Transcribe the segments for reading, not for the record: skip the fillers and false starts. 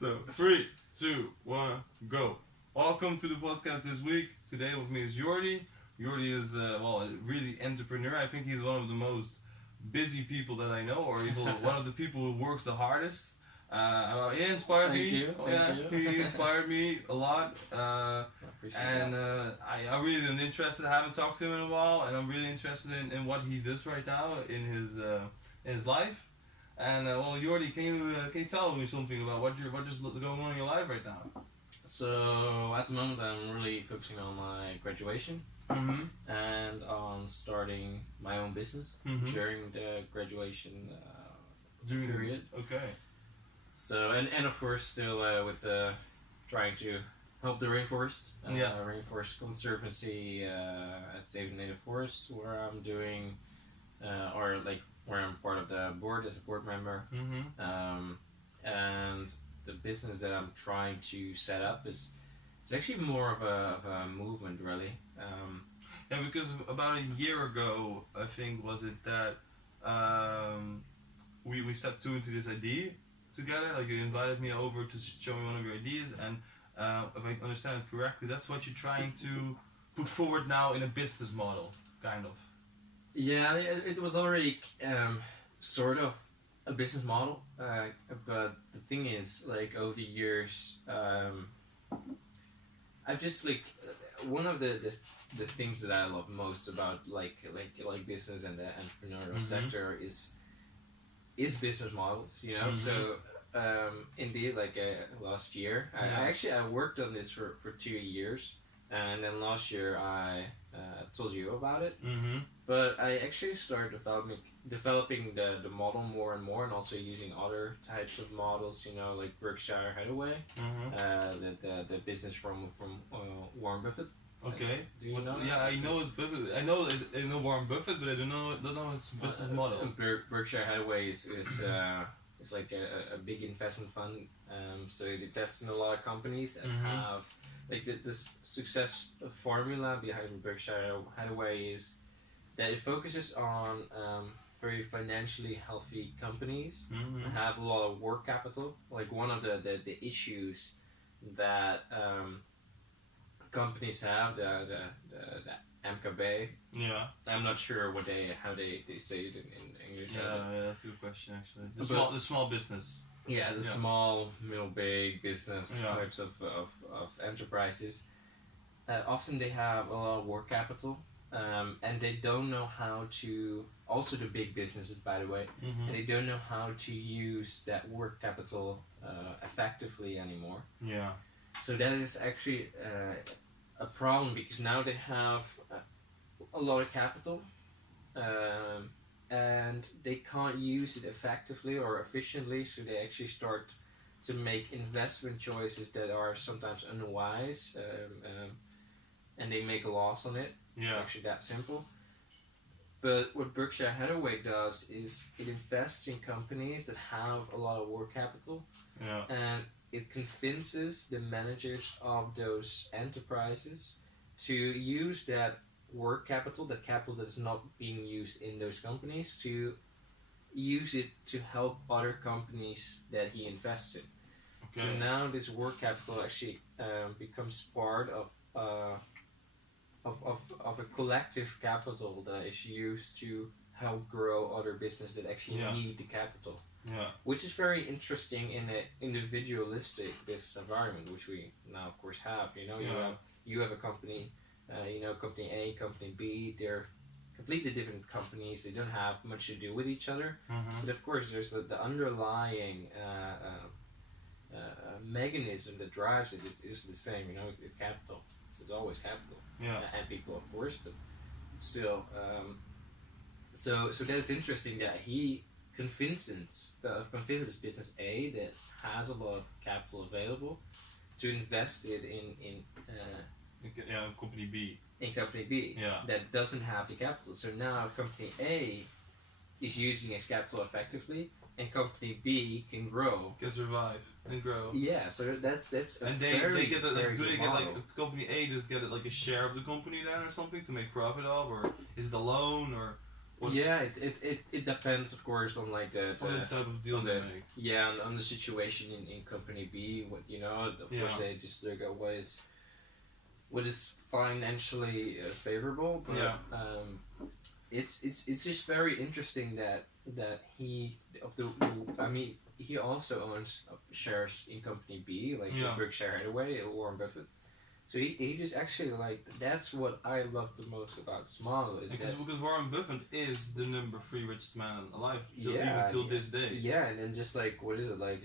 So, 3, 2, 1, go. Welcome to the podcast this week. Today with me is Jordy. Jordy is, a really entrepreneur. I think he's one of the most busy people that I know, or even one of the people who works the hardest. He inspired me. Thank you. He inspired me a lot. I really am interested. I haven't talked to him in a while, and I'm really interested in what he does right now in his life. And Jordy, can you tell me something about what is going on in your life right now? So at the moment I'm really focusing on my graduation and on starting my own business during the graduation period. Okay. So and of course still with trying to help the rainforest, Rainforest Conservancy at Save the Native Forests, where I'm doing where I'm part of the board as a board member. And the business that I'm trying to set up is actually more of a movement, really. Yeah, because about a year ago, I think, was it that we stepped into this idea together. Like, you invited me over to show me one of your ideas, and if I understand it correctly, that's what you're trying to put forward now in a business model, kind of. Yeah, it was already sort of a business model, but the thing is, like, over the years, I've just one of the things that I love most about like business and the entrepreneurial sector is business models, you know. So indeed, last year, I worked on this for 2 years, and then last year I told you about it. But I actually started developing the model more and more, and also using other types of models, you know, like Berkshire Hathaway, the business from Warren Buffett. Okay. Do you know? Yeah, I know it's Buffett. I know Warren Buffett, but I don't know its business model. Berkshire Hathaway is like a big investment fund. So it invests in a lot of companies that have like the success formula behind Berkshire Hathaway is that it focuses on very financially healthy companies that have a lot of work capital. Like, one of the issues that companies have, the MKB. Yeah. I'm not sure how they say it in English. Yeah, that's a good question, actually. The small business. Yeah, the small, middle, big business types of enterprises. Often they have a lot of work capital. And they don't know how to, also the big businesses, by the way, and they don't know how to use that work capital effectively anymore. Yeah. So that is actually a problem, because now they have a lot of capital, and they can't use it effectively or efficiently, so they actually start to make investment choices that are sometimes unwise, and they make a loss on it. Yeah. It's actually that simple. But what Berkshire Hathaway does is it invests in companies that have a lot of work capital, and it convinces the managers of those enterprises to use that work capital, that capital that is not being used in those companies, to use it to help other companies that he invests in. Okay. So now this work capital actually becomes part of a collective capital that is used to help grow other business that actually need the capital. Yeah. Which is very interesting in an individualistic business environment, which we now of course have. You know, you have a company, company A, company B. They're completely different companies. They don't have much to do with each other. But of course, there's the underlying mechanism that drives it is the same. You know, it's capital. It's always capital. Yeah. And people, of course, but still. So that's interesting that he convinces business A that has a lot of capital available to invest it in company B. In company B, that doesn't have the capital. So now company A is using its capital effectively, and company B can grow. Can survive and grow. Yeah, so that's and they get company A just get like a share of the company then or something to make profit of, or is it a loan, or Yeah, it depends, of course, on like the type of deal on they the make. yeah on the situation in company B. What you know, of course they just look at what is financially favorable, but it's just very interesting that he of the I mean he also owns shares in company B, like Berkshire Hathaway, Warren Buffett. So he just actually like that's what I love the most about this model is because Warren Buffett is the number 3 richest man alive even till this day. Yeah, and then just like what is it like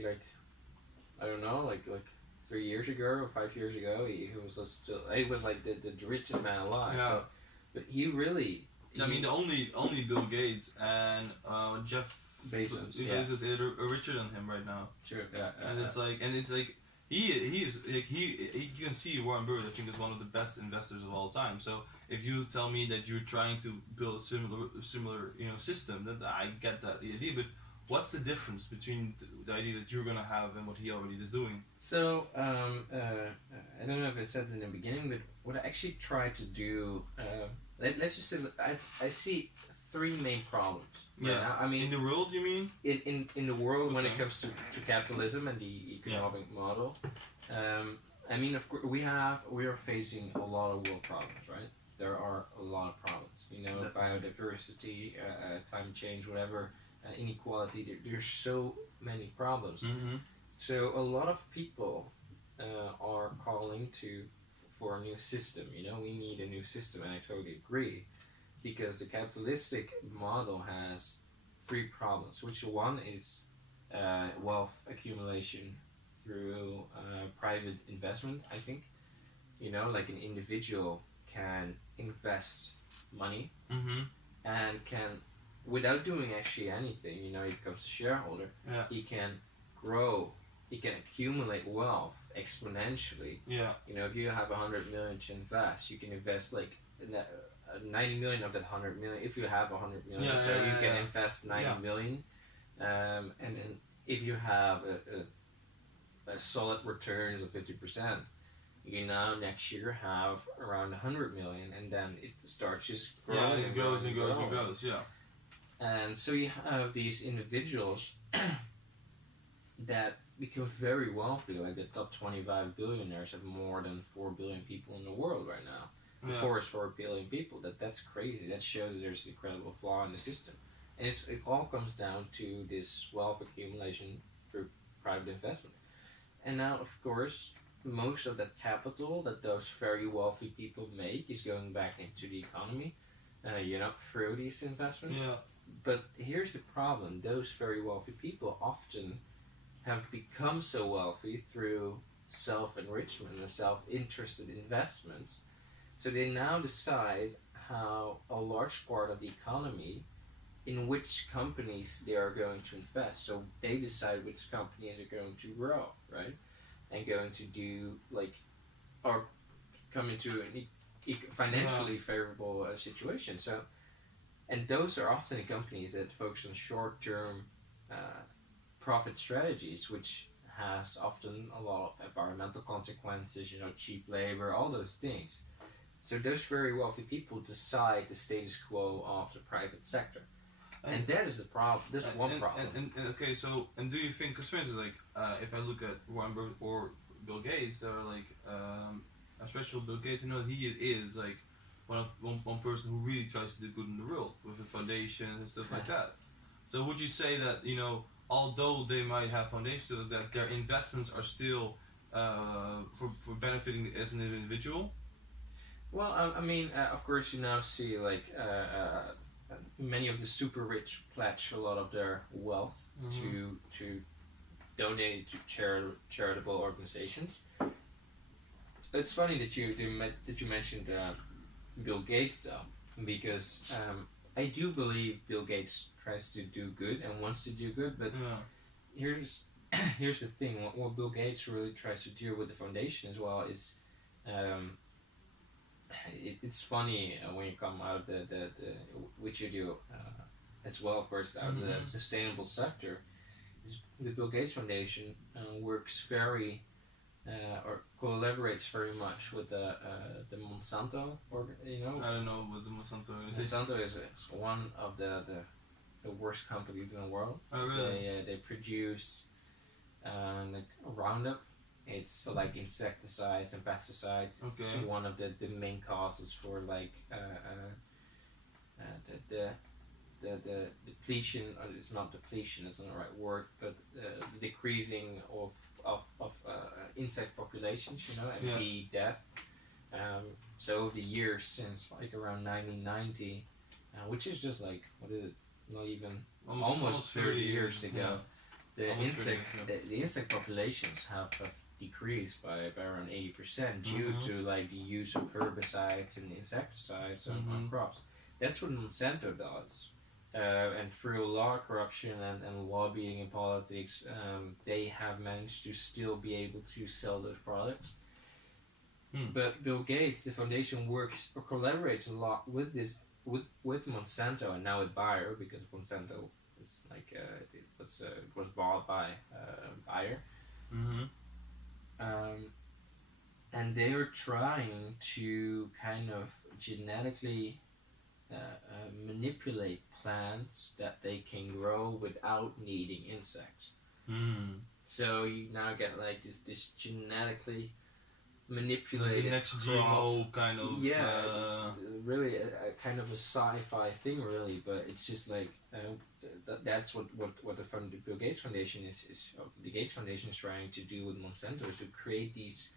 I don't know like 3 years ago or 5 years ago he was still he was like the richest man alive. Yeah. So, but he really. I mean, the only Bill Gates and Jeff Bezos are richer than him right now. Sure. And it's like he is like you can see Warren Buffett I think is one of the best investors of all time. So if you tell me that you're trying to build a similar system, then I get that idea. But what's the difference between the idea that you're gonna have and what he already is doing? So I don't know if I said it in the beginning, but what I actually try to do. Let's just say I see 3 main problems. Right now. I mean, in the world, you mean? In the world when it comes to capitalism and the economic model. I mean, of course, we are facing a lot of world problems, right? There are a lot of problems. You know, biodiversity, climate change, whatever, inequality. There's so many problems. Mm-hmm. So a lot of people are calling for a new system. You know, we need a new system, and I totally agree, because the capitalistic model has 3 problems. Which one is wealth accumulation through private investment. I think, you know, like an individual can invest money and can, without doing actually anything, you know, he becomes a shareholder. He can grow. He can accumulate wealth exponentially. You know, if you have 100 million to invest, you can invest like 90 million of that 100 million. If you have 100 million, you can invest 90 million. And then if you have a solid returns of 50%, you now next year have around 100 million, and then it starts just growing. It goes and goes and goes. And so you have these individuals that become very wealthy, like the top 25 billionaires have more than 4 billion people in the world right now. Of course, 4 billion people, that's crazy. That shows there's an incredible flaw in the system. And it all comes down to this wealth accumulation through private investment. And now, of course, most of that capital that those very wealthy people make is going back into the economy, you know, through these investments. But here's the problem. Those very wealthy people often have become so wealthy through self-enrichment and self-interested investments. So they now decide how a large part of the economy, in which companies they are going to invest. So they decide which companies are going to grow, right? And going to do, like, or come into a financially favorable situation. So, and those are often the companies that focus on short-term profit strategies, which has often a lot of environmental consequences, you know, cheap labor, all those things. So those very wealthy people decide the status quo of the private sector. And that is the problem. This is one problem. And okay, so, and do you think, because for instance, like, if I look at Warren Buffett or Bill Gates, or like, especially Bill Gates, I know he is like one person who really tries to do good in the world with the foundation and stuff like that. So would you say that, you know, although they might have foundations, that their investments are still for benefiting as an individual? Well, I mean, of course, you now see like many of the super rich pledge a lot of their wealth to donate to charitable organizations. It's funny that you mentioned Bill Gates though, because I do believe Bill Gates tries to do good and wants to do good, but here's the thing: what Bill Gates really tries to do with the foundation as well is. It's funny when you come out of the which you do as well, of course, out of the sustainable sector. The Bill Gates Foundation works very or collaborates very much with the Monsanto, or I don't know what the Monsanto is. Monsanto is one of the worst companies in the world. Oh really? They produce like Roundup. It's like insecticides and pesticides. Okay. It's one of the main causes for like the depletion. Or it's not depletion. It's not the right word, but decreasing of insect populations. And bee death. So over the years since like around 1990, which is just like what is it? Not even almost 30 years ago. Yeah. The insect populations have decreased by around 80% due to like the use of herbicides and insecticides on crops. That's what Monsanto does. And through law corruption and lobbying and politics, they have managed to still be able to sell those products. But Bill Gates, the foundation, works or collaborates a lot with with Monsanto and now with Bayer, because Monsanto is like it was bought by Bayer. And they are trying to kind of genetically manipulate plants that they can grow without needing insects. So you now get like this genetically manipulated, like the next GMO kind of. Yeah, it's really a kind of a sci-fi thing, really. But it's just like that's what the Bill Gates Foundation the Gates Foundation is trying to do with Monsanto, is to create these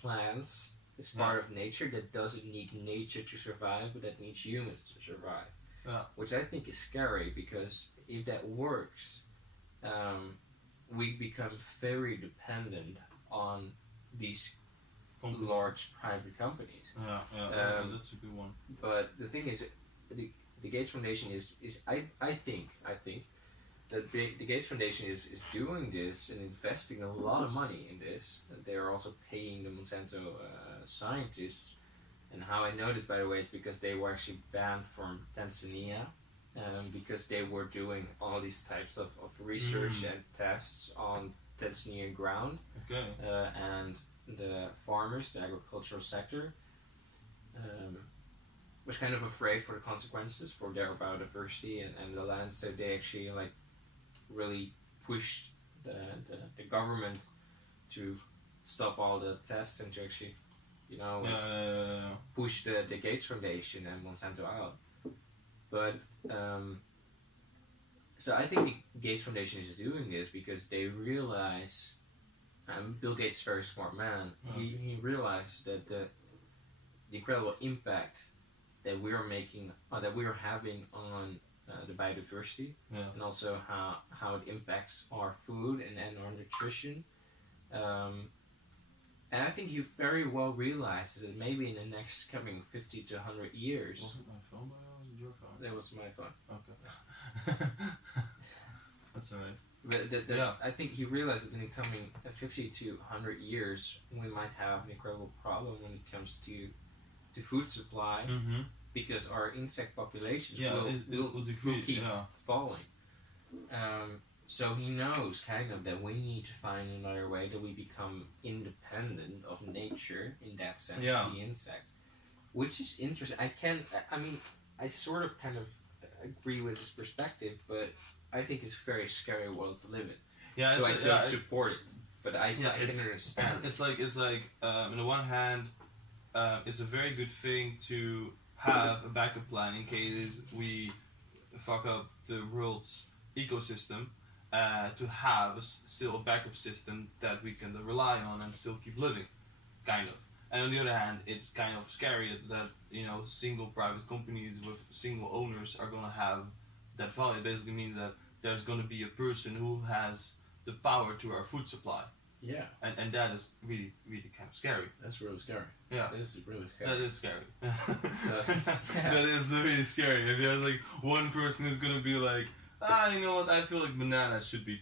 plants as part of nature that doesn't need nature to survive, but that needs humans to survive. Yeah. Which I think is scary, because if that works, we become very dependent on these large private companies. Yeah, that's a good one. But the thing is, the Gates Foundation is I think that the Gates Foundation is doing this and investing a lot of money in this. They are also paying the Monsanto scientists. And how I know this, by the way, is because they were actually banned from Tanzania, because they were doing all these types of research and tests on Tanzanian ground. Okay. And the farmers, the agricultural sector, was kind of afraid for the consequences for their biodiversity and the land, so they actually like really pushed the government to stop all the tests and to actually push the Gates Foundation and Monsanto out. But so I think the Gates Foundation is doing this because they realize, Bill Gates is a very smart man. He realized that the incredible impact that we are making, that we are having on the biodiversity, and also how it impacts our food and our nutrition. And I think he very well realizes that maybe in the next coming 50 to 100 years. Was it my phone, or was it your phone? That was my phone. Okay. That's alright. But I think he realizes that in the coming 50 to 100 years, we might have an incredible problem when it comes to food supply, because our insect populations will keep falling. So he knows kind of that we need to find another way that we become independent of nature in that sense, of the insect, which is interesting. I sort of kind of agree with his perspective, but I think it's a very scary world to live in. Yeah, so I don't support it, but I can understand. It's like on the one hand, it's a very good thing to have a backup plan in case we fuck up the world's ecosystem. To have still a backup system that we can rely on and still keep living, kind of. And on the other hand, it's kind of scary that single private companies with single owners are gonna have that value. It basically means that there's gonna be a person who has the power to our food supply. Yeah. And that is really, really kind of scary. That's really scary. Yeah. That is really scary. That is scary. That is really scary. If there's like one person who's gonna be like, you know what, I feel like bananas should be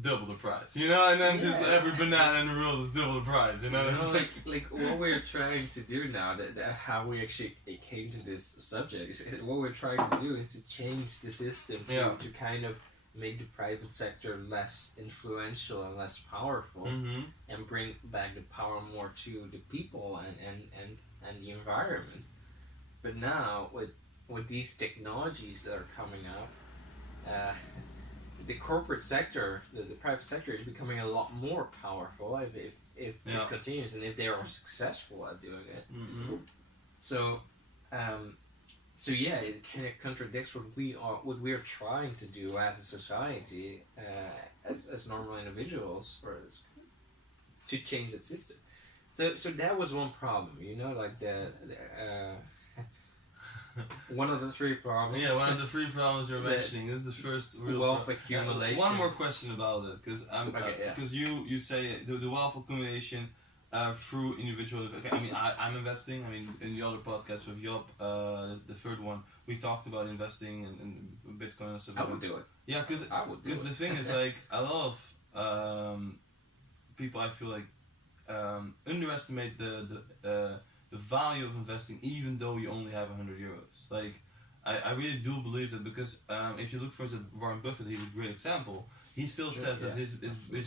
double the price, and then just every banana in the world is double the price, It's like what we're trying to do now, that how we actually came to this subject, is what we're trying to do is to change the system to kind of make the private sector less influential and less powerful, and and bring back the power more to the people and the environment. But now with these technologies that are coming up, the corporate sector, the private sector is becoming a lot more powerful if this continues and if they are successful at doing it. Mm-hmm. So yeah, it kind of contradicts what we are trying to do as a society, as normal individuals, to change that system. So that was one problem, like the one of the three problems. Yeah, one of the three problems you're mentioning. This is the first real wealth accumulation. One more question about it, because you say the wealth accumulation through individual. Okay, I mean, I'm investing. I mean, in the other podcast with Job, the third one, we talked about investing in Bitcoin and stuff. I would do it. Yeah, because the thing is, like, a lot of people, I feel like, underestimate the value of investing, even though you only have 100 euros. Like, I really do believe that, because if you look, for instance, at Warren Buffett, he's a great example. He still says that his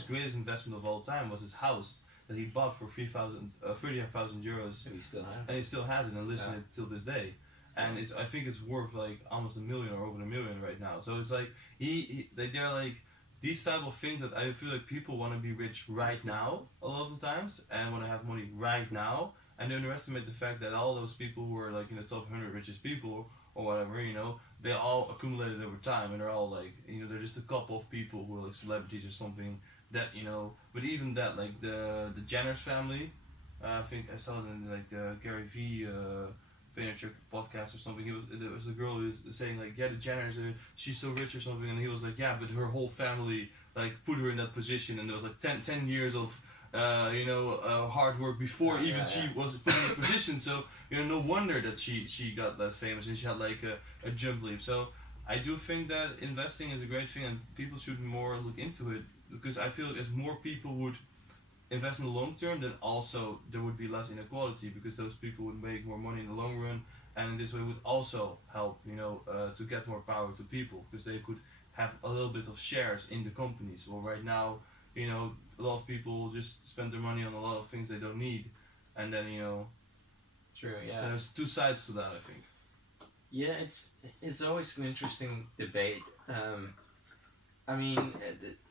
greatest investment of all time was his house that he bought for 30,000 euros. And he still has it. And he still has it and lives in it till this day. And I think it's worth like almost $1 million or over $1 million right now. So it's like they're like these type of things that I feel like people want to be rich right now a lot of the times and want to have money right now. And they underestimate the fact that all those people who are like in the top 100 richest people or whatever, they all accumulated over time, and they're all like, they're just a couple of people who are like celebrities or something that, but even that, like the Jenner's family, I think I saw it in like the Gary V Vaynerchuk podcast or something. There was a girl who was saying like, yeah, the Jenners, she's so rich or something, and he was like, yeah, but her whole family like put her in that position, and there was like 10 years of hard work before she was put in a position. So no wonder that she got that famous and she had like a jump leap. So I do think that investing is a great thing, and people should more look into it, because I feel like as more people would invest in the long term, then also there would be less inequality, because those people would make more money in the long run, and in this way would also help to get more power to people, because they could have a little bit of shares in the companies. Well, right now, a lot of people just spend their money on a lot of things they don't need, and then True. Yeah. So there's two sides to that, I think. Yeah, it's always an interesting debate. I mean,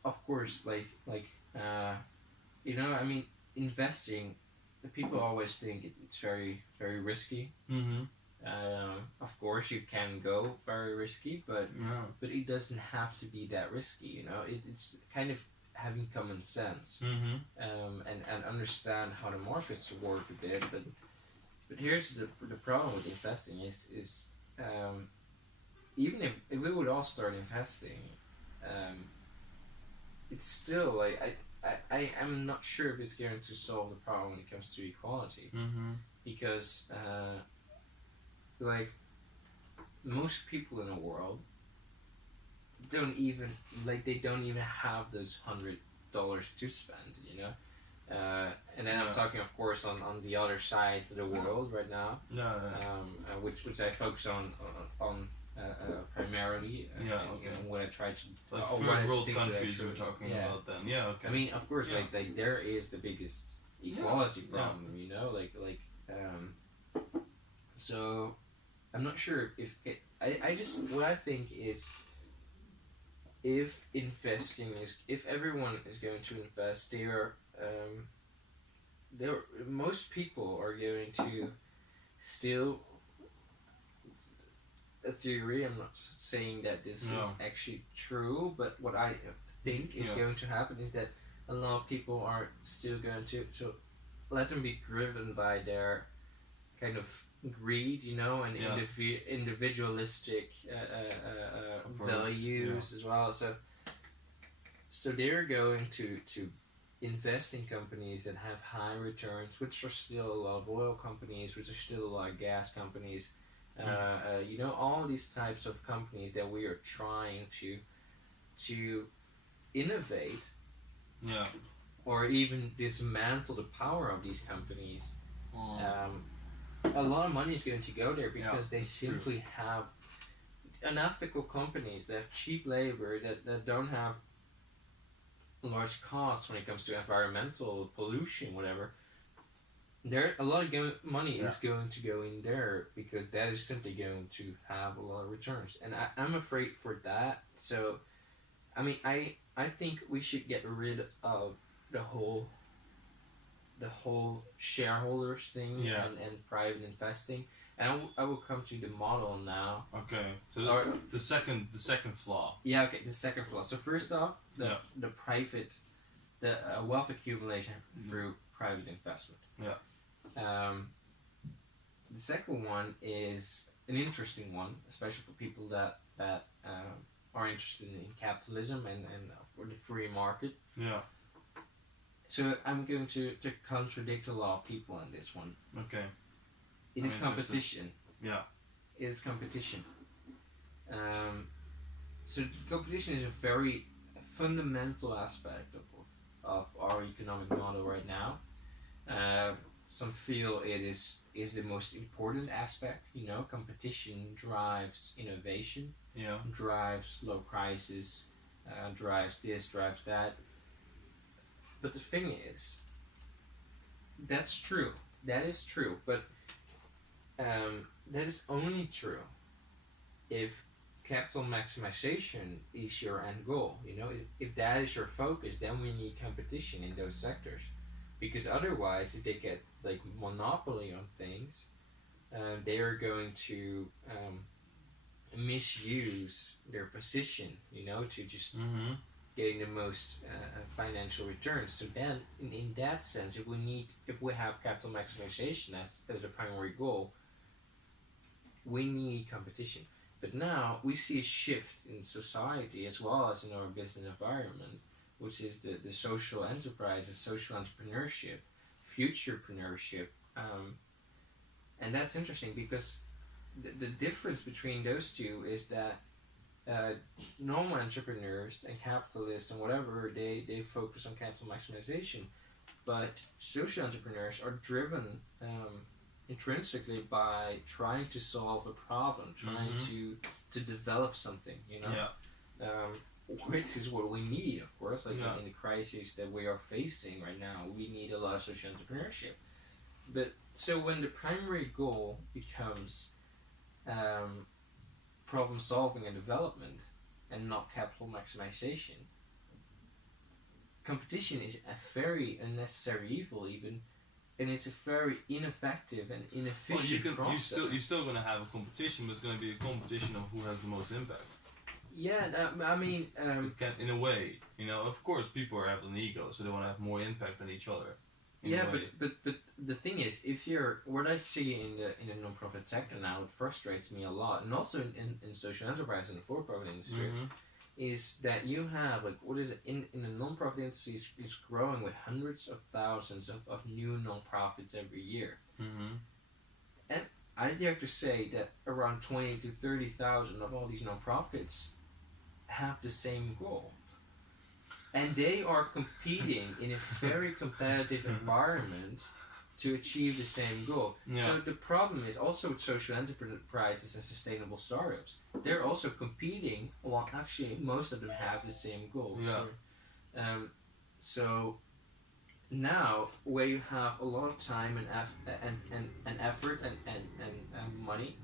of course, investing. People always think it's very, very risky. Mm-hmm. Of course, you can go very risky, but it doesn't have to be that risky. It's kind of having common sense, and understand how the markets work a bit. But here's the problem with investing is even if we would all start investing, it's still like I am not sure if it's going to solve the problem when it comes to equality, because like most people in the world don't even have those $100 to spend, and then I'm talking, of course, on the other sides of the world right now, which I focus on primarily, when I try to like third world countries we're talking about. Then okay. I mean, of course, like there is the biggest equality problem, so I'm not sure if what I think is, if everyone is going to invest, most people are going to still, a theory, I'm not saying that this is actually true, but what I think is going to happen is that a lot of people are still going to let them be driven by their kind of greed, and individualistic values as well. So they're going to invest in companies that have high returns, which are still a lot of oil companies, which are still a lot of gas companies. All these types of companies that we are trying to innovate, or even dismantle the power of these companies. A lot of money is going to go there because they simply have unethical companies that have cheap labor, that don't have large costs when it comes to environmental pollution, whatever. There, a lot of money is going to go in there because that is simply going to have a lot of returns, and I'm afraid for that. So, I mean, I think we should get rid of the whole shareholders thing and private investing, and I will come to the model now. Okay, so the second flaw. Yeah, okay, the second flaw. So first off, the wealth accumulation through private investment. Yeah. The second one is an interesting one, especially for people that are interested in capitalism and for the free market. Yeah. So I'm going to contradict a lot of people on this one. Okay. It is competition. Yeah. It is competition. So competition is a very fundamental aspect of our economic model right now. Some feel it is the most important aspect. You know, competition drives innovation. Yeah. Drives low prices. Drives this, drives that. But the thing is, that's true. That is true. But that is only true if capital maximization is your end goal. You know, if that is your focus, then we need competition in those sectors. Because otherwise, if they get like monopoly on things, they are going to misuse their position. You know, to just getting the most financial returns. So then, in that sense, if we have capital maximization as a primary goal, we need competition. But now we see a shift in society as well as in our business environment, which is the social enterprise, the social entrepreneurship, futurepreneurship, and that's interesting because the difference between those two is that normal entrepreneurs and capitalists and whatever, they focus on capital maximization, but social entrepreneurs are driven intrinsically by trying to solve a problem, trying to develop something, you know, which is what we need, of course, like in the crisis that we are facing right now, we need a lot of social entrepreneurship. But so when the primary goal becomes problem solving and development and not capital maximization, competition is a very unnecessary evil even, and it's a very ineffective and inefficient process. You're still going to have a competition, but it's going to be a competition of who has the most impact. Yeah, I mean... in a way, you know, of course people are having an ego, so they want to have more impact than each other. Yeah, but the thing is, if you're... What I see in the non-profit sector now, it frustrates me a lot, and also in social enterprise and the for-profit industry, is that you have, like, what is it, in the non-profit industry is growing with hundreds of thousands of new non-profits every year. And I dare to say that around 20 to 30,000 of all these non-profits have the same goal. And they are competing in a very competitive environment to achieve the same goal. Yeah. So the problem is also with social enterprises and sustainable startups. They're also competing, well actually most of them have the same goal. Yeah. So now where you have a lot of time and effort and money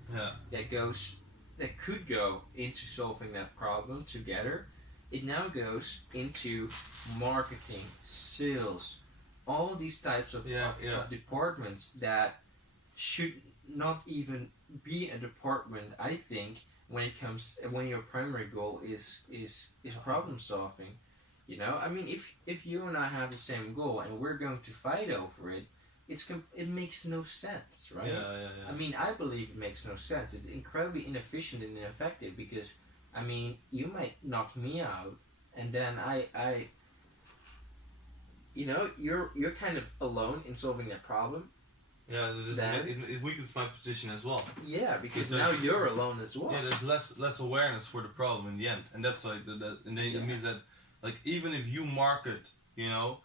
that could go into solving that problem together, it now goes into marketing, sales, all these types of departments that should not even be a department, I think, when your primary goal is problem solving. You know, I mean, if you and I have the same goal and we're going to fight over it, it makes no sense, right? Yeah. I mean, I believe it makes no sense. It's incredibly inefficient and ineffective because, I mean, you might knock me out, and then I you know, you're kind of alone in solving that problem. Yeah, it weakens my position as well. Yeah, because now you're alone as well. Yeah, there's less awareness for the problem in the end, and that's like it means that, like, even if you market, you know,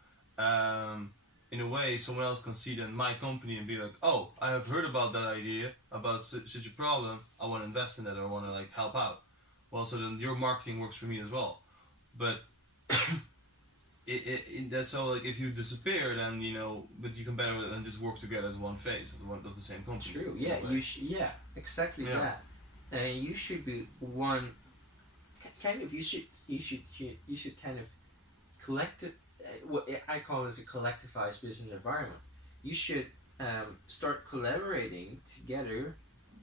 in a way someone else can see then my company and be like, oh, I have heard about that idea, about such a problem, I want to invest in it, or I want to like help out. Well, so then your marketing works for me as well. But that's so like if you disappear, then but you can better than just work together as one face of the same company. True. Yeah. Exactly that. And you should be one. Kind of. You should kind of collect it. What I call as a collectivized business environment. You should start collaborating together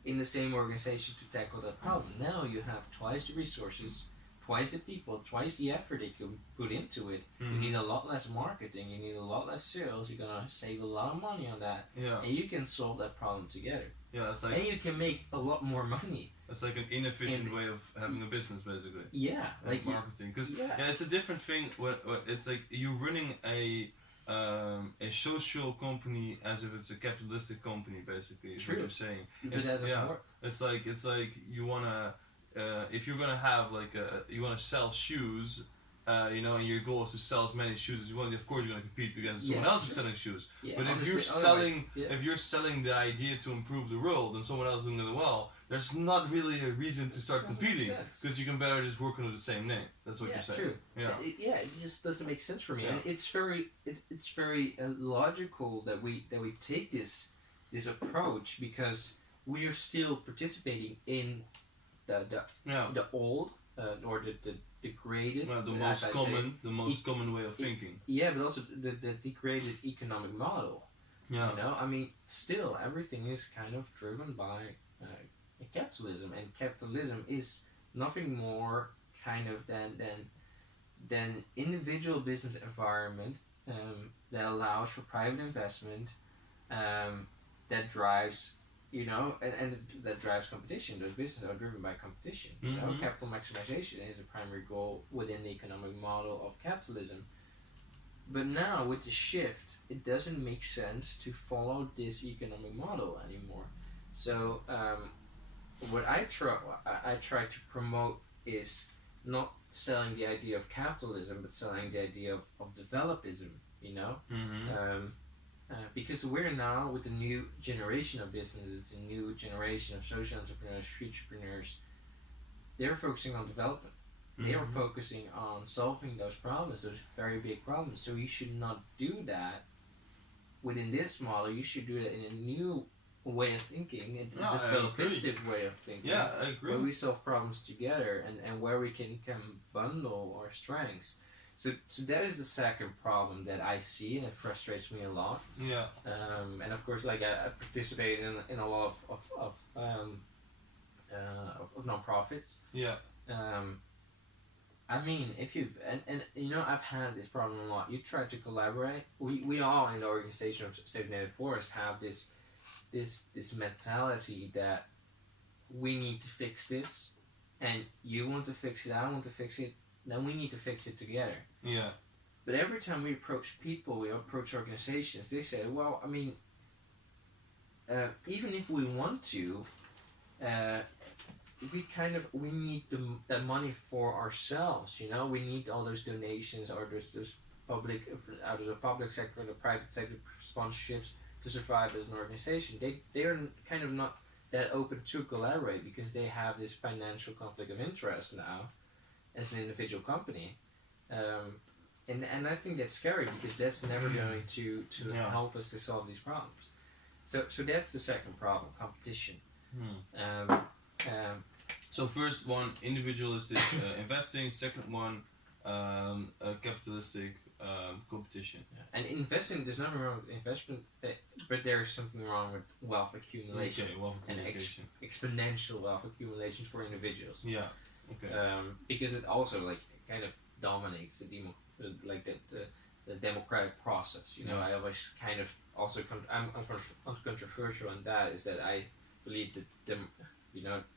in the same organization to tackle that problem. Now you have twice the resources, twice the people, twice the effort they can put into it. Mm-hmm. You need a lot less marketing, you need a lot less sales, you're gonna save a lot of money on that. Yeah. And you can solve that problem together. Yeah, it's like, and you can make a lot more money. It's like an inefficient way of having a business, basically. Yeah. Like marketing. Because it's a different thing. It's like you're running a social company as if it's a capitalistic company, basically. Is True. What you're saying. Work. It's like you wanna if you're gonna have like you wanna sell shoes, and your goal is to sell as many shoes as you want. Of course, you're gonna compete against someone else who's selling shoes. Yeah, but if you're selling the idea to improve the world, and someone else is doing it well, there's not really a reason to start competing because you can better just work under the same name. That's what you're saying. True. Yeah. It just doesn't make sense for me, Yeah. and it's very logical that we take this approach because we are still participating in the old or the degraded, the most common way of thinking. Yeah, but also the degraded economic model. Yeah. I mean, still everything is kind of driven by capitalism, and capitalism is nothing more kind of than individual business environment that allows for private investment, that drives and that drives competition. Those businesses are driven by competition. Mm-hmm. Capital maximization is a primary goal within the economic model of capitalism. But now with the shift, it doesn't make sense to follow this economic model anymore. So what I try to promote is not selling the idea of capitalism, but selling the idea of developism. Mm-hmm. Because we're now with the new generation of businesses, the new generation of social entrepreneurs, futurepreneurs, they're focusing on development. Mm-hmm. They are focusing on solving those problems, those very big problems. So you should not do that within this model. You should do it in a new way of thinking, a developistic way of thinking. Yeah, I agree. Where we solve problems together and where we can bundle our strengths. So that is the second problem that I see, and it frustrates me a lot. Yeah. And of course, like I participate in a lot of nonprofits. Yeah. I mean, if you and I've had this problem a lot. You try to collaborate. We all in the organization of Save Native Forest have this mentality that we need to fix this, and you want to fix it, I want to fix it. Then we need to fix it together. Yeah. But every time we approach people, we approach organizations, they say, well, I mean, even if we want to, we need that money for ourselves, we need all those donations or those public, out of the public sector, the private sector sponsorships to survive as an organization. They are kind of not that open to collaborate because they have this financial conflict of interest now as an individual company, and I think that's scary because that's never going to help us to solve these problems. So that's the second problem: competition. So first one, individualistic investing. Second one, capitalistic competition. And investing, there's nothing wrong with investment, but there's something wrong with wealth accumulation. Okay, wealth accumulation. And exponential wealth accumulation for individuals. Yeah. Okay. Because it also kind of dominates the democratic process. I always kind of also I'm controversial on that. Is that I believe that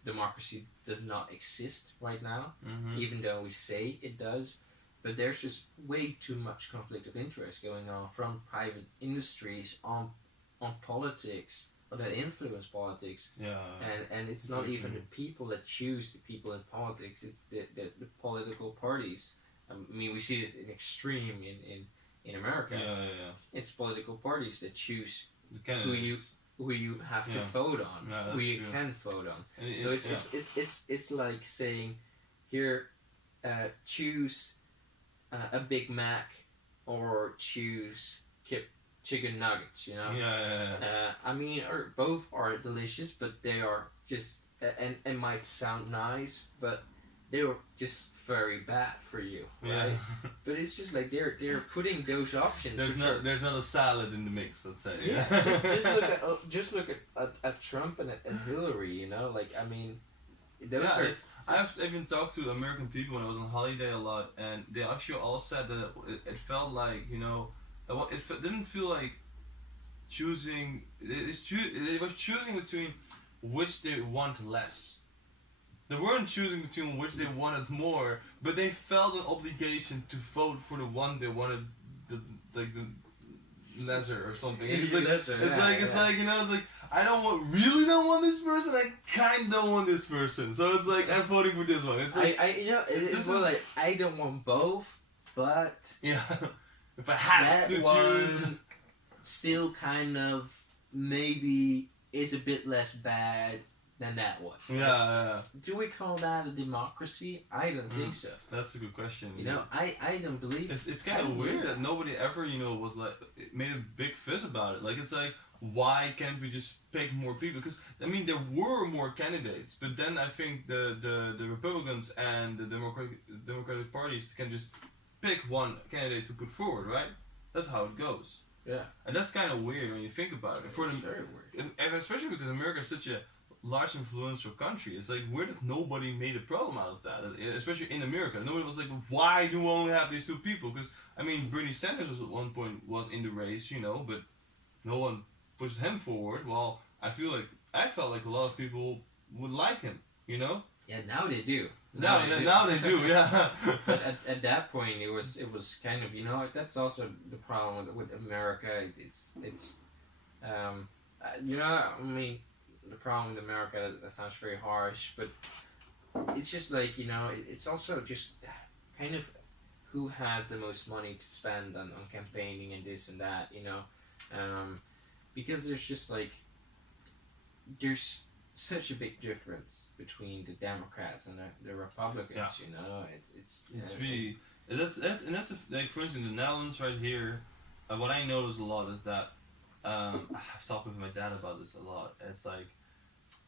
democracy does not exist right now, even though we say it does. But there's just way too much conflict of interest going on from private industries on politics, or that influence politics. Yeah. And it's not even the people that choose the people in politics, it's the political parties. I mean, we see this in extreme in America. Yeah. It's political parties that choose who you have to vote on, who you can vote on. And so it's like saying, here, choose a Big Mac or choose chicken nuggets. You know. Yeah. I mean, both are delicious, but they are just and might sound nice, but they were just very bad for you, right? Yeah. But it's just like they're putting those options. There's not a salad in the mix. Let's say. Yeah. just look at Trump and at Hillary. You know, like I mean, those are. I've even talked to American people when I was on holiday a lot, and they actually all said that it felt like didn't feel like choosing. It was choosing between which they want less. They weren't choosing between which they wanted more, but they felt an obligation to vote for the one they wanted, the lesser or something. It's like I really don't want this person. I kind of don't want this person. So it's like I'm voting for this one. It's like it's more like I don't want both, but yeah, if I have to choose, still kind of maybe is a bit less bad than that one. Yeah. Do we call that a democracy? I don't think so. That's a good question. You know, I don't believe. It's kind of weird that nobody ever was like made a big fuss about it. Like it's like, why can't we just pick more people? Because I mean there were more candidates, but then I think the Republicans and the Democratic parties can just pick one candidate to put forward, right? That's how it goes. Yeah. And that's kind of weird when you think about it. It's very weird. Especially because America is such a large influential country. It's like weird that nobody made a problem out of that, especially in America. Nobody was like, why do we only have these two people? Because I mean, Bernie Sanders was at one point in the race, but no one pushed him forward. Well, I felt like a lot of people would like him, Yeah, now they do. Now they do, yeah. But at that point, it was kind of that's also the problem with America. It's I mean. The problem with America, that sounds very harsh, but it's just like, it's also just kind of who has the most money to spend on campaigning and this and that, because there's just like, there's such a big difference between the Democrats and the Republicans, It's really, that's like, for instance, in the Netherlands right here, what I notice a lot is that, I've talked with my dad about this a lot. It's like,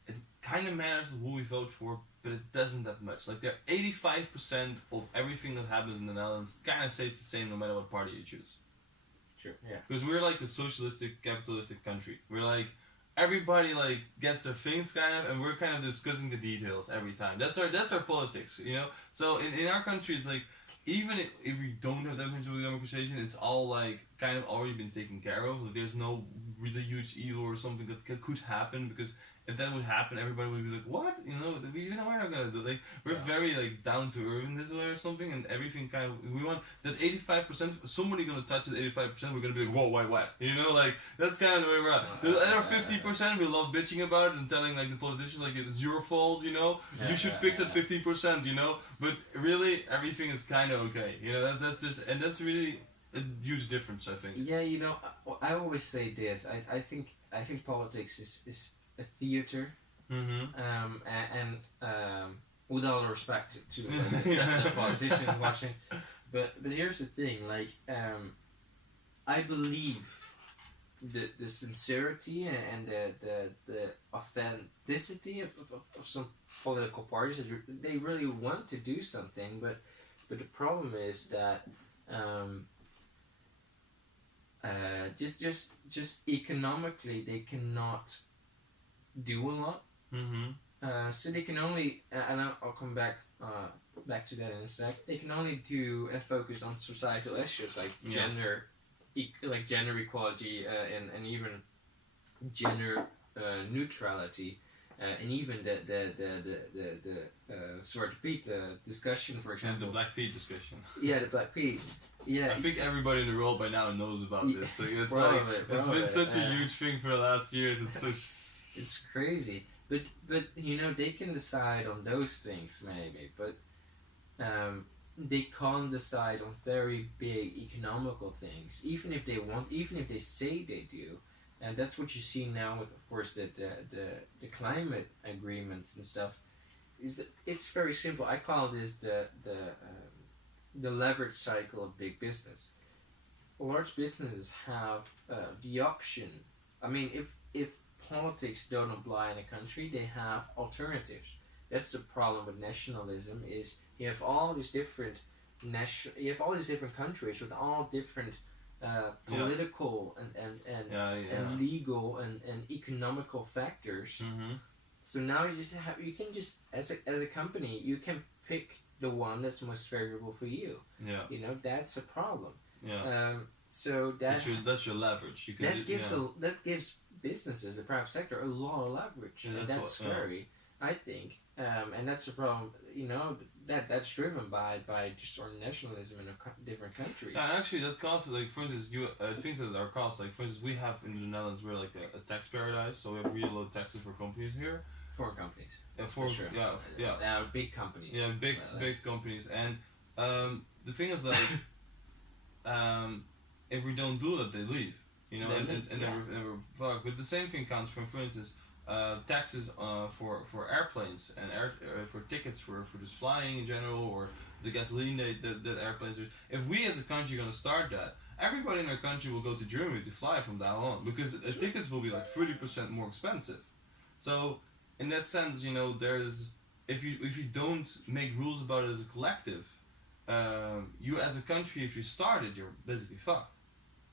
it kind of matters who we vote for, but it doesn't that much. Like, 85% of everything that happens in the Netherlands kind of stays the same no matter what party you choose. Sure, yeah. Because we're like a socialistic, capitalistic country. We're like, everybody like gets their things kind of, and we're kind of discussing the details every time. That's our politics, So in our country, it's like, even if we don't have that much of a conversation, it's all like kind of already been taken care of. Like there's no really huge evil or something that could happen, because if that would happen, everybody would be like, "What? We're not gonna do." Like we're very like down to earth in this way or something, and everything kind of we want that 85%. Somebody gonna touch it 85%. We're gonna be like, "Whoa, why, what?" Like that's kind of the way we're at. The other 50%, we love bitching about it and telling like the politicians like it's your fault. You should fix it 15%. But really, everything is kind of okay. That's just, and that's really a huge difference, I think. Yeah, I always say this. I think politics is a theater, and with all respect to the politicians watching, but here's the thing. Like, I believe the sincerity and the authenticity of some political parties. They really want to do something, but the problem is that. Just economically, they cannot do a lot. So they can only, and I'll come back to that in a sec. They can only do and focus on societal issues like gender, gender equality, and even gender neutrality, and even the Zwarte Piet discussion, for example. And the Black Piet discussion. Yeah, the Black Piet. Yeah, I think everybody in the world by now knows about this. Like, it's been such a huge thing for the last years. It's crazy, but they can decide on those things maybe, but they can't decide on very big economical things. Even if they say they do, and that's what you see now with, of course, the climate agreements and stuff. Is that it's very simple. I call this the leverage cycle of big business. large businesses have the option. I mean, if politics don't apply in a country, they have alternatives. That's the problem with nationalism. Is you have all these different you have all these different countries with all different political and legal and economical factors. So now you can just as a company you can pick the one that's most favorable for you. Yeah. You know, that's a problem. Yeah. So that's your leverage. You can that gives businesses, the private sector, a lot of leverage, and that's scary. I think, and that's the problem. You know, that's driven by just our nationalism in different countries. Yeah, and actually, that's caused like, for instance, things that are caused, like, for instance, we have in the Netherlands, we're like a tax paradise, so we have really low taxes for companies here. Foreign companies. Yeah, for sure. Yeah. They are big companies. Yeah, big companies, and the thing is like, if we don't do that, they leave. You know, and never fuck. But the same thing counts for instance, taxes for airplanes and for tickets for just flying in general, or the gasoline that airplanes are. If we as a country are gonna start that, everybody in our country will go to Germany to fly from now on, because tickets will be like 30% more expensive. So in that sense, you know, there's if you don't make rules about it as a collective, you as a country, if you start it, you're basically fucked.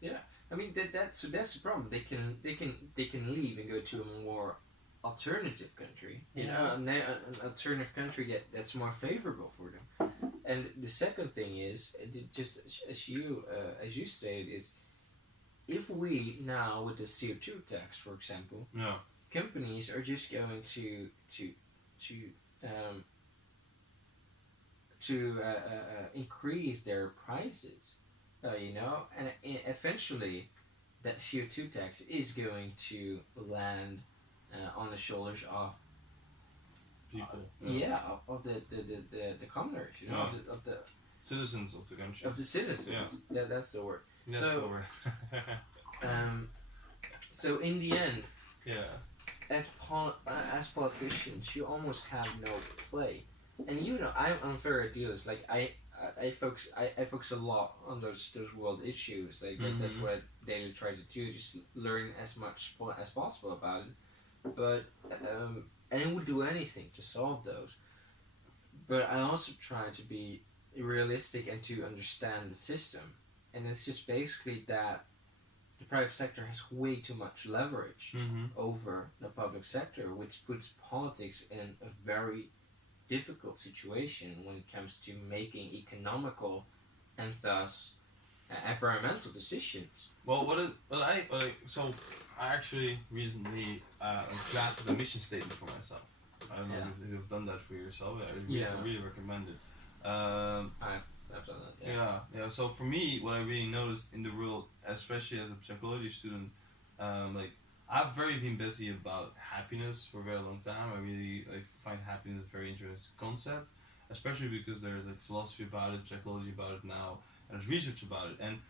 Yeah, I mean that's the problem. They can leave and go to a more alternative country. You know, an alternative country that's more favorable for them. And the second thing is, just as you stated, is if we now with the CO2 tax, for example, companies are just going to increase their prices, you know, and eventually that CO2 tax is going to land on the shoulders of people. Of the commoners, you know, of the citizens of the country. Of the citizens. Yeah, that's the word. That's the word. So in the end, as politicians, you almost have no play. And you know, I'm unfair idealist. Like I focus a lot on those world issues. Like that's what I daily try to do. Just learn as much as possible about it. But and I would do anything to solve those. But I also try to be realistic and to understand the system. And it's just basically that the private sector has way too much leverage over the public sector, which puts politics in a very difficult situation when it comes to making economical and thus environmental decisions. Well, so I actually recently drafted a mission statement for myself. I don't know if you've done that for yourself. I really recommend it. I've done that. Yeah. So for me, what I really noticed in the world, especially as a psychology student, like I've been busy about happiness for a very long time. I really find happiness a very interesting concept, especially because there's like philosophy about it, psychology about it now, and there's research about it. And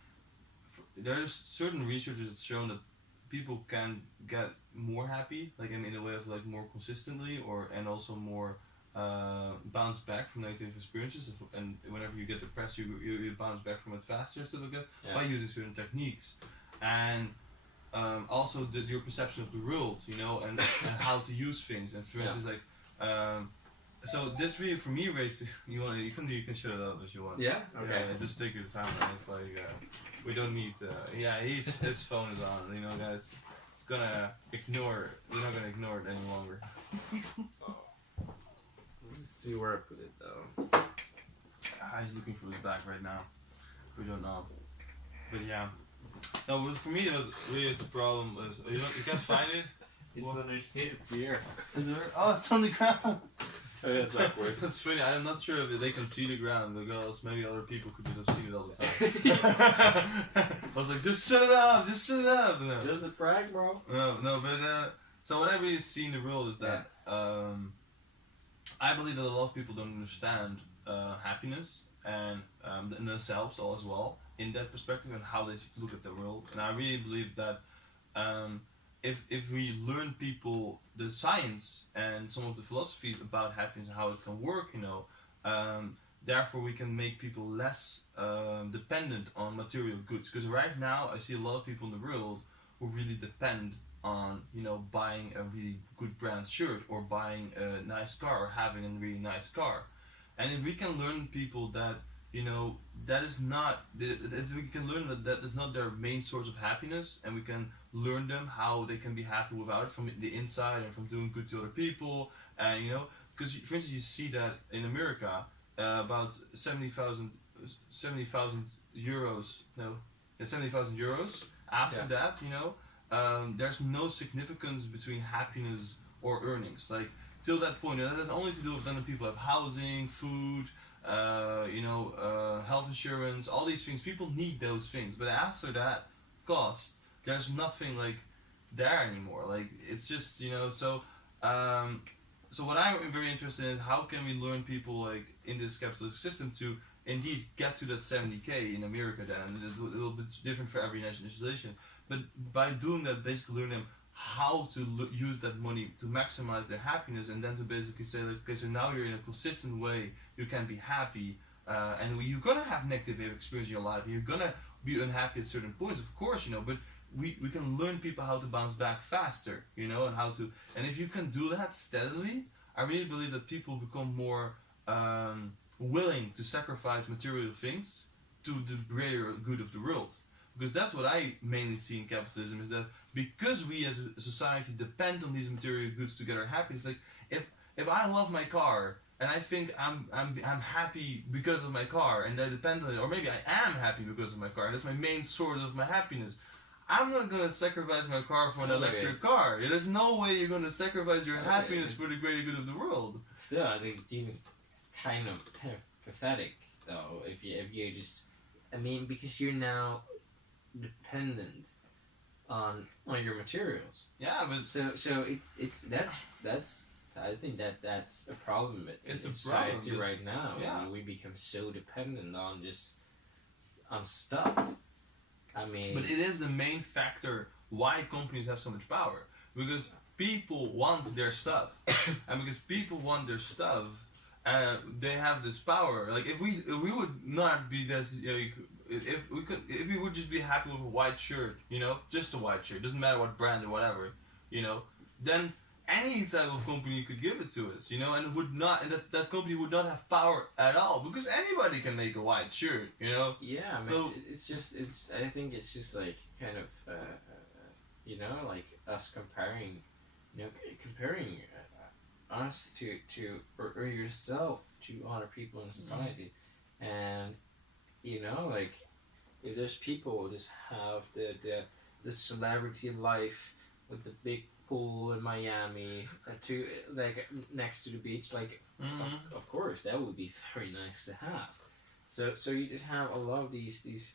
there's certain research that's shown that people can get more happy, like in a way of like more consistently, and also more bounce back from negative experiences. And whenever you get depressed, you bounce back from it faster, stuff like that, by using certain techniques. And also your perception of the world, you know, and how to use things. And for instance, like, so this really for me raised. You can shut it up if you want. Yeah. Okay. Yeah, just take your time. It's like we don't need. His phone is on. You know, guys. It's gonna ignore. We're not gonna ignore it any longer. Let's see where I put it though. He's looking for his bag right now. We don't know. But yeah. No, but for me, really is the problem is you can't find it. It's underneath. It's here. Is there? Oh, it's on the ground. Oh, yeah, it's awkward. That's funny. I'm not sure if they can see the ground because maybe other people could just have seen it all the time. I was like, just shut it up, just shut it up. No. Just a prank, bro. No, but so what I really see in the world is that I believe that a lot of people don't understand happiness and themselves all as well in that perspective and how they look at the world. And I really believe that if we learn people the science and some of the philosophies about happiness and how it can work, you know, therefore we can make people less dependent on material goods. Because right now I see a lot of people in the world who really depend on, you know, buying a really good brand shirt or buying a nice car or having a really nice car. And if we can learn people that, you know, that is not, if we can learn that that is not their main source of happiness, and we can learn them how they can be happy without it from the inside and from doing good to other people, and, you know, because for instance you see that in America, about 70,000 euros, no, yeah, 70,000 euros. After that, you know, there's no significance between happiness or earnings. Like, till that point, and that has only to do with then the people have housing, food, you know, health insurance, all these things. People need those things, but after that cost, there's nothing like there anymore. Like, it's just, you know, so so what I'm very interested in is how can we learn people like in this capitalist system to indeed get to that 70k in America. Then it's a little bit different for every nationalization, but by doing that, basically learn them how to use that money to maximize their happiness, and then to basically say like, okay, so now you're in a consistent way, you can be happy, and you're gonna have negative experience in your life, you're gonna be unhappy at certain points, of course, you know, but we can learn people how to bounce back faster, you know, and how to, and if you can do that steadily, I really believe that people become more willing to sacrifice material things to the greater good of the world. Because that's what I mainly see in capitalism, is that because we as a society depend on these material goods to get our happiness, like if I love my car and I think I'm happy because of my car and I depend on it, or maybe I am happy because of my car and that's my main source of my happiness, I'm not gonna sacrifice my car for an electric car. There's no way you're gonna sacrifice your happiness for the greater good of the world. Still, I think it's even kind of pathetic though if you just, I mean, because you're now dependent on your materials. Yeah, but so it's that's I think that's a problem in society problem right now. Yeah. I mean, we become so dependent on just on stuff. I mean, but it is the main factor why companies have so much power, because people want their stuff, and because people want their stuff, they have this power. Like if we would not be this, if we would just be happy with a white shirt, you know, just a white shirt, doesn't matter what brand or whatever, you know, then any type of company could give it to us, you know, and it would not, and that company would not have power at all, because anybody can make a white shirt, you know. Yeah, I mean, so I think it's just like kind of you know, like us comparing us to or yourself to other people in society, and you know, like if there's people who just have the celebrity life with the big pool in Miami to like next to the beach, like of course that would be very nice to have. So you just have a lot of these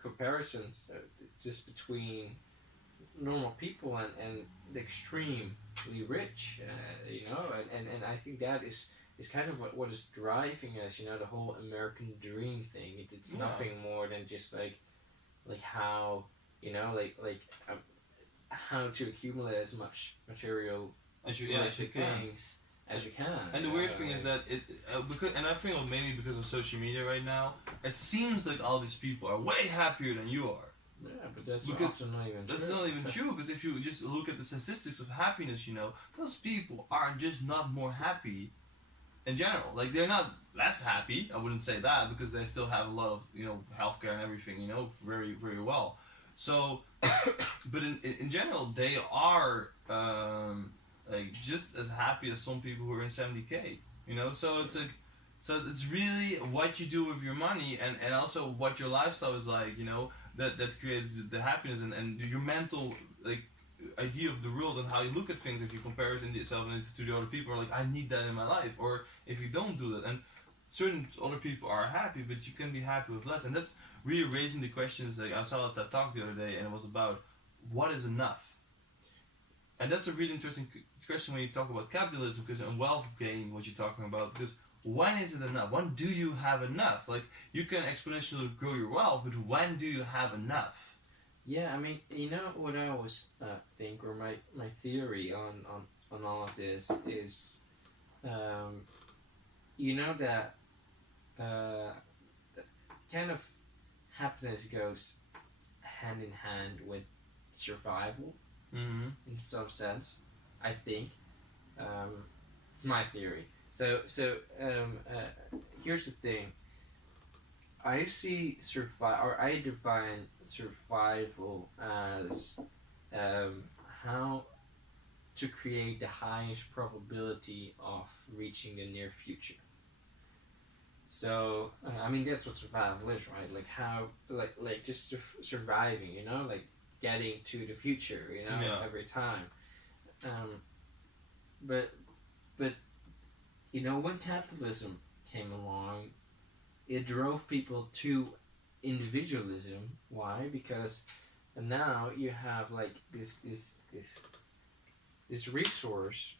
comparisons just between normal people and the extremely rich, you know, and I think that is kind of what is driving us, you know, the whole American dream thing. It's nothing more than just like how, you know, like how to accumulate as much material as you things as you can. And the weird thing is that because, and I feel mainly because of social media right now, it seems like all these people are way happier than you are. Yeah, but that's often not even true. That's not even true, because if you just look at the statistics of happiness, you know, those people are just not more happy in general. Like, they're not less happy, I wouldn't say that, because they still have a lot of, you know, healthcare and everything, you know, very, very well. So, but in general, they are like just as happy as some people who are in 70k, you know. So it's like, so it's really what you do with your money, and also what your lifestyle is like, you know, that creates the happiness and your mental like idea of the world and how you look at things. If you compare yourself to the other people, are like, I need that in my life, or if you don't do that, and certain other people are happy, but you can be happy with less, and that's really raising the questions. Like, I saw that talk the other day, and it was about what is enough, and that's a really interesting question when you talk about capitalism, because in wealth gain, what you're talking about, because when is it enough? When do you have enough? Like, you can exponentially grow your wealth, but when do you have enough? Yeah, I mean, you know what I always think, or my theory on all of this is, um, you know that uh, that kind of happiness goes hand in hand with survival Mm-hmm. in some sense. I think it's my theory. Here's the thing. I see I define survival as how to create the highest probability of reaching the near future. So I mean that's what survival is, right? Like how like just surviving, you know, like getting to the future, you know, Yeah. every time. Um, but but you know when capitalism came along, it drove people to individualism. Why? Because now you have like this resource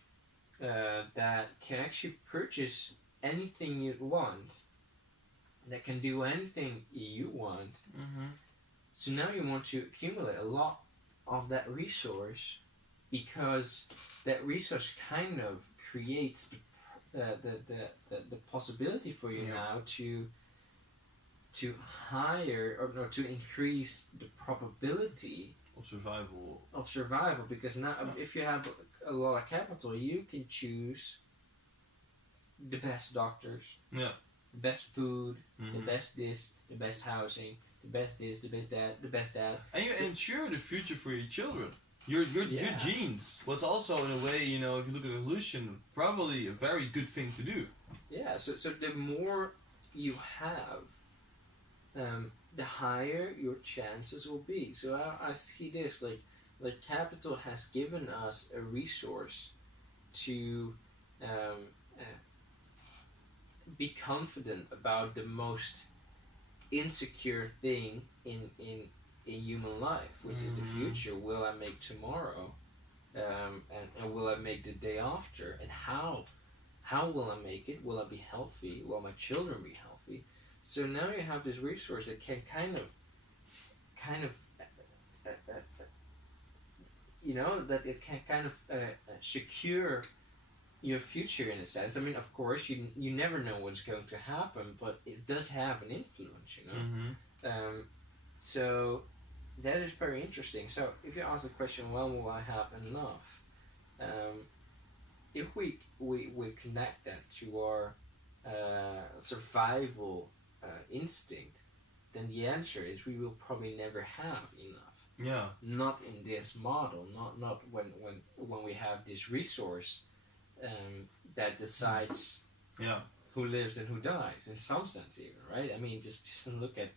that can actually purchase anything you want, that can do anything you want. Mm-hmm. So now you want to accumulate a lot of that resource because that resource kind of creates the possibility for you now to hire or no, to increase the probability Of survival. because now if you have a lot of capital you can choose the best doctors, Yeah. the best food, Mm-hmm. the best this, the best housing, the best this, the best that, the best that. And you ensure the future for your children. Your genes. What's also in a way, you know, if you look at evolution, probably a very good thing to do. Yeah, so the more you have, the higher your chances will be. So I see this like capital has given us a resource to be confident about the most insecure thing in human life, which is the future. Will I make tomorrow, and will I make the day after, and how will I make it? Will I be healthy? Will my children be healthy? So now you have this resource that can kind of you know, that it can kind of secure your future in a sense. I mean, of course, you never know what's going to happen, but it does have an influence, you know. Mm-hmm. So that is very interesting. So if you ask the question, when will I have enough? If we connect that to our survival instinct, then the answer is we will probably never have enough. Yeah. Not in this model. Not when we have this resource that decides who lives and who dies, in some sense even, right? I mean, just look at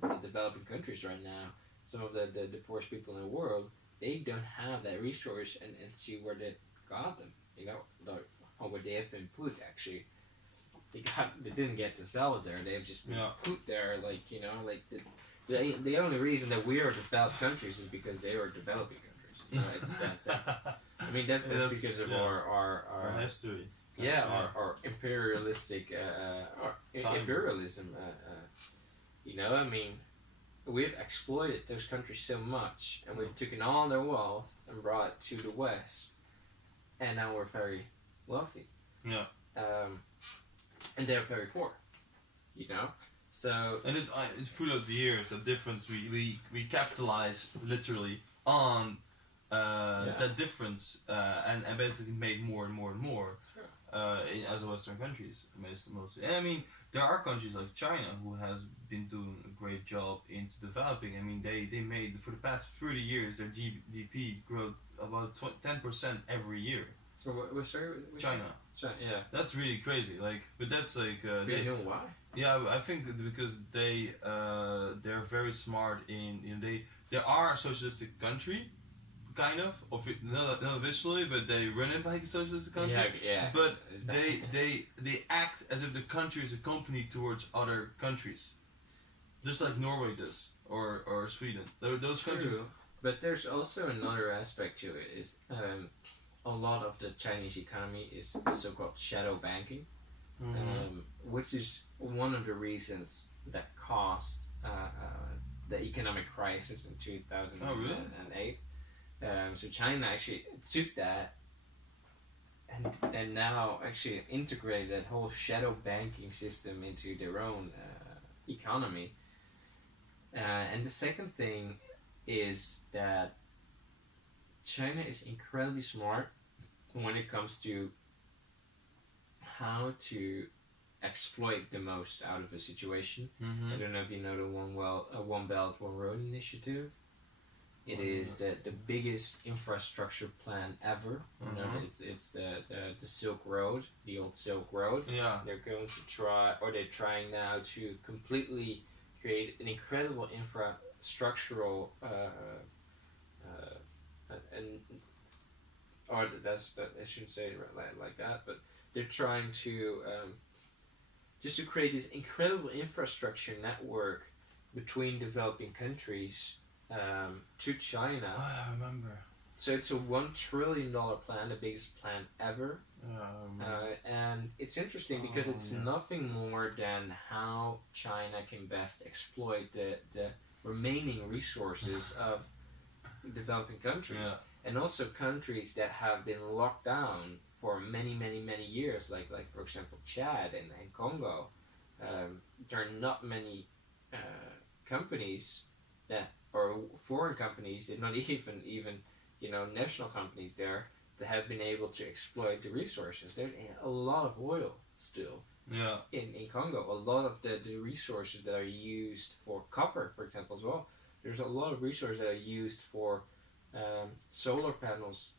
the developing countries right now. Some of the poorest people in the world, they don't have that resource and see where they got them, you know, or where they have been put, actually. They didn't get to sell it there, they've just been put there, like, you know, like the only reason that we are developed countries is because they were developing countries. You know, that's I mean, that's because of our history. Our imperialistic imperialism. You know, I mean, we've exploited those countries so much, and we've taken all their wealth and brought it to the West, and now we're very wealthy. Yeah. And they're very poor. You know, so and it throughout the years the difference we capitalized literally on that difference and basically made more and more and more. As the Western countries, mostly. And I mean, there are countries like China who has been doing a great job into developing. I mean, they made, for the past 30 years, their GDP growth about 10% every year. China. Yeah. That's really crazy. Like, but that's like. Do you know why? Yeah, I think that because they're very smart in, you know, they are a socialistic country. Kind of not officially, but they run it like a socialist country. Yeah. But they act as if the country is a company towards other countries, just like Norway does, or Sweden. Those countries. True. But there's also another aspect to it. Is a lot of the Chinese economy is so-called shadow banking, which is one of the reasons that caused the economic crisis in 2008. Oh, really? So China actually took that and now actually integrate that whole shadow banking system into their own economy. And the second thing is that China is incredibly smart when it comes to how to exploit the most out of a situation. I don't know if you know the One Belt, One Road initiative. It is the biggest infrastructure plan ever. You know, it's the Silk Road, the old Silk Road. Yeah. They're going to try, or they're trying now to completely create an incredible infrastructural or that's that I shouldn't say it like that, but they're trying to just to create this incredible infrastructure network between developing countries to China. Oh, I remember. So it's a $1 trillion plan, the biggest plan ever. And it's interesting because it's nothing more than how China can best exploit the remaining resources of developing countries. And also countries that have been locked down for many, many, many years, like for example Chad and Congo. There are not many companies that, or foreign companies, not even national companies there, that have been able to exploit the resources. There's a lot of oil still in Congo. A lot of the resources that are used for copper, for example, as well. There's a lot of resources that are used for solar panels,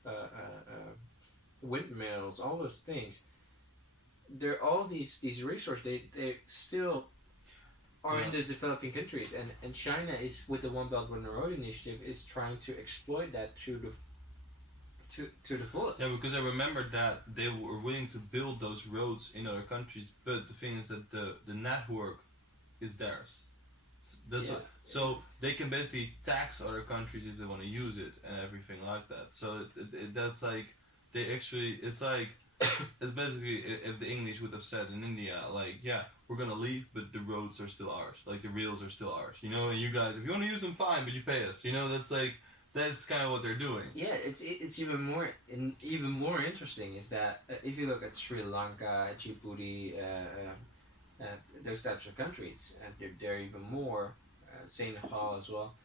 windmills, all those things. There are all these resources. They still are in those developing countries, and China is, with the One Belt One Road initiative, is trying to exploit that to the fullest. Yeah, because I remember that they were willing to build those roads in other countries, but the thing is that the network is theirs. So they can basically tax other countries if they want to use it and everything like that. So that's like, they actually, it's like, it's basically if the English would have said in India, like, yeah, we're gonna leave, but the roads are still ours. Like, the rails are still ours. You know, and you guys, if you want to use them, fine, but you pay us. You know, that's like, that's kind of what they're doing. Yeah, it's even more interesting is that if you look at Sri Lanka, Djibouti, those types of countries, they're even more. Nepal as well.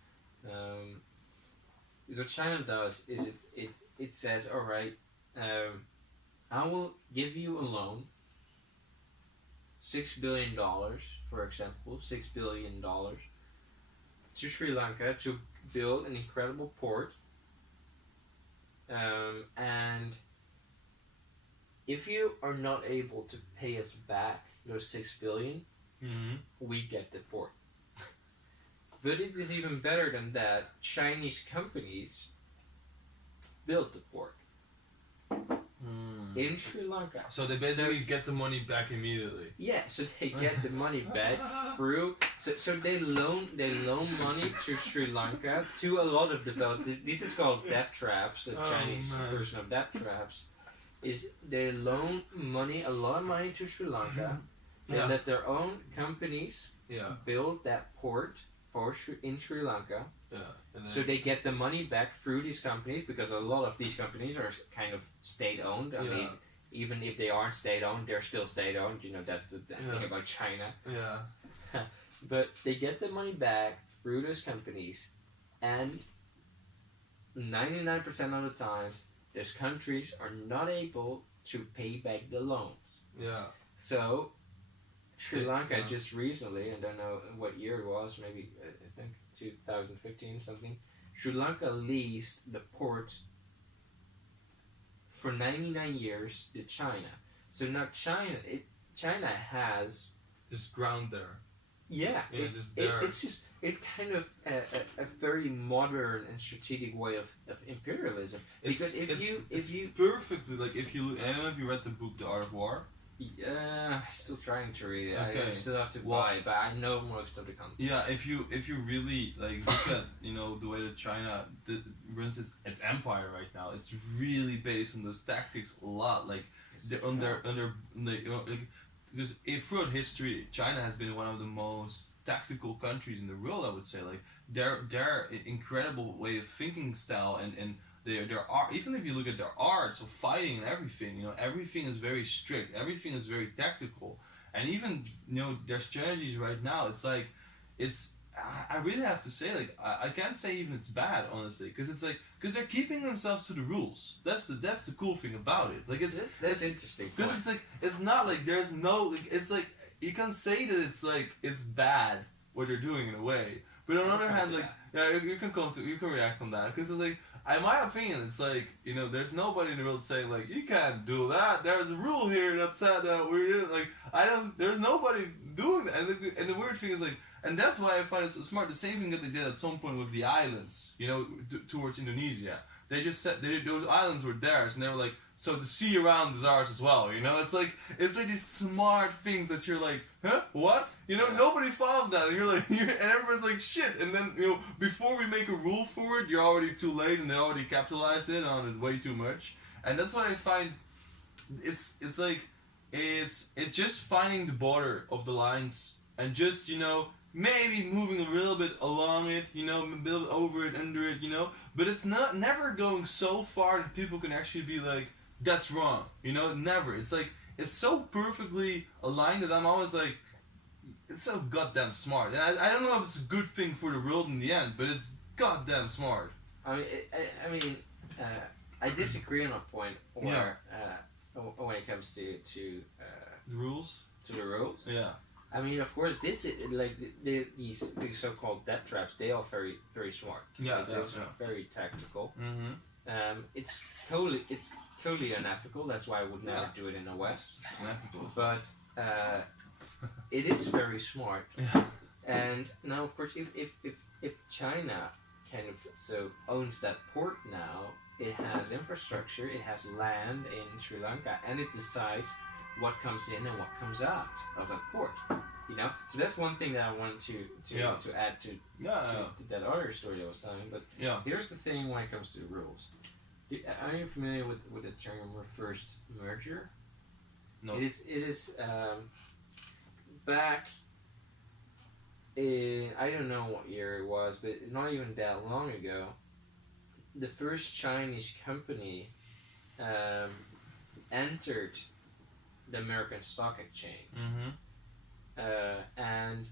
So China does is it says, all right, I will give you a loan, $6 billion, for example, $6 billion to Sri Lanka to build an incredible port. And if you are not able to pay us back those $6 billion, we get the port. But it is even better than that. Chinese companies built the port in Sri Lanka. So they basically get the money back immediately. Yeah, so they get the money back through. So they loan money to Sri Lanka to a lot of developed. This is called debt traps. The Chinese version of debt traps is they loan a lot of money to Sri Lanka. They let their own companies build that port in Sri Lanka, so they get the money back through these companies, because a lot of these companies are kind of state-owned. I mean, even if they aren't state-owned, they're still state-owned. You know, that's the thing about China. But they get the money back through those companies, and 99% of the times, those countries are not able to pay back the loans. So Sri Lanka just recently, I don't know what year it was, maybe I think 2015 something, Sri Lanka leased the port for 99 years to China. So now China has just ground there. It's kind of a very modern and strategic way of imperialism. Because if you perfectly, like, if you, I don't know if you read the book The Art of War. I'm still trying to read it. Okay. I still have to buy it, but I know most of the content. Yeah, if you really like look at the way that China runs its empire right now, it's really based on those tactics a lot. Like because throughout history, China has been one of the most tactical countries in the world. I would say, like their incredible way of thinking style and there are, even if you look at their arts of fighting and everything, you know, everything is very strict, everything is very tactical, and even, you know, their strategies right now, it's like, I really have to say, like, I can't say even it's bad, honestly, because it's like, because they're keeping themselves to the rules. That's the cool thing about it. Like, that's interesting. Because it's like, it's not like there's no, it's like, you can say that it's like, it's bad what they're doing in a way, but on the other hand, like, yeah, you can react on that, because it's like, in my opinion, it's like, you know, there's nobody in the world saying, like, you can't do that, there's a rule here that said that we didn't, like, there's nobody doing that, and the weird thing is, like, and that's why I find it so smart. The same thing that they did at some point with the islands, you know, towards Indonesia. They just said those islands were theirs, and they were like, so the sea around is ours as well. You know, it's like these smart things that you're like, huh, what? You know, nobody followed that, and you're like, and everyone's like, shit. And then, you know, before we make a rule for it, you're already too late, and they already capitalized it on it way too much. And that's what I find. It's like it's just finding the border of the lines and just, you know, maybe moving a little bit along it, you know, a bit over it, under it, you know, but it's never going so far that people can actually be like, that's wrong, you know, never. It's like, it's so perfectly aligned that I'm always like, it's so goddamn smart. And I don't know if it's a good thing for the world in the end, but it's goddamn smart. I mean, I disagree on a point where, when it comes to the rules? To the rules? Yeah. I mean, of course, this is like these so-called debt traps. They are very, very smart. Yeah, like, very tactical. Mm-hmm. It's totally unethical. That's why I would never do it in the West. It's unethical. But it is very smart. Yeah. And now, of course, if China kind of owns that port now, it has infrastructure, it has land in Sri Lanka, and it decides what comes in and what comes out of that port, you know. So that's one thing that I wanted to add to that other story I was telling. But here's the thing when it comes to rules. Are you familiar with the term reversed merger? No. It is back in, I don't know what year it was, but it's not even that long ago. The first Chinese company entered the American Stock Exchange. Mm-hmm. And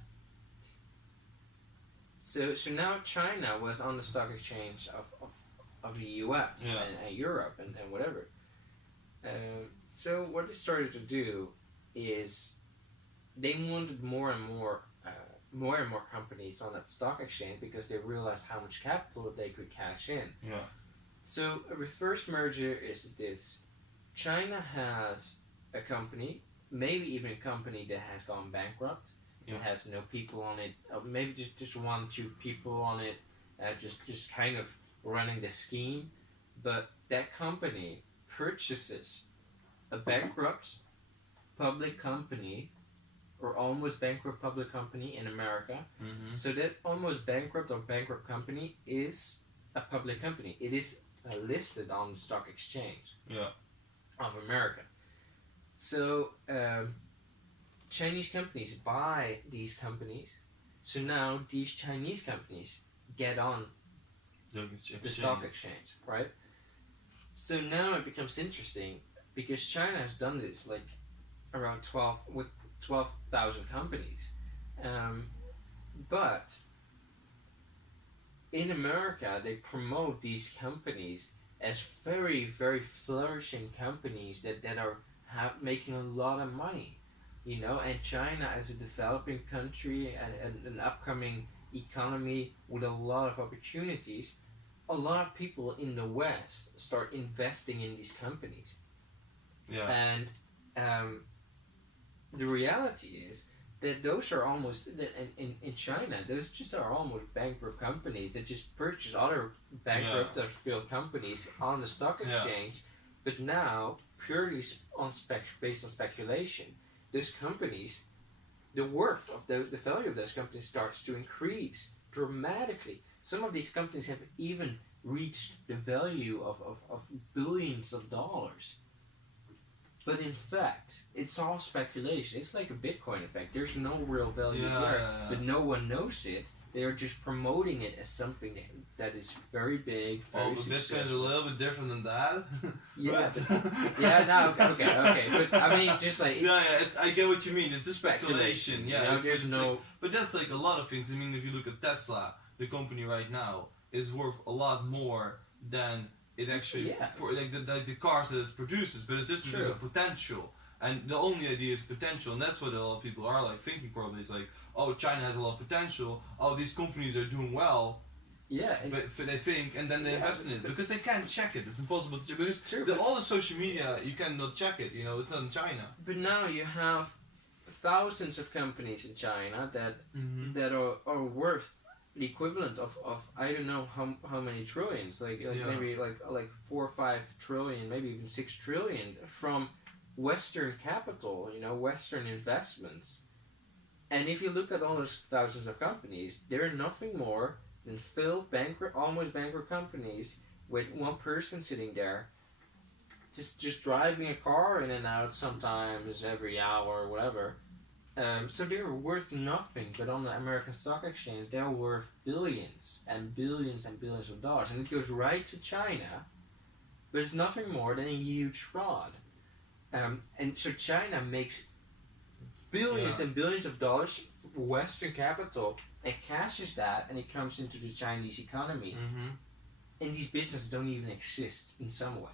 so now China was on the stock exchange of the US and Europe and whatever. So what they started to do is they wanted more and more companies on that stock exchange because they realized how much capital they could cash in. Yeah. So a reverse merger is this. China has a company, maybe even a company that has gone bankrupt. It has no people on it, or maybe just 1-2 people on it, just kind of running the scheme. But that company purchases a bankrupt public company or almost bankrupt public company in America. Mm-hmm. So that almost bankrupt or bankrupt company is a public company. It is listed on the stock exchange of America. So Chinese companies buy these companies. So now these Chinese companies get on the stock exchange, right? So now it becomes interesting because China has done this like around 12,000 companies. But in America, they promote these companies as very, very flourishing companies that are making a lot of money, you know. And China, as a developing country and an upcoming economy with a lot of opportunities, a lot of people in the West start investing in these companies. Yeah. And the reality is that those are almost, in China, those just are almost bankrupt companies that just purchase other bankrupt or failed companies on the stock exchange. But now, purely based on speculation, those companies, the worth of the value of those companies starts to increase dramatically. Some of these companies have even reached the value of billions of dollars. But in fact, it's all speculation. It's like a Bitcoin effect. There's no real value there, but no one knows it. They are just promoting it as something that is very big, very but successful. Bitcoin is a little bit different than that. Yeah, okay. But I mean, just like I get what you mean. It's a speculation. Yeah, there's no. But that's like a lot of things. I mean, if you look at Tesla, the company right now is worth a lot more than it actually. Like the cars that it produces, but it's just because of potential. And the only idea is potential, and that's what a lot of people are like thinking. Probably it's like, oh, China has a lot of potential. Oh, these companies are doing well. Yeah, but they think, and then they invest in it because they can't check it. It's impossible to check because all the social media you cannot check it. You know, it's not in China. But now you have thousands of companies in China that are worth the equivalent of I don't know how many trillions, maybe like 4 or 5 trillion, maybe even 6 trillion from Western capital, Western investments. And if you look at all those thousands of companies, they're nothing more than almost bankrupt companies with one person sitting there, just driving a car in and out sometimes every hour or whatever. So they're worth nothing, but on the American Stock Exchange, they're worth billions and billions and billions of dollars, and it goes right to China, but it's nothing more than a huge fraud. And so China makes billions and billions of dollars for Western capital and cashes that, and it comes into the Chinese economy. And these businesses don't even exist in some way.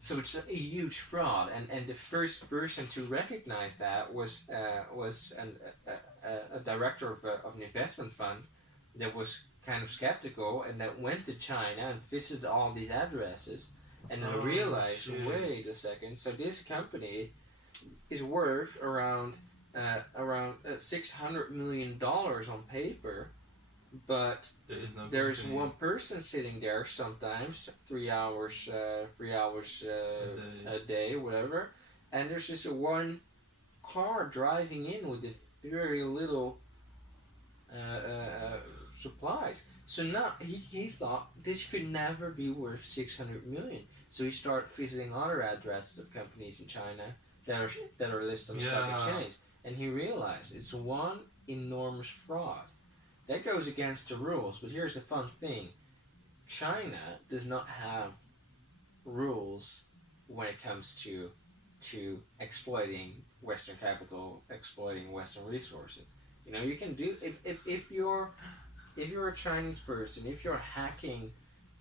So it's a huge fraud. And the first person to recognize that was a director of an investment fund that was kind of skeptical and that went to China and visited all these addresses. And I realized, wait a second, so this company is worth around $600 million on paper, but there's one person sitting there sometimes 3 hours a day, whatever, and there's just one car driving in with very little supplies. So now he thought this could never be worth 600 million. So he started visiting other addresses of companies in China that are listed on the stock exchange, and he realized it's one enormous fraud. That goes against the rules. But here's the fun thing: China does not have rules when it comes to exploiting Western capital, exploiting Western resources. You can do if you're a Chinese person, if you're hacking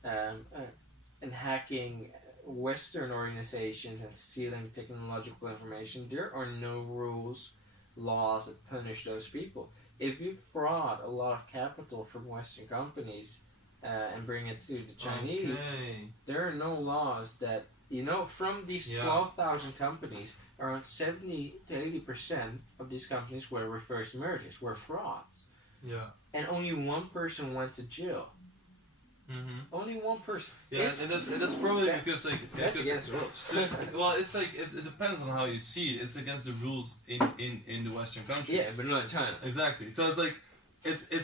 and hacking Western organizations and stealing technological information, there are no rules, laws that punish those people. If you fraud a lot of capital from Western companies and bring it to the Chinese, there are no laws that, from these 12,000 companies, around 70 to 80% of these companies were reverse mergers, were frauds. Yeah. And only one person went to jail. Only one person. Yeah, and that's probably because that's against the rules. Well, it's like it depends on how you see it. It's against the rules in the Western countries. Yeah, but not in China. Exactly. So it's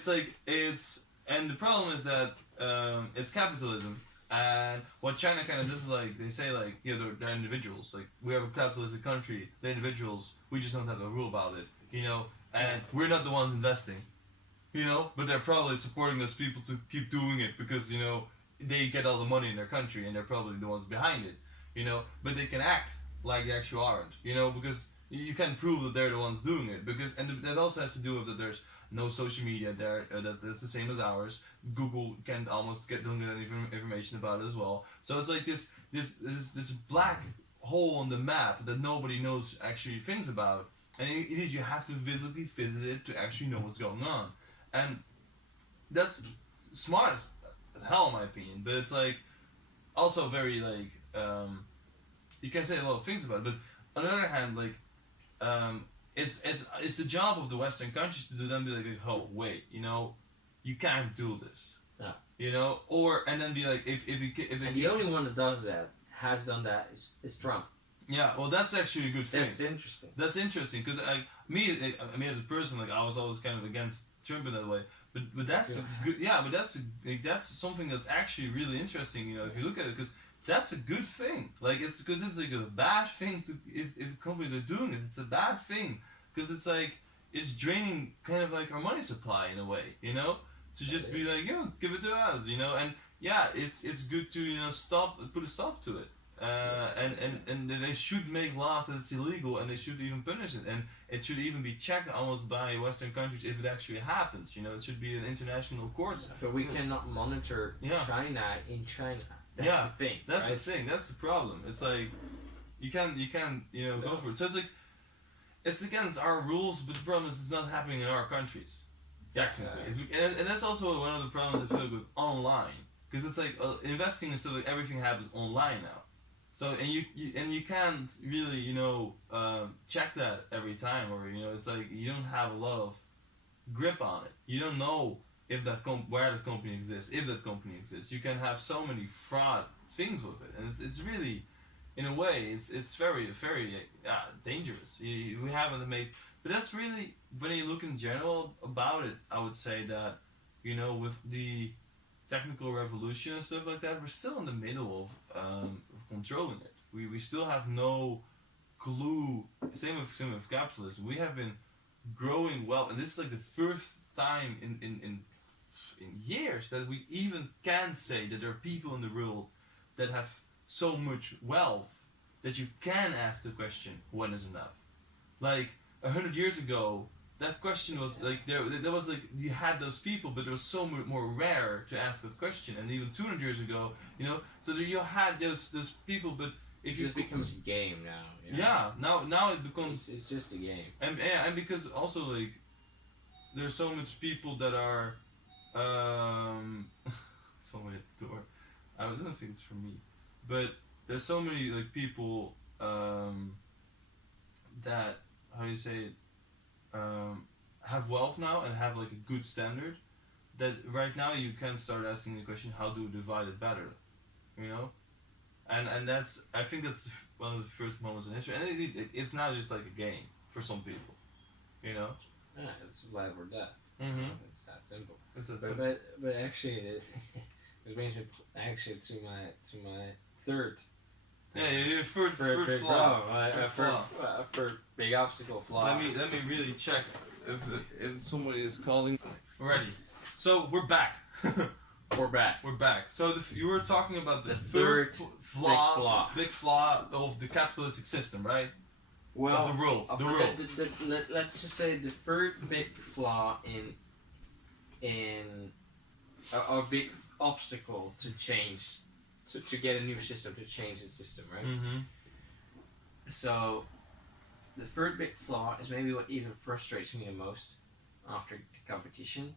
like and the problem is that it's capitalism. And what China kind of does is they say they're individuals. Like, we have a capitalistic country, they're individuals. We just don't have a rule about it, And we're not the ones investing. But they're probably supporting those people to keep doing it because, they get all the money in their country and they're probably the ones behind it, But they can act like they actually aren't, because you can't prove that they're the ones doing it. And that also has to do with that there's no social media there that's the same as ours. Google can't almost don't get any information about it as well. So it's like this black hole on the map that nobody knows actually things about. And you have to physically visit it to actually know what's going on. And that's smart as hell in my opinion, but it's also very you can say a lot of things about it, but on the other hand it's the job of the Western countries to do them be like, oh wait, you can't do this. Yeah. And then be like if the only one that has done that is Trump. Yeah, well, that's actually a good thing. That's interesting Because me as a person, I was always kind of against Trump in that way, but that's good. Yeah, but that's something that's actually really interesting. If you look at it, because that's a good thing. It's because it's a bad thing to if companies are doing it. It's a bad thing because it's it's draining kind of like our money supply in a way, you know, to just be like, give it to us, you know, and yeah, it's good to, you know, put a stop to it. And they should make laws that it's illegal, and they should even punish it, and it should even be checked almost by Western countries if it actually happens. You know, it should be an international court. But we cannot monitor China in China. That's the thing. That's the thing. That's the problem. It's like you can't you know go for it. So it's like it's against our rules, but the problem is it's not happening in our countries. Technically, and that's also one of the problems I feel with online, because it's like investing and stuff, like everything happens online now. So and you can't really, you know, check that every time, or, you know, it's like you don't have a lot of grip on it. You don't know if that where the company exists, if that company exists. You can have so many fraud things with it, and it's really, in a way, it's very dangerous. We haven't made, but that's really, when you look in general about it, I would say that, you know, with the technical revolution and stuff like that, we're still in the middle of controlling it. We still have no clue. Same with capitalism. We have been growing well, and this is like the first time in years that we even can say that there are people in the world that have so much wealth that you can ask the question, when is enough? Like 100 years ago, that question was like there was like you had those people, but it was so much more rare to ask that question. And even 200 years ago, you know, so you had those people, but if it just becomes a game now. You know? Yeah, now it becomes it's just a game. And because also like there's so much people that are someone at the door. I don't think it's for me, but there's so many like people that, how do you say it, have wealth now and have like a good standard, that right now you can start asking the question, how do we divide it better, you know, and that's, I think that's one of the first moments in history, and it's not just like a game for some people, you know. Yeah, it's life or death. Mm-hmm. You know, it's that simple. But actually, it brings me actually to my third. Your third flaw. First big obstacle flaw. Let me really check if somebody is calling. Ready. So we're back. We're back. So you were talking about the third big flaw of the capitalistic system, right? Well, of the rule. Let's just say the third big flaw in a big obstacle to change, to get a new system, to change the system, right? Mm-hmm. So the third big flaw is maybe what even frustrates me the most after the competition,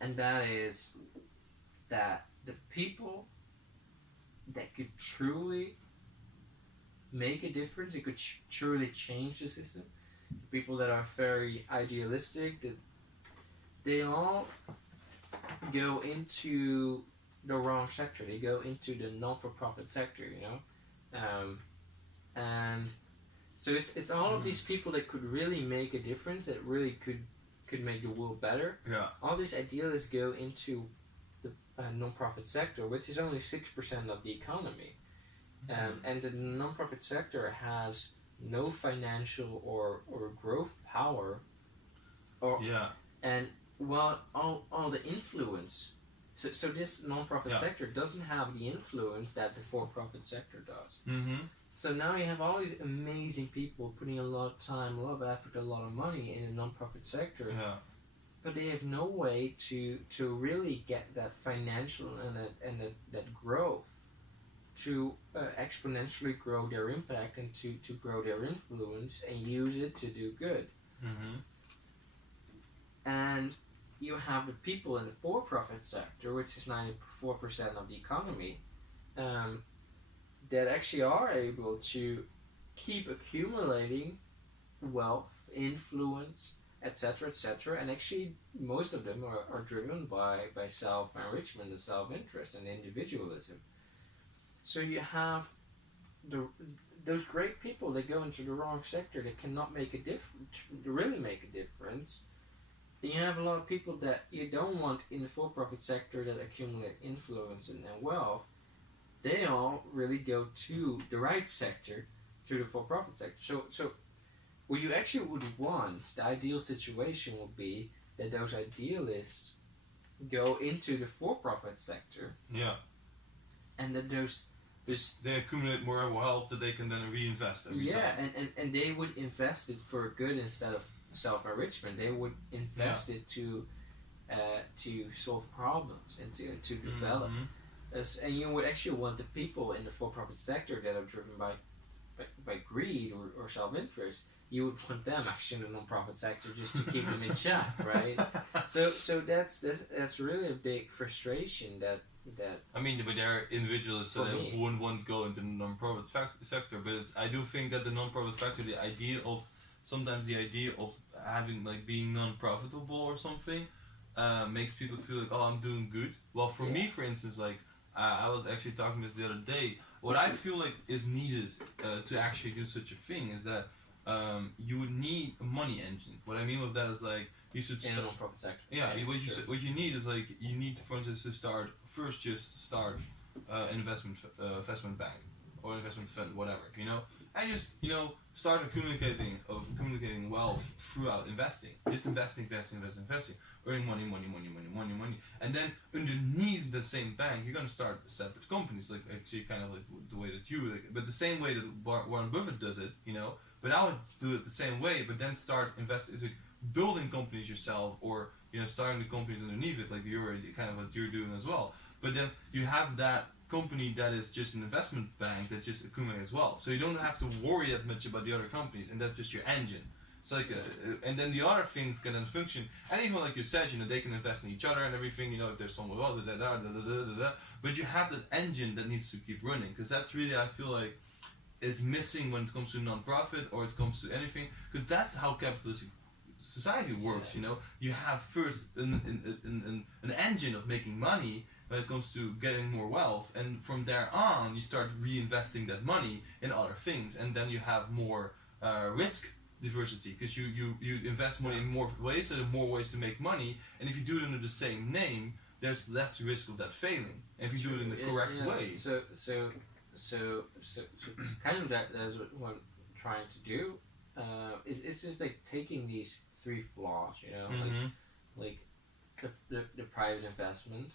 and that is that the people that could truly make a difference, they could truly change the system, the people that are very idealistic, that they all go into the wrong sector. They go into the non-for-profit sector, you know, and so it's all of these people that could really make a difference, that really could make the world better. Yeah. All these idealists go into the non-profit sector, which is only 6% of the economy, and the non-profit sector has no financial or growth power, and well, all the influence. So this non-profit sector doesn't have the influence that the for-profit sector does. Mm-hmm. So now you have all these amazing people putting a lot of time, a lot of effort, a lot of money in the non-profit sector, but they have no way to really get that financial and that growth to exponentially grow their impact and to grow their influence and use it to do good. Mm-hmm. And you have the people in the for-profit sector, which is 94% of the economy, that actually are able to keep accumulating wealth, influence, etc., and actually most of them are driven by self-enrichment and self-interest and individualism. So you have those great people that go into the wrong sector that cannot really make a difference. Then you have a lot of people that you don't want in the for-profit sector that accumulate influence and wealth. They all really go to the right sector, to the for-profit sector. So what you actually would want, the ideal situation would be that those idealists go into the for-profit sector. Yeah. And that there's they accumulate more wealth that they can then reinvest every time. And they would invest it for good instead of self-enrichment. They would invest it to solve problems and to develop. And you would actually want the people in the for-profit sector that are driven by greed or self-interest. You would want them actually in the non-profit sector just to keep them in check, right? So that's really a big frustration that. I mean, but there are individuals that wouldn't want to go into the non-profit sector, but I do think that the non-profit sector, the idea of having like being non-profitable or something, makes people feel like, oh, I'm doing good. Well, for me, for instance, like I was actually talking this the other day. What I feel like is needed to actually do such a thing is that you would need a money engine. What I mean with that is like you should in the non-profit sector. Yeah, what you need is like you need, for instance, to start an investment bank or investment fund, whatever, you know, and just start accumulating wealth throughout investing, just investing, earning money, and then underneath the same bank you're gonna start separate companies, like actually kind of like the way that you, but the same way that Warren Buffett does it, you know. But I would do it the same way, but then start investing, like building companies yourself, or starting the companies underneath it, like you're kind of what you're doing as well. But then you have that company that is just an investment bank that just accumulates wealth, so you don't have to worry that much about the other companies, and that's just your engine. It's like, and then the other things can then function, and even like you said, they can invest in each other and everything. If there's someone else, but you have that engine that needs to keep running, because that's really, I feel like, is missing when it comes to non-profit or it comes to anything, because that's how capitalistic society works. You have first an engine of making money when it comes to getting more wealth, and from there on you start reinvesting that money in other things, and then you have more risk diversity, because you invest money in more ways, so there are more ways to make money, and if you do it under the same name, there's less risk of that failing, and if you do it in the correct way. So kind of that's what I'm trying to do. It's just like taking these three flaws, like the private investment,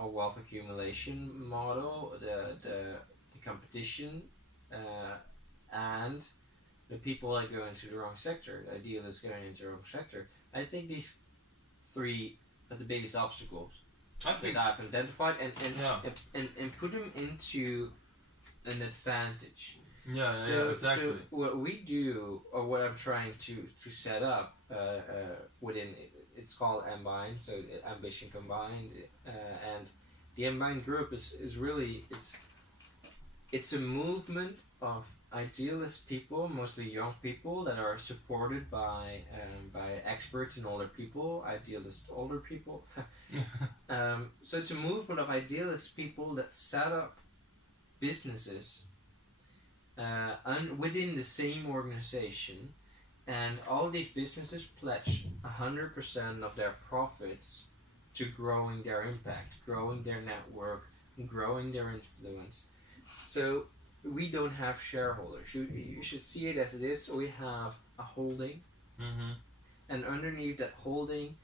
or wealth accumulation model, the competition, and the people that go into the wrong sector, the idealists going into the wrong sector. I think these three are the biggest obstacles that I've identified, and put them into an advantage. Exactly. So what we do, or what I'm trying to set up within, it's called Ambine, so Ambition Combined, and the Ambine group is really, it's a movement of idealist people, mostly young people, that are supported by experts and older people, idealist older people. So it's a movement of idealist people that set up businesses within the same organization, and all these businesses pledge 100% of their profits to growing their impact, growing their network, growing their influence. So we don't have shareholders. You should see it as it is. So we have a holding, and underneath that holding,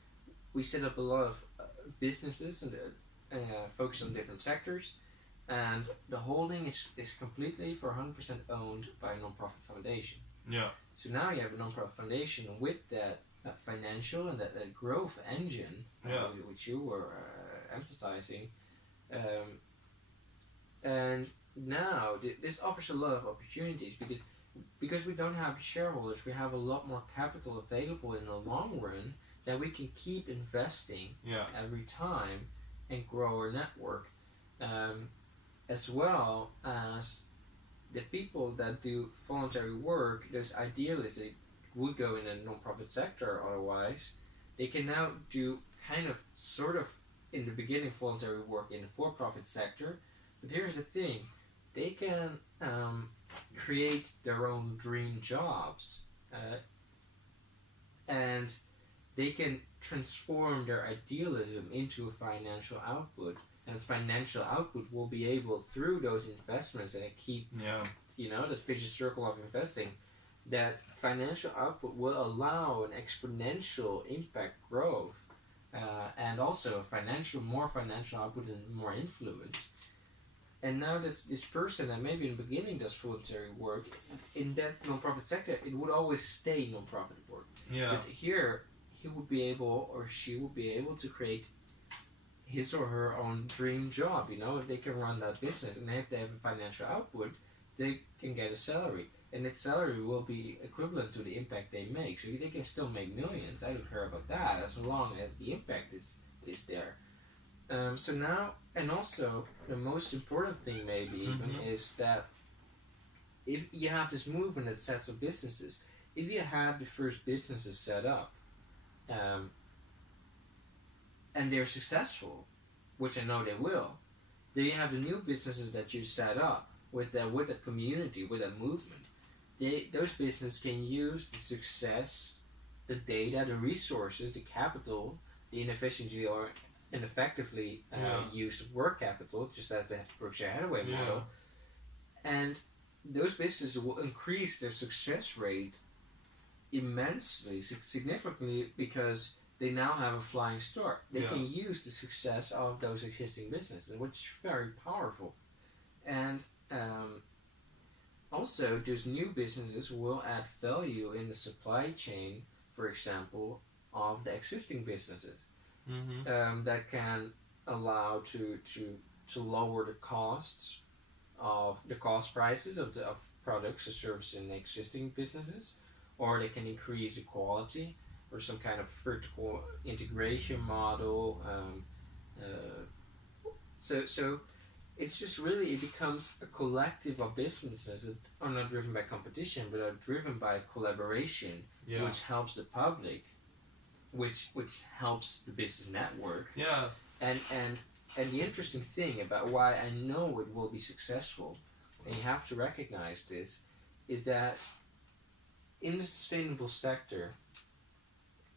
we set up a lot of businesses and focus on different sectors. And the holding is completely for 100% owned by a non-profit foundation. Yeah. So now you have a non-profit foundation with that financial and that growth engine, which you were emphasizing, and now this offers a lot of opportunities, because we don't have shareholders, we have a lot more capital available in the long run that we can keep investing every time and grow our network, as well as the people that do voluntary work, those idealists that would go in a non-profit sector otherwise, they can now do kind of sort of in the beginning voluntary work in the for-profit sector. But here's the thing, they can create their own dream jobs, and they can transform their idealism into a financial output, and financial output will be able, through those investments, and keep the vicious circle of investing, that financial output will allow an exponential impact growth, and also more financial output and more influence. And now this person that maybe in the beginning does voluntary work in that non-profit sector, it would always stay non-profit work. Yeah. But here, he would be able, or she would be able, to create his or her own dream job. If they can run that business, and if they have a financial output, they can get a salary, and that salary will be equivalent to the impact they make. So they can still make millions. I don't care about that, as long as the impact is there. So now, and also the most important thing maybe even is that if you have this movement that sets up businesses, if you have the first businesses set up, and they're successful, which I know they will, then you have the new businesses that you set up with that community, with that movement. Those businesses can use the success, the data, the resources, the capital, the inefficiency or ineffectively used work capital, just as the Berkshire Hathaway model, and those businesses will increase their success rate immensely, significantly, because they now have a flying start. They can use the success of those existing businesses, which is very powerful. And also, those new businesses will add value in the supply chain, for example, of the existing businesses. That can allow to lower the costs of the cost prices of products or services in the existing businesses, or they can increase the quality, or some kind of vertical integration model. So it's just really, it becomes a collective of businesses that are not driven by competition, but are driven by collaboration, which helps the public, which helps the business network. Yeah. And the interesting thing about why I know it will be successful, and you have to recognize this, is that in the sustainable sector,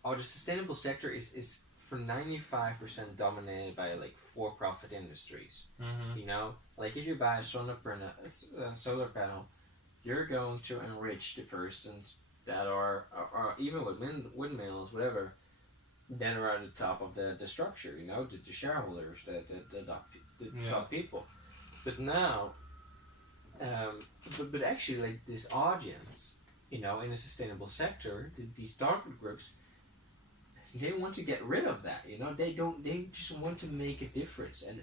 the sustainable sector is for 95% dominated by like for-profit industries. Like if you buy a solar panel, you're going to enrich the persons that are even with windmills, whatever, that are at the top of the structure. The shareholders, the top people. But now, but actually, like this audience, in the sustainable sector, these target groups, they want to get rid of that. They just want to make a difference, and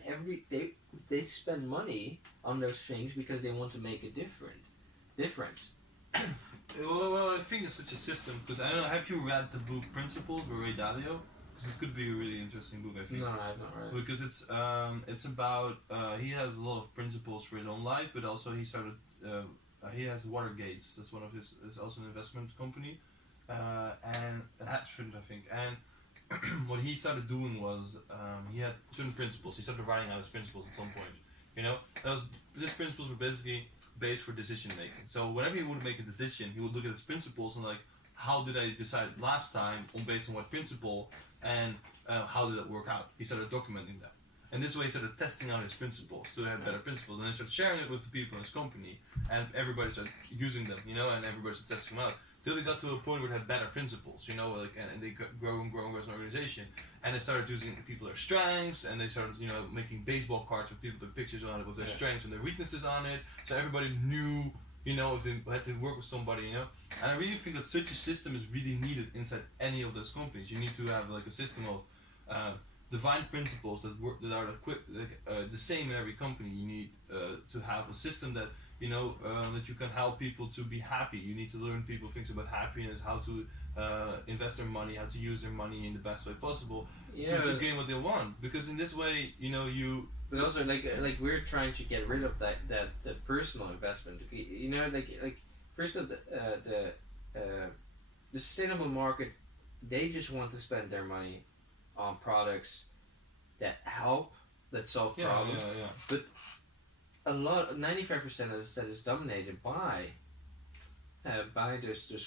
they spend money on those things because they want to make a difference. Well, I think it's such a system, because I don't know, have you read the book Principles by Ray Dalio? Because it could be a really interesting book, I think. No, I've not read it. Because it's about, he has a lot of principles for his own life, but also he has Watergates, that's one of it's also an investment company, and a hedge fund, I think. And what he started doing was, he had certain principles. He started writing out his principles at some point. These principles were basically based for decision making. So whenever he would make a decision, he would look at his principles and like, how did I decide last time based on what principle, and how did it work out? He started documenting that. And this way he started testing out his principles to have better principles, and then he started sharing it with the people in his company, and everybody started using them, and everybody started testing them out. Till they got to a point where they had better principles, and they grow and grow as an organization. And they started using their strengths, and they started, making baseball cards with people with pictures on it with their strengths and their weaknesses on it. So everybody knew, if they had to work with somebody, And I really think that such a system is really needed inside any of those companies. You need to have like a system of defined principles that are the same in every company. You need to have a system that that you can help people to be happy. You need to learn people things about happiness, how to invest their money, how to use their money in the best way possible to gain what they want. Because in this way, you. But also, like we're trying to get rid of that personal investment. First of the sustainable market, they just want to spend their money on products that help, that solve problems. But 95% of the set is dominated by this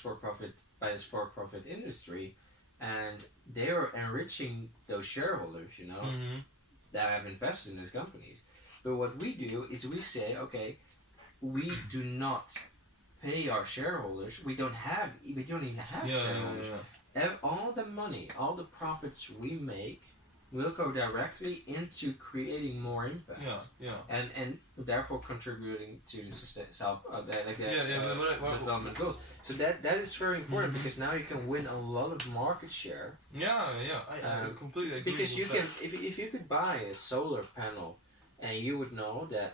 for-profit industry, and they are enriching those shareholders, that have invested in those companies. But what we do is we say, okay, we do not pay our shareholders, we don't even have shareholders. All the money, all the profits we make will go directly into creating more impact. And therefore contributing to the development goals. So that is very important because now you can win a lot of market share. I completely agree. Because you with can, that. if you could buy a solar panel, and you would know that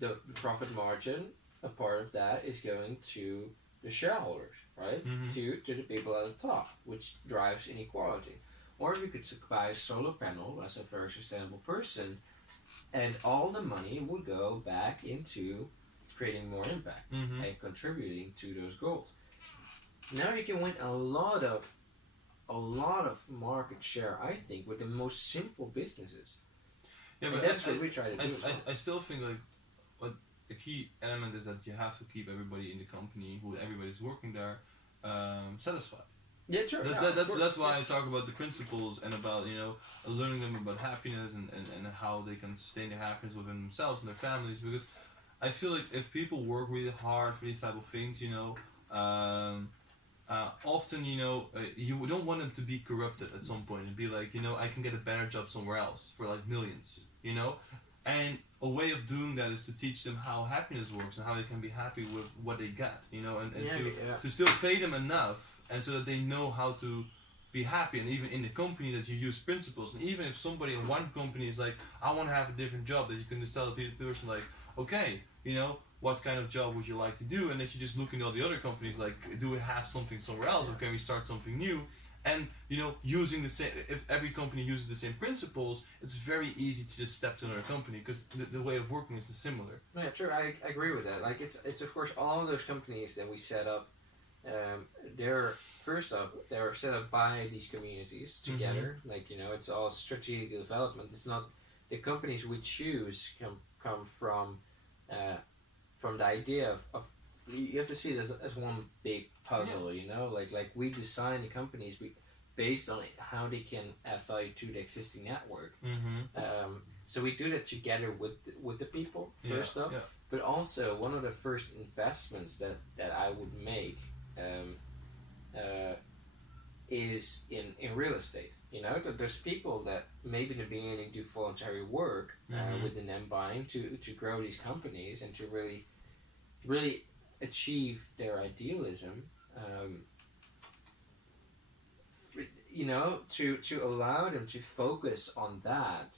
the profit margin, a part of that is going to the shareholders, right? To the people at the top, which drives inequality. Or you could buy a solar panel as a very sustainable person, and all the money would go back into creating more impact and contributing to those goals. Now you can win a lot of market share, I think, with the most simple businesses. Yeah, and but that's what we try to do. I still think like what the key element is that you have to keep everybody in the company, who everybody's working there, satisfied. Yeah, sure. That's why I talk about the principles and about learning them about happiness and how they can sustain their happiness within themselves and their families, because I feel like if people work really hard for these type of things, often you don't want them to be corrupted at some point and be like I can get a better job somewhere else for like millions, and a way of doing that is to teach them how happiness works and how they can be happy with what they get, to still pay them enough, and so that they know how to be happy. And even in the company that you use principles, and even if somebody in one company is like, I want to have a different job, that you can just tell the person like, okay, what kind of job would you like to do, and that you just look into all the other companies like, do we have something somewhere else, or can we start something new? And using the same, if every company uses the same principles, it's very easy to just step to another company because the way of working is similar. Yeah, true. I agree with that. Like it's of course all of those companies that we set up. They're set up by these communities together. Like it's all strategic development. It's not the companies we choose come from the idea of you have to see it as one big puzzle. Like we design the companies based on how they can add value to the existing network. So we do that together with the people first off. But also one of the first investments that I would make is in real estate. That there's people that maybe in the beginning do voluntary work within them buying to grow these companies and to really achieve their idealism. To allow them to focus on that.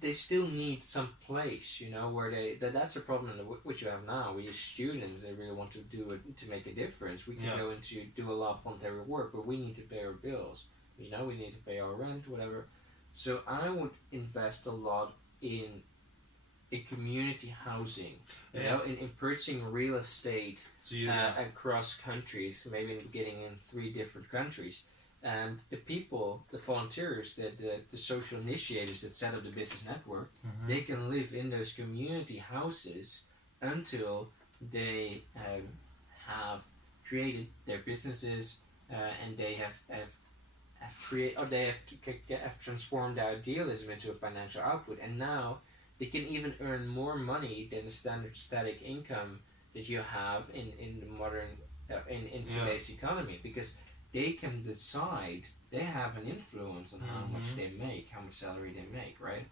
They still need some place, where that's a problem which you have now, where your students, they really want to do it to make a difference. We can go into do a lot of voluntary work, but we need to pay our bills. We need to pay our rent, whatever. So I would invest a lot in community housing, in purchasing real estate across countries, maybe in the beginning in 3 different countries. And the people, the volunteers, the social initiators that set up the business network, they can live in those community houses until they have created their businesses and they have created, or they have transformed their idealism into a financial output. And now they can even earn more money than the standard static income that you have in the modern in today's economy, because they can decide, they have an influence on how much they make, how much salary they make, right?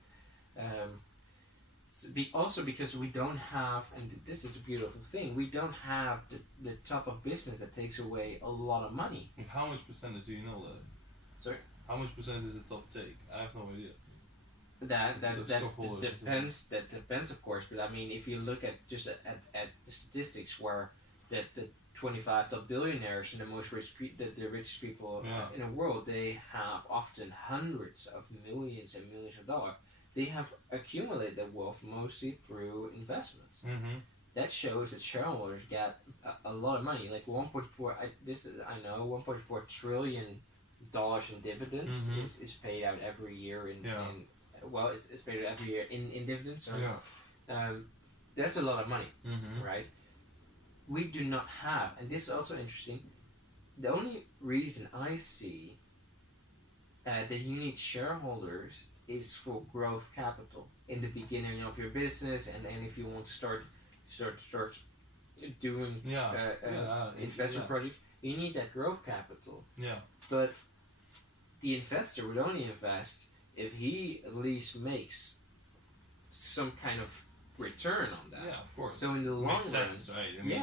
Also because we don't have, and this is a beautiful thing, we don't have the top of business that takes away a lot of money. How much percentage do you know that? Sorry? How much percentage does the top take? I have no idea. That depends, of course. But I mean, if you look at just at the statistics, where the 25 top billionaires and the most rich, the richest people in the world, they have often hundreds of millions and millions of dollars. They have accumulated their wealth mostly through investments. That shows that shareholders get a lot of money, like 1.4 trillion dollars in dividends is paid out every year it's paid out every year in dividends. So that's a lot of money, right? We do not have, and this is also interesting, the only reason I see that you need shareholders is for growth capital in the beginning of your business, and if you want to start start doing investment project, you need that growth capital. Yeah. But the investor would only invest if he at least makes some kind of return on that. Yeah, of course. So in the long Makes run, sense, right? I mean,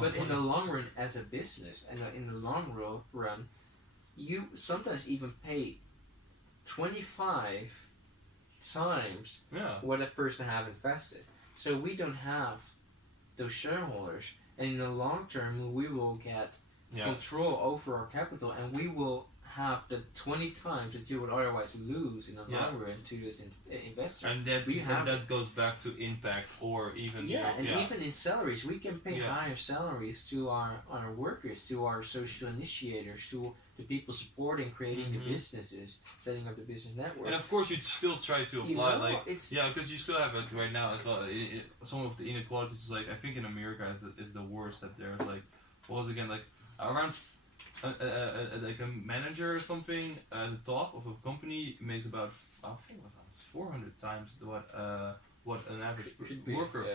but in the long run, as a business, and in the long run, you sometimes even pay 25 times what a person have invested. So we don't have those shareholders, and in the long term, we will get control over our capital, and we will have the 20 times that you would otherwise lose in the long run to this investor. And that goes back to impact, or even even in salaries, we can pay higher salaries to our workers, to our social initiators, to the people supporting creating the businesses, setting up the business network. And of course, you'd still try to apply, because you still have it right now as well. Some of the inequalities is like, I think in America is the worst, that there's like, what was it again, like around like a manager or something at the top of a company makes about I think it was 400 times what an average worker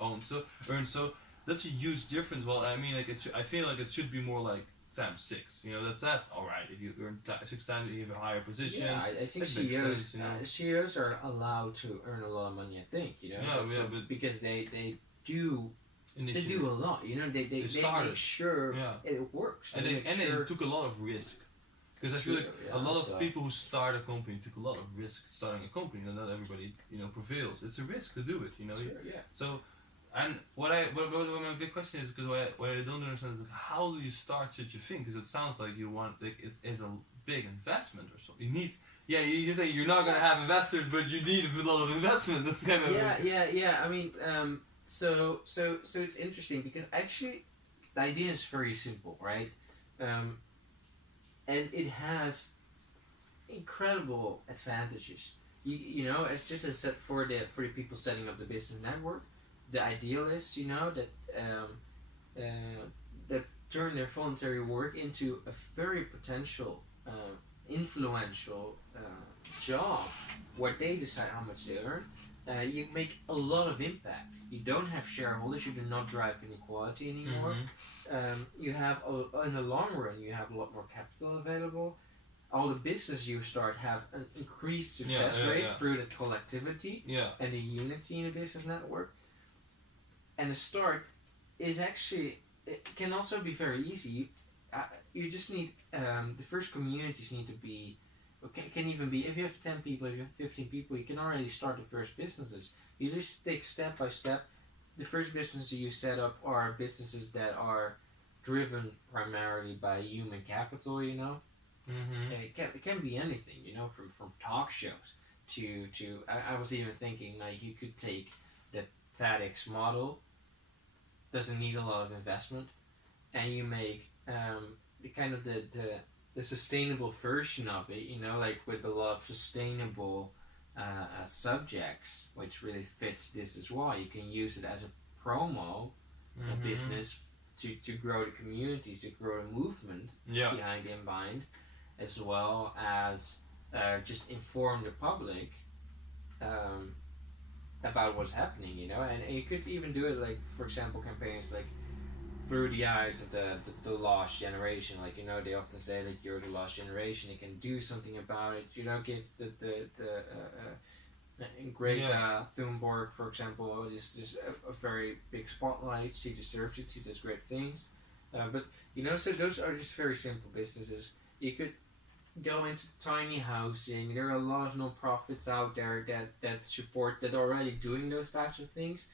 owns. So that's a huge difference. Well, I mean, like I feel like it should be more like times 6. You know, that's all right. If you earn 6 times, you have a higher position. Yeah, I think CEOs are allowed to earn a lot of money. I think but because they do. They do a lot, you know. They make sure it works. And they took a lot of risk, because I feel like a lot of people who start a company took a lot of risk starting a company. And not everybody, prevails. It's a risk to do it, So, and what my big question is, because what I don't understand is, like, how do you start such a thing? Because it sounds like you want, like, it is a big investment or something. You need. Yeah, you say you're not gonna have investors, but you need a lot of investment. That's kind of. Yeah. I mean. So it's interesting, because actually the idea is very simple, right? And it has incredible advantages. You know, it's just as said for the people setting up the business network. The ideal is, that that turn their voluntary work into a very potential influential job where they decide how much they earn. You make a lot of impact. You don't have shareholders. You do not drive inequality anymore. You have, in the long run, you have a lot more capital available. All the businesses you start have an increased success rate through the collectivity and the unity in the business network. And the start is actually, it can also be very easy. You just need, the first communities need to be, can even be, if you have 10 people, if you have 15 people, you can already start the first businesses. You just take step by step. The first businesses you set up are businesses that are driven primarily by human capital, It can be anything, from talk shows to I was even thinking, like, you could take the TEDx model, doesn't need a lot of investment, and you make the kind of the sustainable version of it, like with a lot of sustainable subjects, which really fits this as well. You can use it as a promo, a business to grow the communities, to grow the movement behind the Unbind, as well as just inform the public about what's happening, and you could even do it, like, for example, campaigns like through the eyes of the lost generation, like, they often say that you're the lost generation, you can do something about it, give Greta Thunberg, for example, is a very big spotlight. She deserves it, she does great things, but so those are just very simple businesses. You could go into tiny housing. There are a lot of non-profits out there that support, that are already doing those types of things,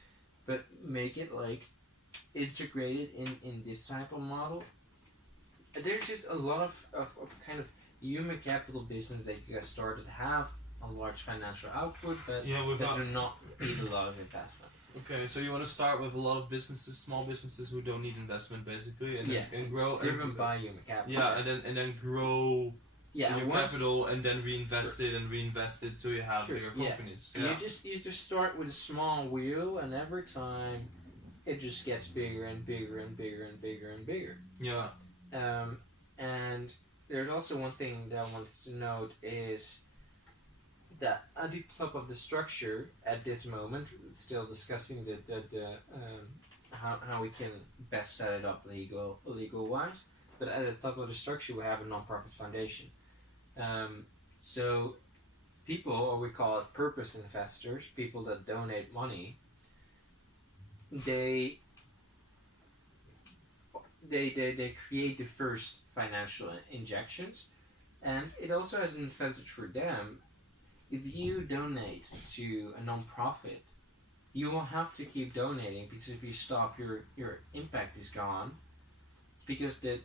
but make it like integrated in this type of model. There's just a lot of kind of human capital business that you guys started have a large financial output, but that do not need a lot of investment. Okay, so you want to start with a lot of businesses, small businesses who don't need investment, basically, and grow, driven by human capital. And then grow your capital, and then reinvest it so you have bigger companies. You just start with a small wheel, and every time it just gets bigger and bigger and bigger and bigger and bigger. Yeah. And there's also one thing that I wanted to note is that at the top of the structure at this moment, still discussing how we can best set it up legal wise. But at the top of the structure, we have a non-profit foundation. So people, or we call it purpose investors, people that donate money, they create the first financial injections, and it also has an advantage for them. If you donate to a non-profit, you will have to keep donating, because if you stop, your impact is gone, because the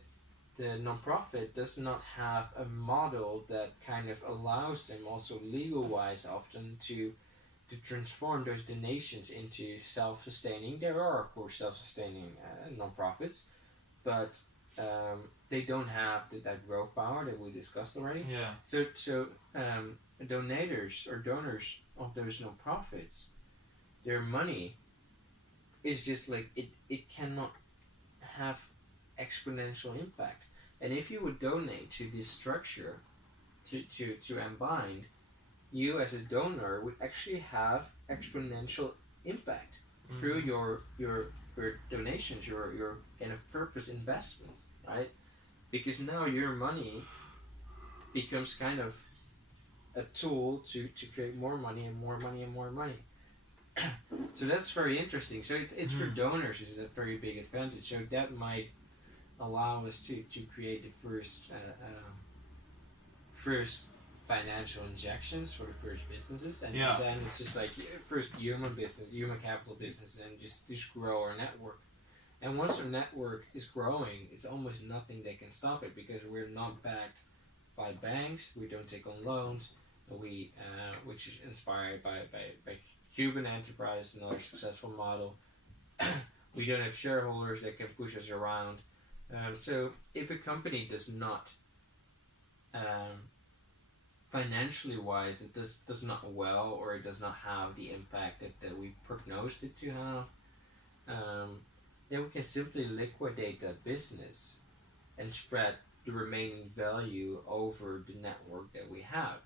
non-profit does not have a model that kind of allows them, also legal-wise often, to transform those donations into self-sustaining. There are, of course, self-sustaining non-profits, but they don't have that growth power that we discussed already. Yeah. So donors of those non-profits, their money is just like it cannot have exponential impact. And if you would donate to this structure, to Unbind, you as a donor would actually have exponential impact through your donations, your kind of purpose investments, right? Because now your money becomes kind of a tool to create more money and more money and more money. So that's very interesting. So it's for donors is a very big advantage. So that might allow us to create the first financial injections for the first businesses, and then it's just like first human capital business, and just grow our network. And once our network is growing, it's almost nothing that can stop it, because we're not backed by banks. We don't take on loans. We which is inspired by Cuban enterprise, another successful model. We don't have shareholders that can push us around. So if a company does not, financially wise, it does not well, or it does not have the impact that we prognosed it to have, then we can simply liquidate that business and spread the remaining value over the network that we have.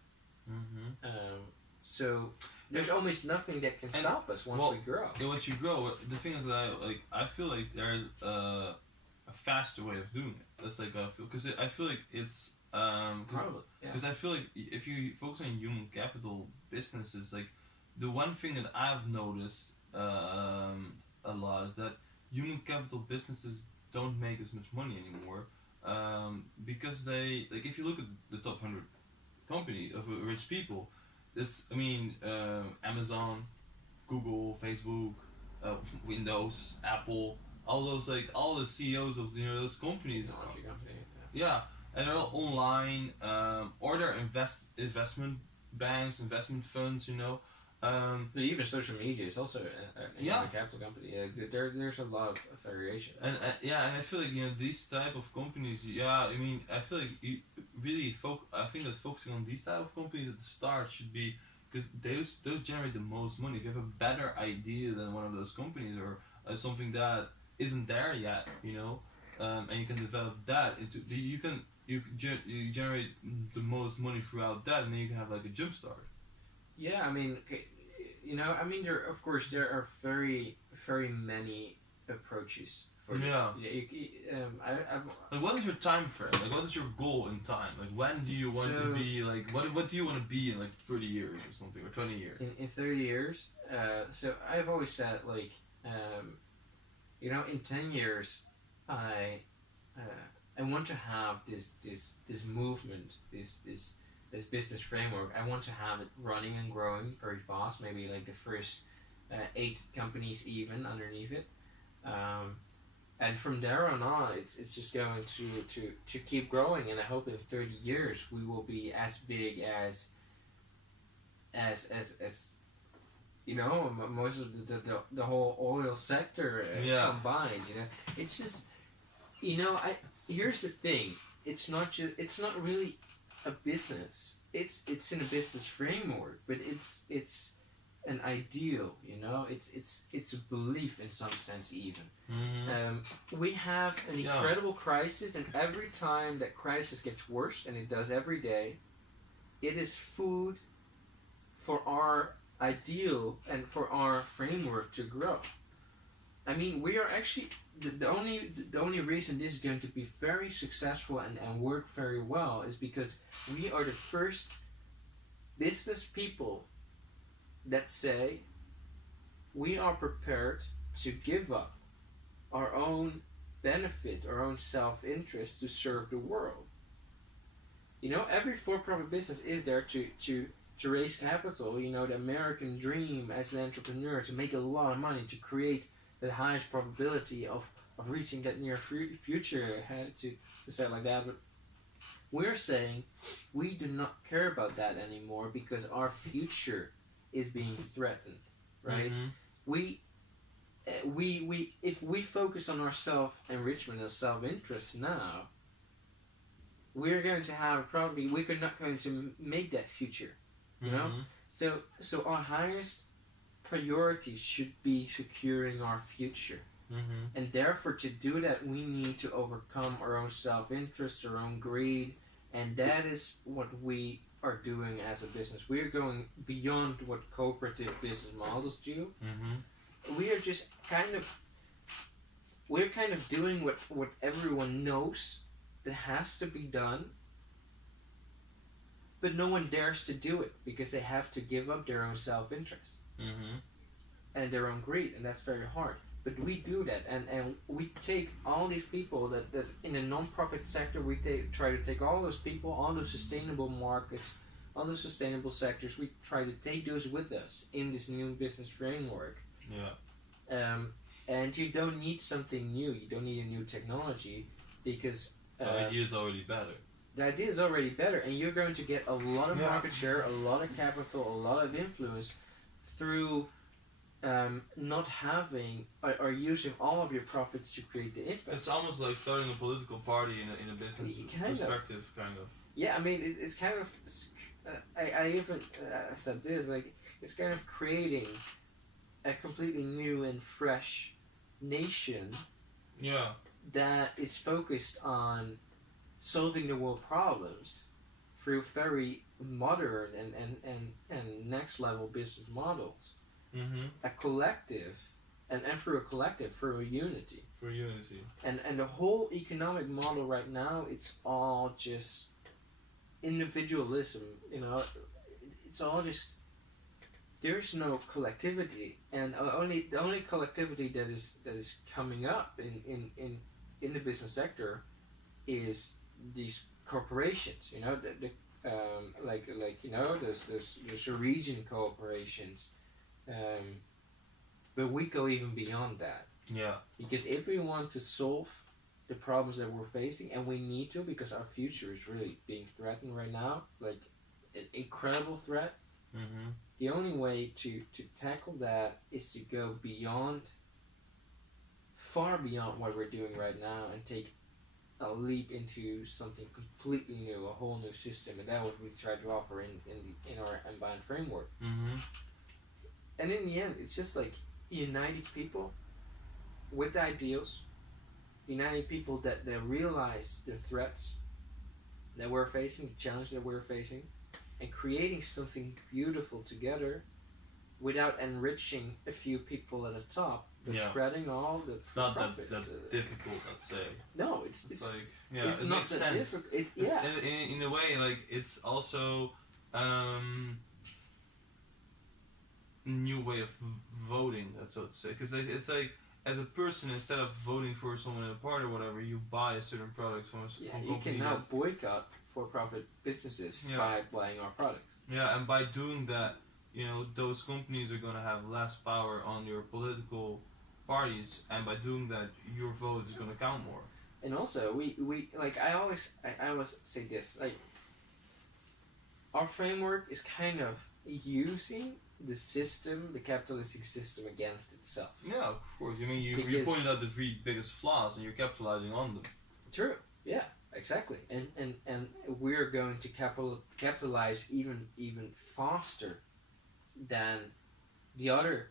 So there's almost nothing that can stop us once we grow. Yeah, once you grow, the thing is that I feel like there's a faster way of doing it. That's like because I feel like it's because I feel like if you focus on human capital businesses, like the one thing that I've noticed a lot is that human capital businesses don't make as much money anymore, because they, like, if you look at the top 100 company of rich people, it's Amazon, Google, Facebook, Windows, Apple, all those, like, all the CEOs of those companies, and they're all online, or they're investment banks, investment funds, But even social media is also a capital company. There's a lot of variation. And I feel like these type of companies. I feel like you really I think that focusing on these type of companies at the start should be, because those generate the most money. If you have a better idea than one of those companies, or something that isn't there yet, and you can develop that into you generate the most money throughout that, and then you can have like a jump start. Yeah, there are very, very many approaches for this. Like, what is your time frame? Like, what is your goal in time? Like, when do you want to be, like, what do you want to be in, like, 30 years or something, or 20 years? In 30 years, so I've always said, like, in 10 years, I want to have this movement, this business framework. I want to have it running and growing very fast, maybe like the first 8 companies even underneath it, and from there on it's just going to keep growing, and I hope in 30 years we will be as big as most of the whole oil sector combined. It's just here's the thing, it's not really a business. It's in a business framework, but it's an ideal. It's a belief in some sense even. We have an incredible crisis, and every time that crisis gets worse, and it does every day, it is food for our ideal and for our framework to grow. I mean, we are actually the only reason this is going to be very successful and work very well is because we are the first business people that say we are prepared to give up our own benefit, our own self-interest to serve the world. You know, every for-profit business is there to raise capital. You know, the American dream as an entrepreneur to make a lot of money, to create the highest probability of reaching that near future, to say it like that. But we're saying we do not care about that anymore because our future is being threatened, right? Mm-hmm. We if we focus on our self-enrichment and self-interest now, we're going to have probably we're not going to make that future, you know. So our highest priority should be securing our future, and therefore to do that we need to overcome our own self-interest, our own greed, and that is what we are doing as a business. We are going beyond what cooperative business models do. We are just kind of doing what everyone knows that has to be done, but no one dares to do it because they have to give up their own self-interest and their own greed, and that's very hard. But we do that, and we take all these people that in the non-profit sector, we try to take all those people, all those sustainable markets, all those sustainable sectors, we try to take those with us in this new business framework. Yeah. And you don't need something new. You don't need a new technology because the idea is already better. The idea is already better, and you're going to get a lot of market share, a lot of capital, a lot of influence through not having or using all of your profits to create the impact. It's almost like starting a political party in a business perspective, kind of. Yeah, I mean, it's kind of. I even said this, like, it's kind of creating a completely new and fresh nation. Yeah. That is focused on solving the world problems through very modern and next level business models. A collective, and through a collective, through a unity. For unity. And the whole economic model right now, it's all just individualism. You know, it's all just. There's no collectivity, and the only collectivity that is coming up in the business sector is these corporations. You know, like you know, there's region corporations, but we go even beyond that. Yeah. Because if we want to solve the problems that we're facing, and we need to, because our future is really being threatened right now, like an incredible threat. The only way to tackle that is to go beyond, far beyond what we're doing right now, and take a leap into something completely new, a whole new system, and that's what we try to offer in our Unbound framework. And in the end, it's just like uniting people with ideals, uniting people that realize the threats that we're facing, the challenge that we're facing, and creating something beautiful together without enriching a few people at the top, but spreading all the It's not profits. that difficult, I'd say. No, it's like, it's it not makes that sense. difficult. In a way, like, it's also new way of voting, that's so to say. Because it's like, as a person, instead of voting for someone in a party or whatever, you buy a certain product from a you can now boycott for-profit businesses by buying our products. Yeah, and by doing that, you know, those companies are going to have less power on your political parties, and by doing that, your vote is going to count more. And also, we like, I always say this, like, our framework is kind of using the system, the capitalistic system, against itself. Yeah, of course. I mean, you pointed out the three biggest flaws, and you're capitalizing on them. True. Yeah. Exactly. And we're going to capitalize even faster than the other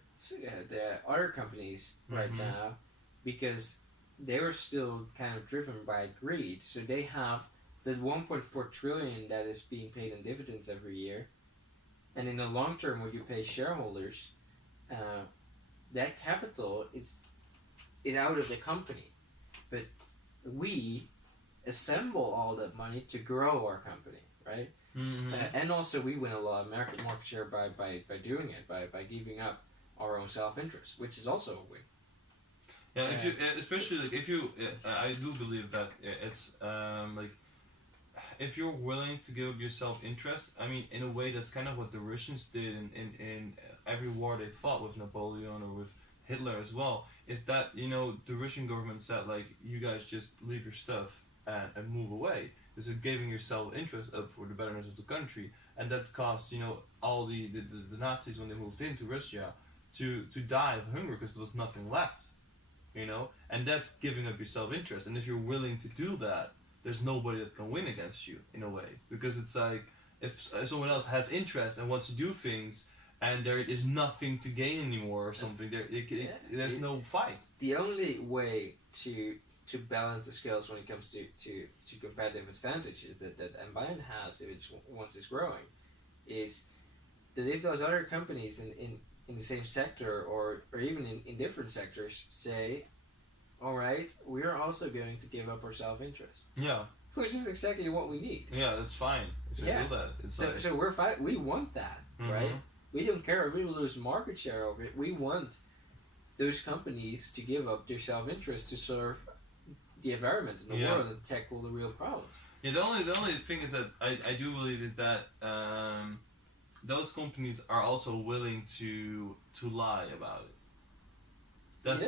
companies right now, because they were still kind of driven by greed. So they have the 1.4 trillion that is being paid in dividends every year. And in the long term, when you pay shareholders, that capital is out of the company, but we assemble all that money to grow our company, right? Mm-hmm. And also we win a lot of market share by doing it, by giving up our own self-interest, which is also a win. Yeah, if you, especially like if you, I do believe that it's like if you're willing to give up your self-interest. I mean, in a way, that's kind of what the Russians did in every war they fought with Napoleon or with Hitler as well. Is that the Russian government said like you guys just leave your stuff and move away. This is giving your self-interest up for the betterment of the country, and that caused all the Nazis when they moved into Russia to die of hunger because there was nothing left. And that's giving up your self-interest. And if you're willing to do that, there's nobody that can win against you in a way, because it's like if someone else has interest and wants to do things and there is nothing to gain anymore or something, there's no fight. The only way to balance the scales when it comes to competitive advantages that Ambien has once it's growing is that if those other companies in the same sector or even in different sectors say, all right, we're also going to give up our self-interest. Yeah. Which is exactly what we need. Yeah, that's fine. If they do that. So we're fine. We want that, right? We don't care if we lose market share over it. We want those companies to give up their self-interest to serve the environment and the world and tackle the real problem. Yeah, the only thing is that I do believe is that those companies are also willing to lie about it. That's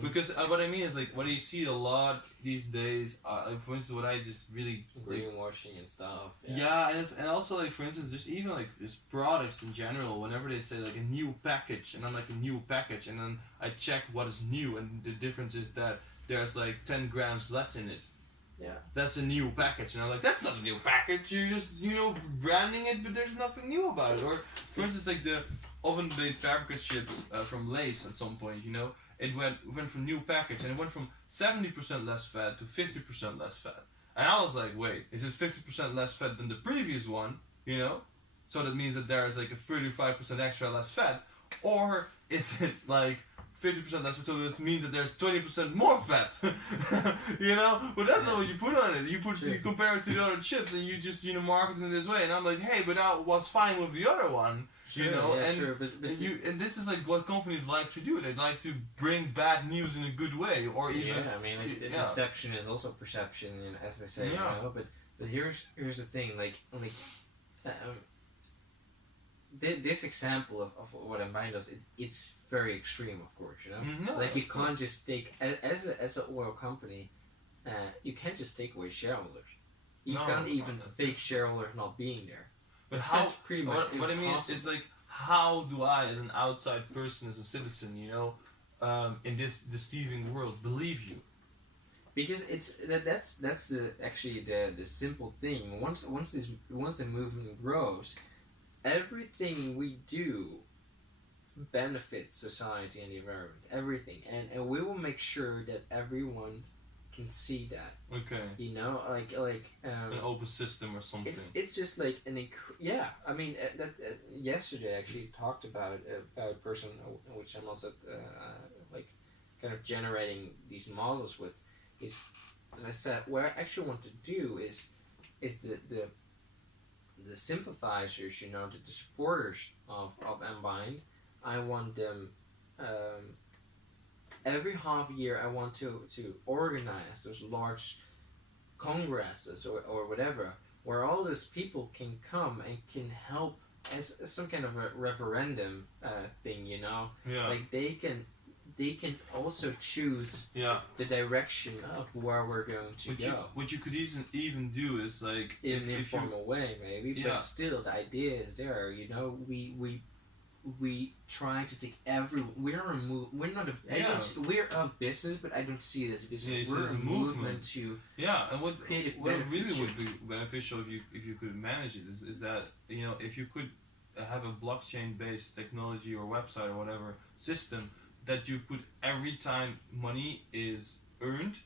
because what I mean is like what you see a lot these days. For instance, what I just really greenwashing and stuff. Yeah, and also like for instance, just even like just products in general. Whenever they say like a new package, and I'm like a new package, and then I check what is new, and the difference is that there's like 10 grams less in it. Yeah. That's a new package, and I'm like, that's not a new package. You're just branding it, but there's nothing new about it. Or for instance, like the oven-baked paprika chips from Lay's at some point, it went from new package, and it went from 70% less fat to 50% less fat. And I was like, wait, is it 50% less fat than the previous one? So that means that there is like a 35% extra less fat, or is it like 50% less fat? So that means that there's 20% more fat. But that's not what you put on it. You compare it to the other chips, and you just market it in this way. And I'm like, hey, but I was fine with the other one. And this is like what companies like to do. They like to bring bad news in a good way, or even. Yeah, I mean, deception is also perception, as they say. But here's the thing, this example of what Ambien does, it's very extreme, of course. You can't just take as an oil company, you can't just take away shareholders. You can't even fake shareholders not being there. But that's pretty much what I mean is like, how do I, as an outside person, as a citizen, in this deceiving world, believe you? Because that's the simple thing. Once the movement grows, everything we do benefits society and the environment. Everything, and we will make sure that everyone can see that. Okay. An open system or something. It's just like I mean yesterday I actually talked about a person which I'm also kind of generating these models with. Is I said what I actually want to do is the sympathizers, the supporters of Ambien. I want them. Every half year, I want to organize those large congresses or whatever, where all these people can come and can help as some kind of a referendum thing, Yeah. Like they can also choose the direction of where we're going to go. What you could even do is like in an informal way, maybe, but still the idea is there. We try to take we're a business, but I don't see it as a business. We're a movement to and what really would be beneficial if you could manage it is that if you could have a blockchain based technology or website or whatever system that you put every time money is earned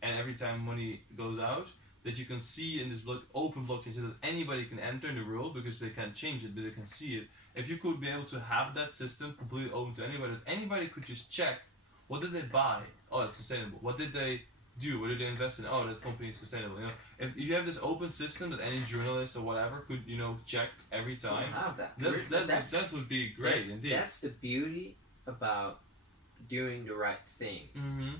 and every time money goes out, that you can see in this open blockchain so that anybody can enter in the world because they can't change it, but they can see it. If you could be able to have that system completely open to anybody, that anybody could just check, what did they buy? Oh, it's sustainable. What did they do? What did they invest in? Oh, that company is sustainable. You know, if you have this open system that any journalist or whatever could, you know, check every time, have that. That would be great indeed. That's the beauty about doing the right thing. Mm-hmm.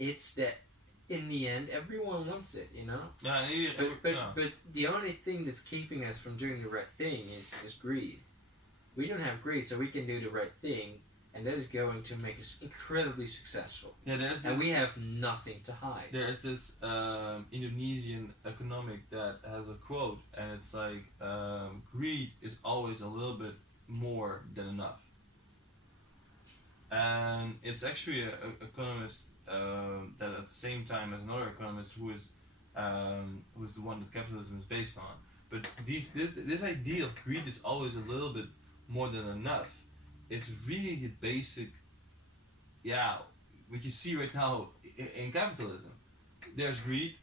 It's that in the end, everyone wants it, you know. Yeah, but the only thing that's keeping us from doing the right thing is greed. We don't have greed, so we can do the right thing, and that is going to make us incredibly successful. Yeah, and we have nothing to hide. There is this Indonesian economic that has a quote, and it's like, greed is always a little bit more than enough. And it's actually an economist that at the same time as another economist who is the one that capitalism is based on. But this idea of greed is always a little bit more than enough. It's really the basic, what you see right now in capitalism. There's greed,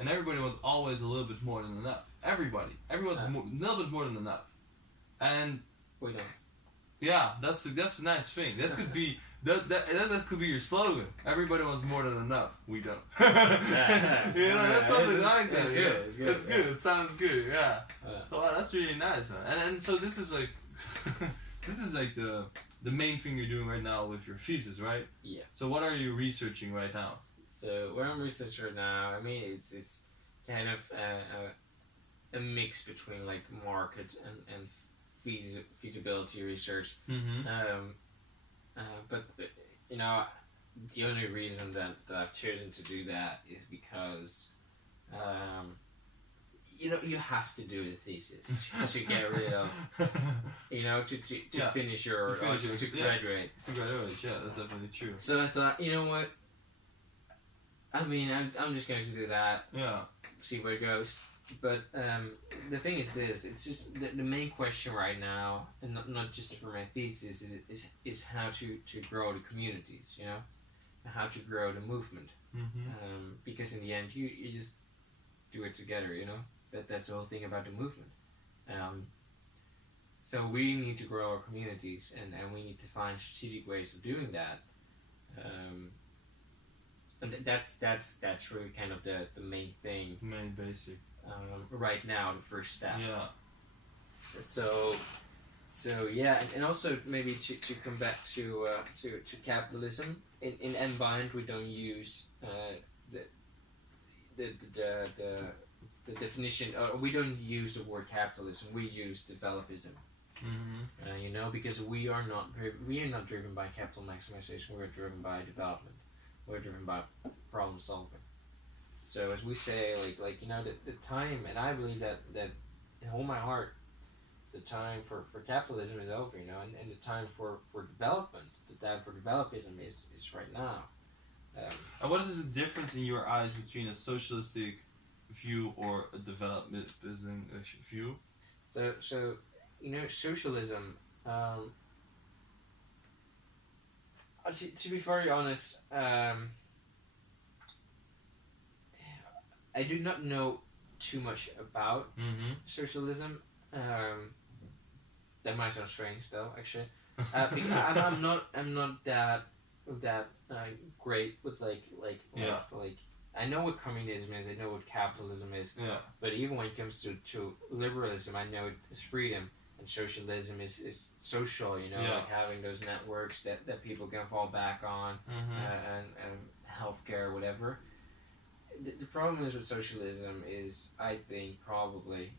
and everybody wants always a little bit more than enough. Everyone's a little bit more than enough. And we don't. Yeah, that's a nice thing. That could be that could be your slogan. Everybody wants more than enough. We don't. You know, that's something like that. It's good. That's good. It sounds good. Yeah. So, wow, that's really nice, man. And so this is like the main thing you're doing right now with your thesis, right? Yeah. So what are you researching right now? So what I'm researching right now, I mean, it's kind of a mix between like market and feasibility research. Mm-hmm. But you know, the only reason that I've chosen to do that is because you know, you have to do the thesis to get rid of, you know, to finish your to graduate. To graduate, yeah, that's definitely true. So I thought, you know what? I mean, I'm just going to do that. Yeah. See where it goes. But the thing is this: it's just the main question right now, and not just for my thesis, is how to grow the communities. You know, how to grow the movement. Mm-hmm. Because in the end, you just do it together. You know, that's the whole thing about the movement. So we need to grow our communities, and we need to find strategic ways of doing that. And that's really kind of the main thing. Main basic. Right now, the first step. Yeah. So yeah, and also maybe to come back to capitalism. In Enbind, we don't use the definition. We don't use the word capitalism. We use developism. Mm-hmm. You know, because we are not driven by capital maximization. We're driven by development. We're driven by problem solving. So as we say, like you know, the time, and I believe that in all my heart, the time for capitalism is over, you know, and the time for development, the time for developism is right now. And what is the difference in your eyes between a socialistic view or a development view? So you know, socialism. To be very honest, I do not know too much about socialism. That might sound strange, though. Actually, because I'm not that great with like I know what communism is. I know what capitalism is. Yeah. But even when it comes to liberalism, I know it's freedom, and socialism is social. You know, like having those networks that people can fall back on, and healthcare, whatever. The problem is with socialism is, I think, probably,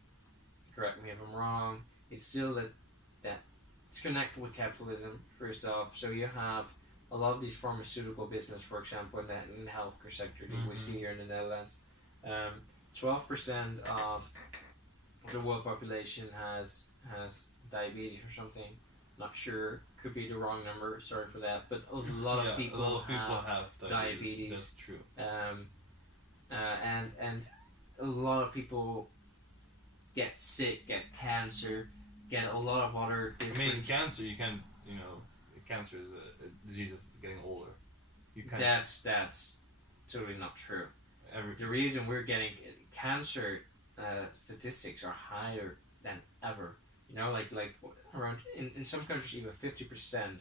correct me if I'm wrong, it's still that it's connected with capitalism, first off. So you have a lot of these pharmaceutical business, for example, in the healthcare sector that we see here in the Netherlands. 12% of the world population has diabetes or something. Not sure, could be the wrong number, sorry for that, but a lot of people have diabetes. That's true. And a lot of people get sick, get cancer, get a lot of other different... I mean, cancer, you can, you know, cancer is a disease of getting older. You can't... That's totally not true. the reason we're getting cancer statistics are higher than ever. You know, like around in some countries even 50%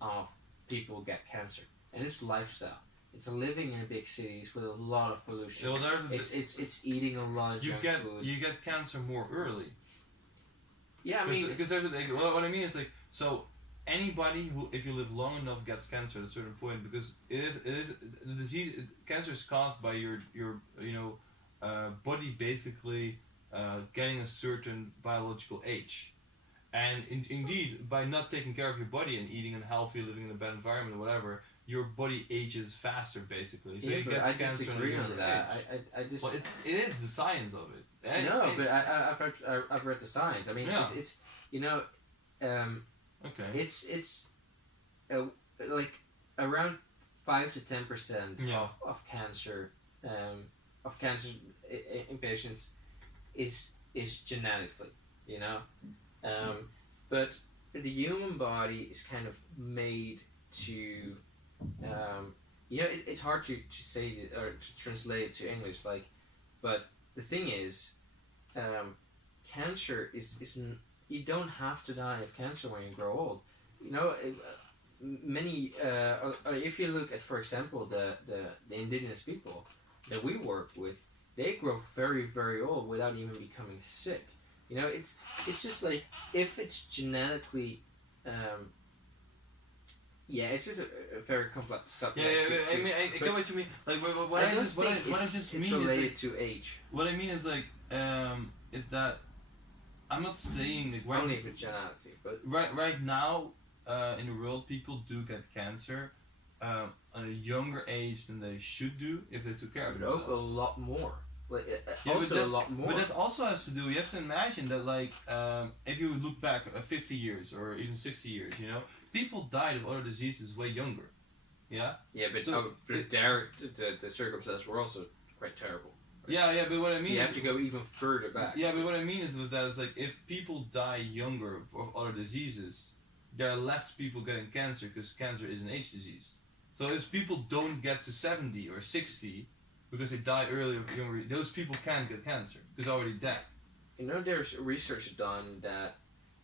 of people get cancer, and it's lifestyle. It's living in big cities with a lot of pollution. Well, it's eating a lot of junk food. You get cancer more early. Yeah, I mean, because there's what I mean is like, so anybody who, if you live long enough, gets cancer at a certain point, because it is the disease. Cancer is caused by your body basically getting a certain biological age. And indeed, by not taking care of your body and eating unhealthy, living in a bad environment, or whatever, your body ages faster, basically. So yeah, you but get I cancer disagree on that. I just well, it is the science of it. but I've read the science. I mean, yeah. it's okay. It's like around 5 to 10% of cancer in patients is genetically, you know. But the human body is kind of made to, it's hard to say it, or to translate it to English, like, but the thing is, cancer is you don't have to die of cancer when you grow old. You know, if you look at, for example, the indigenous people that we work with, they grow very, very old without even becoming sick. You know, it's just like, if it's genetically, it's just a very complex subject. I mean, I get what you mean. Like, what I just mean is related to age. What I mean is like, is that I'm not saying like only if it's genetically, but right now, in the world, people do get cancer, at a younger age than they should do if they took care of themselves. A lot more. Like, a lot more. But that also has to do. You have to imagine that, like, if you look back 50 years or even 60 years, you know, people died of other diseases way younger. Yeah. Yeah, but so the circumstances were also quite terrible. Right? Yeah, but what I mean, you have to go even further back. Yeah, but what I mean is that it's like, if people die younger of other diseases, there are less people getting cancer, because cancer is an age disease. So if people don't get to 70 or 60 because they die earlier or younger, those people can't get cancer because they're already dead. You know, there's research done that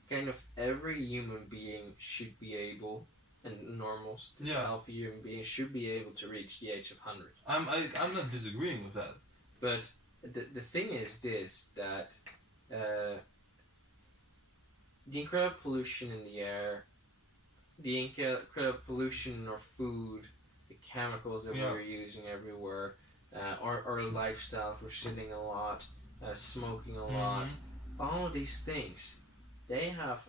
kind of every human being should be able, and normal, healthy human being should be able to reach the age of 100. I'm not disagreeing with that. But the thing is this, that the incredible pollution in the air, the incredible pollution in our food, the chemicals that we're using everywhere, our lifestyles, we're sitting a lot, smoking a lot, all of these things, they have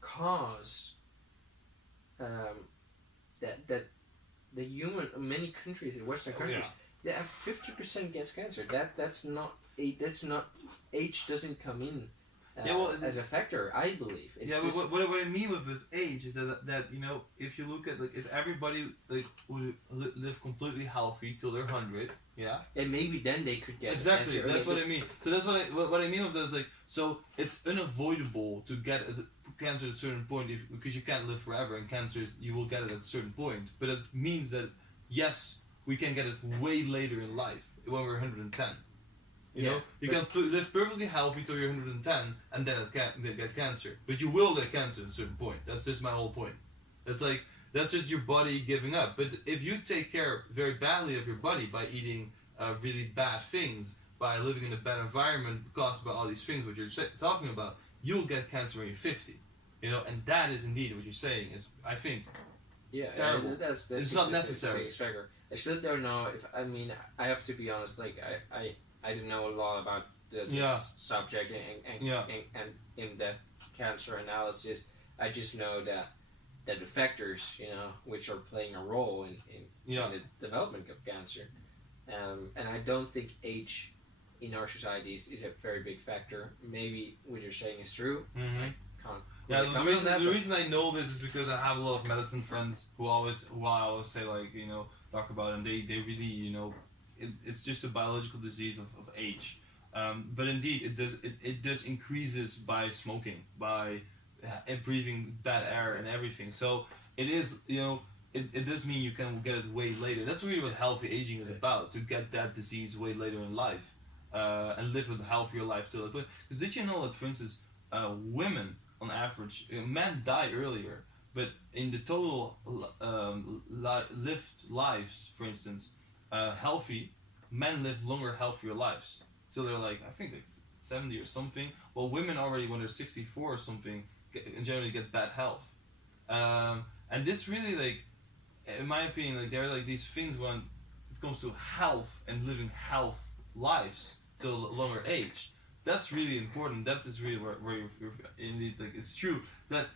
caused that the human, many countries, in Western countries, they have 50% gets cancer. That's not age doesn't come in as a factor, I believe. It's what I mean with age is that you know, if you look at, like, if everybody like would live completely healthy till they're 100, and maybe then they could get exactly. Cancer. That's what I mean. So that's what I mean with that is, like, so it's unavoidable to get cancer at a certain point because you can't live forever, and cancer you will get it at a certain point. But it means that yes, we can get it way later in life when we're 110. You know, you can live perfectly healthy till you're 110 and then get cancer. But you will get cancer at a certain point. That's just my whole point. It's like, that's just your body giving up. But if you take care very badly of your body by eating really bad things, by living in a bad environment caused by all these things what you're talking about, you'll get cancer when you're 50. You know, and that is indeed what you're saying is, I think, terrible. That's it's not necessary. I still don't know if, I mean, I have to be honest, like, I didn't know a lot about this subject and in-depth cancer analysis. I just know that the factors, you know, which are playing a role in the development of cancer. And I don't think age in our society is a very big factor. Maybe what you're saying is true. I can't the reason I know this is because I have a lot of medicine friends who I always say, like, you know, talk about, and they really, you know, it's just a biological disease of age. But indeed, it does increases by smoking, by breathing bad air and everything. So it is, you know, it does mean you can get it way later. That's really what healthy aging is about, to get that disease way later in life, and live a healthier life till that point. Because did you know that, for instance, women on average, men die earlier, but in the total lived lives, for instance, healthy, men live longer, healthier lives. Till they're like, I think like 70 or something. Well, women already, when they're 64 or something, generally get bad health. And this really, like, in my opinion, like, there are like these things when it comes to health and living health lives till a longer age. That's really important. That is really where you're indeed, like, it's true that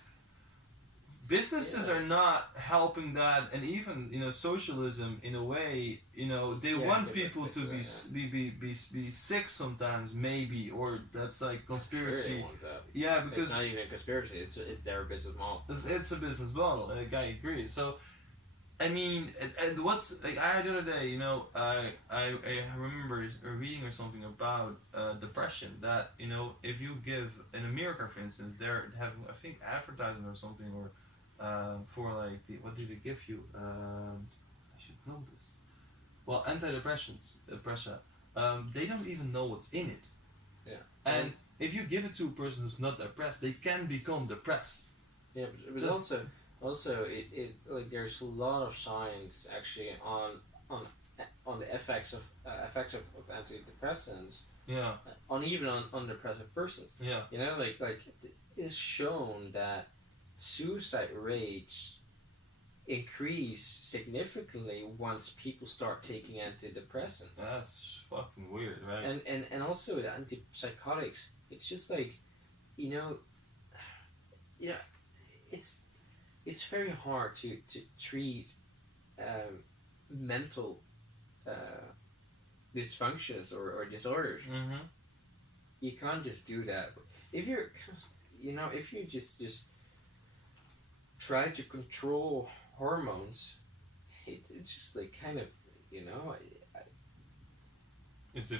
businesses are not helping that, and even, you know, socialism in a way, you know, they want people to be sick sometimes, maybe, or that's like conspiracy. Sure they want that. Yeah, because it's not even a conspiracy. It's their business model. It's a business model, and I agree. So, I mean, and what's like, the other day, you know, I remember reading or something about depression, that, you know, if you give, in America, for instance, they're having, I think, advertising or something, or for like what did they give you? I should know this. Well, antidepressants, they don't even know what's in it. Yeah. And if you give it to a person who's not depressed, they can become depressed. Yeah, but also it like there's a lot of science actually on the effects of antidepressants. Yeah. On depressive persons. Yeah. You know, like it's shown that suicide rates increase significantly once people start taking antidepressants. That's fucking weird, right? And also the antipsychotics, it's just like, you know, it's very hard to treat mental dysfunctions or disorders. Mm-hmm. You can't just do that. If you just try to control hormones, it's just like kind of, you know, it's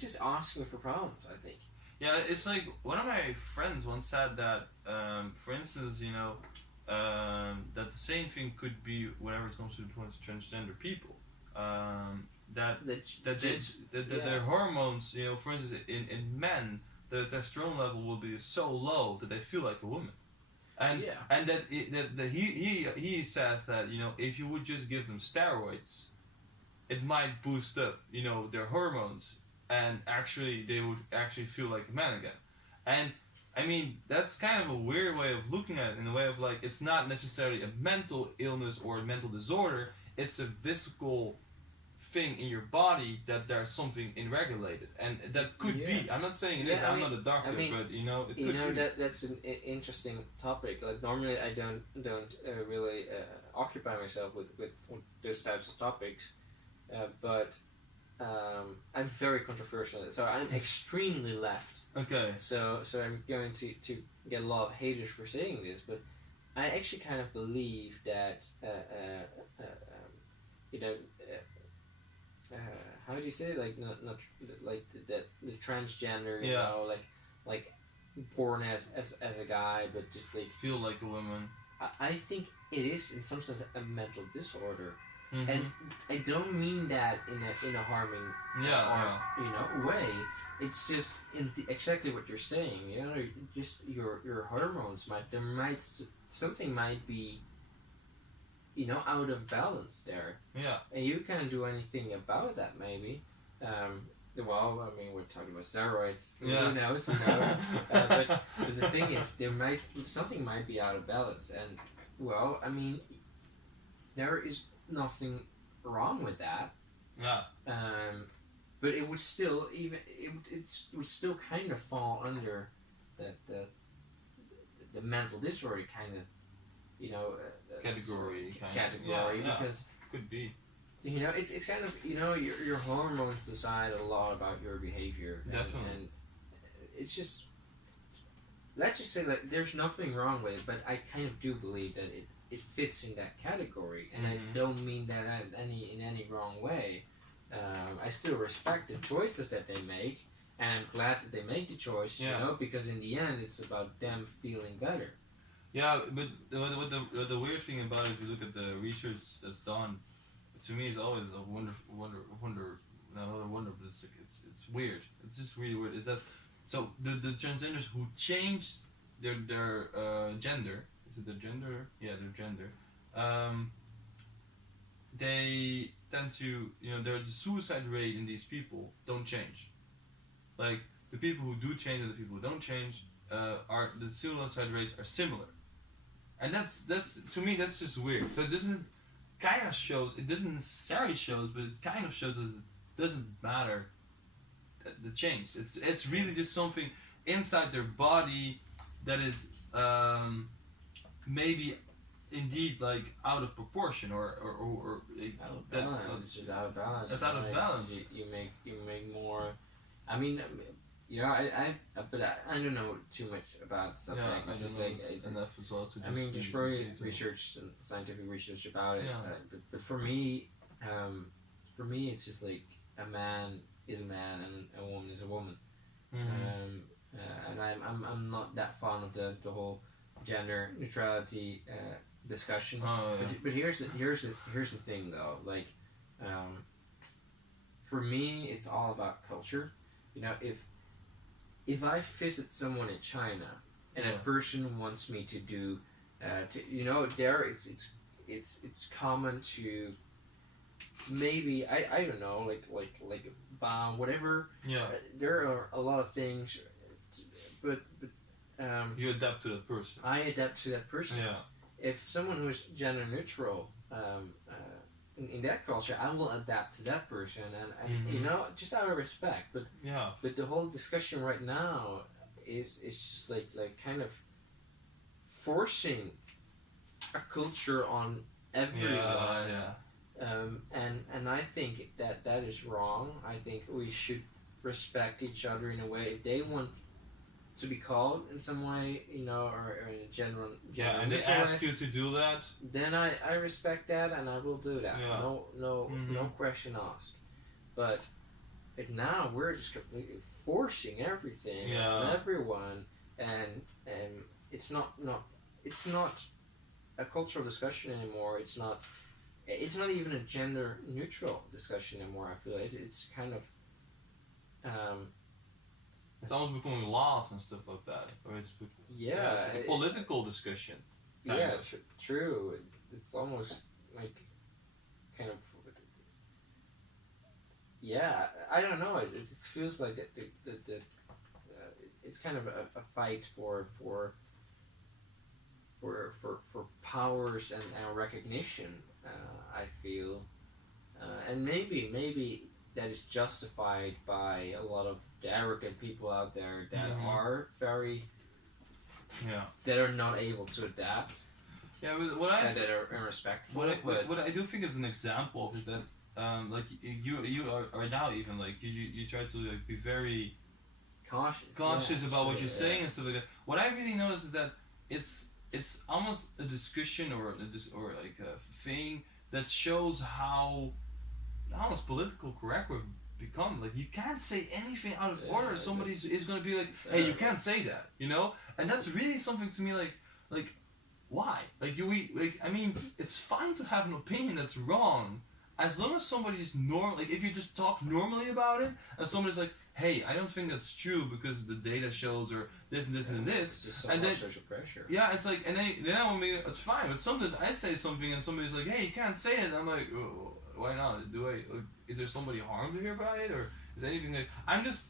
just asking for problems, I think. Yeah, it's like one of my friends once said that, for instance, you know, that the same thing could be whenever it comes to transgender people. That their hormones, you know, for instance, in men, the testosterone level will be so low that they feel like a woman. And he says that, you know, if you would just give them steroids, it might boost up, you know, their hormones, and actually they would actually feel like a man again. And I mean, that's kind of a weird way of looking at it, in a way of like, it's not necessarily a mental illness or a mental disorder, it's a physical thing in your body that there's something unregulated, and that could be. I'm not saying it is. I'm not a doctor, but you know, it could be. That's an interesting topic. Like normally, I don't really occupy myself with those types of topics, but I'm very controversial. So I'm extremely left. Okay. So I'm going to get a lot of haters for saying this, but I actually kind of believe that you know. How do you say it? Like not like the transgender, you know, like born as a guy, but just like feel like a woman. I think it is in some sense a mental disorder, mm-hmm. and I don't mean that in a harming you know way. It's just exactly what you're saying. You know, just your hormones something might be, you know, out of balance there. Yeah. And you can't do anything about that, maybe. Well, I mean, we're talking about steroids. Yeah. Who knows? But the thing is, something might be out of balance, and well, I mean, there is nothing wrong with that. Yeah. But it would still it would still kind of fall under the mental disorder kind of, you know, category because could be, you know, it's kind of, you know, your hormones decide a lot about your behavior. Definitely. And it's just, let's just say that there's nothing wrong with it, but I kind of do believe that it fits in that category, and mm-hmm. I don't mean that in any wrong way. I still respect the choices that they make, and I'm glad that they make the choice, you know, because in the end it's about them feeling better. Yeah, but the weird thing about it, if you look at the research that's done, to me is always a wonder, not a wonder, but it's like, it's weird. It's just really weird. Is that so? The transgenders who changed their gender, is it their gender? Yeah, their gender. They tend to, the suicide rate in these people don't change. Like the people who do change and the people who don't change, are the suicide rates are similar. And that's to me that's just weird. So it doesn't it doesn't necessarily shows, but it kind of shows that it doesn't matter the change. It's really just something inside their body that is maybe indeed like out of proportion or out of balance. It's just out of balance. That's out of balance. You make more. I mean, but I don't know too much about stuff like this. It's like enough as well to. I mean, there's probably research, scientific research about it. Yeah. But for me, it's just like a man is a man and a woman is a woman. Mm-hmm. And I'm not that fond of the whole gender neutrality discussion. Oh, yeah. But here's the thing though. Like, for me, it's all about culture. If I visit someone in China and a person wants me to do, there it's common to maybe I don't know like bow whatever. Yeah. There are a lot of things, but you adapt to that person. I adapt to that person. Yeah. If someone who's gender neutral, in that culture, I will adapt to that person, and just out of respect. But but the whole discussion right now is just like kind of forcing a culture on everyone. And I think that is wrong. I think we should respect each other in a way. If they want to be called in some way, or in a general and they ask you to do that, then I respect that and I will do that. No question asked. But now we're just completely forcing everything on everyone, and it's not a cultural discussion anymore. It's not even a gender neutral discussion anymore. I feel it's kind of it's almost becoming laws and stuff like that, or it's a political discussion. True. It's almost like kind of I don't know. It feels like that it's kind of a fight for powers and recognition. I feel, and maybe that is justified by a lot of the arrogant people out there that are very that are not able to adapt. Yeah, but that are irrespectful. What I do think is an example of is that like you are now even like you try to like be very cautious about what you're saying and stuff like that. What I really notice is that it's almost a discussion or like a thing that shows how almost political correct we've become. Like you can't say anything out of order. Somebody is going to be like, hey, you can't say that, and that's really something to me like why? Like I mean, it's fine to have an opinion that's wrong as long as somebody's normal. Like if you just talk normally about it and somebody's like, hey, I don't think that's true because the data shows or this and this and this. It's just so much social pressure. Yeah, it's like, and then I will be, it's fine. But sometimes I say something and somebody's like, hey, you can't say it. And I'm like, oh, why not? Is there somebody harmed here by it, or is anything like? I'm just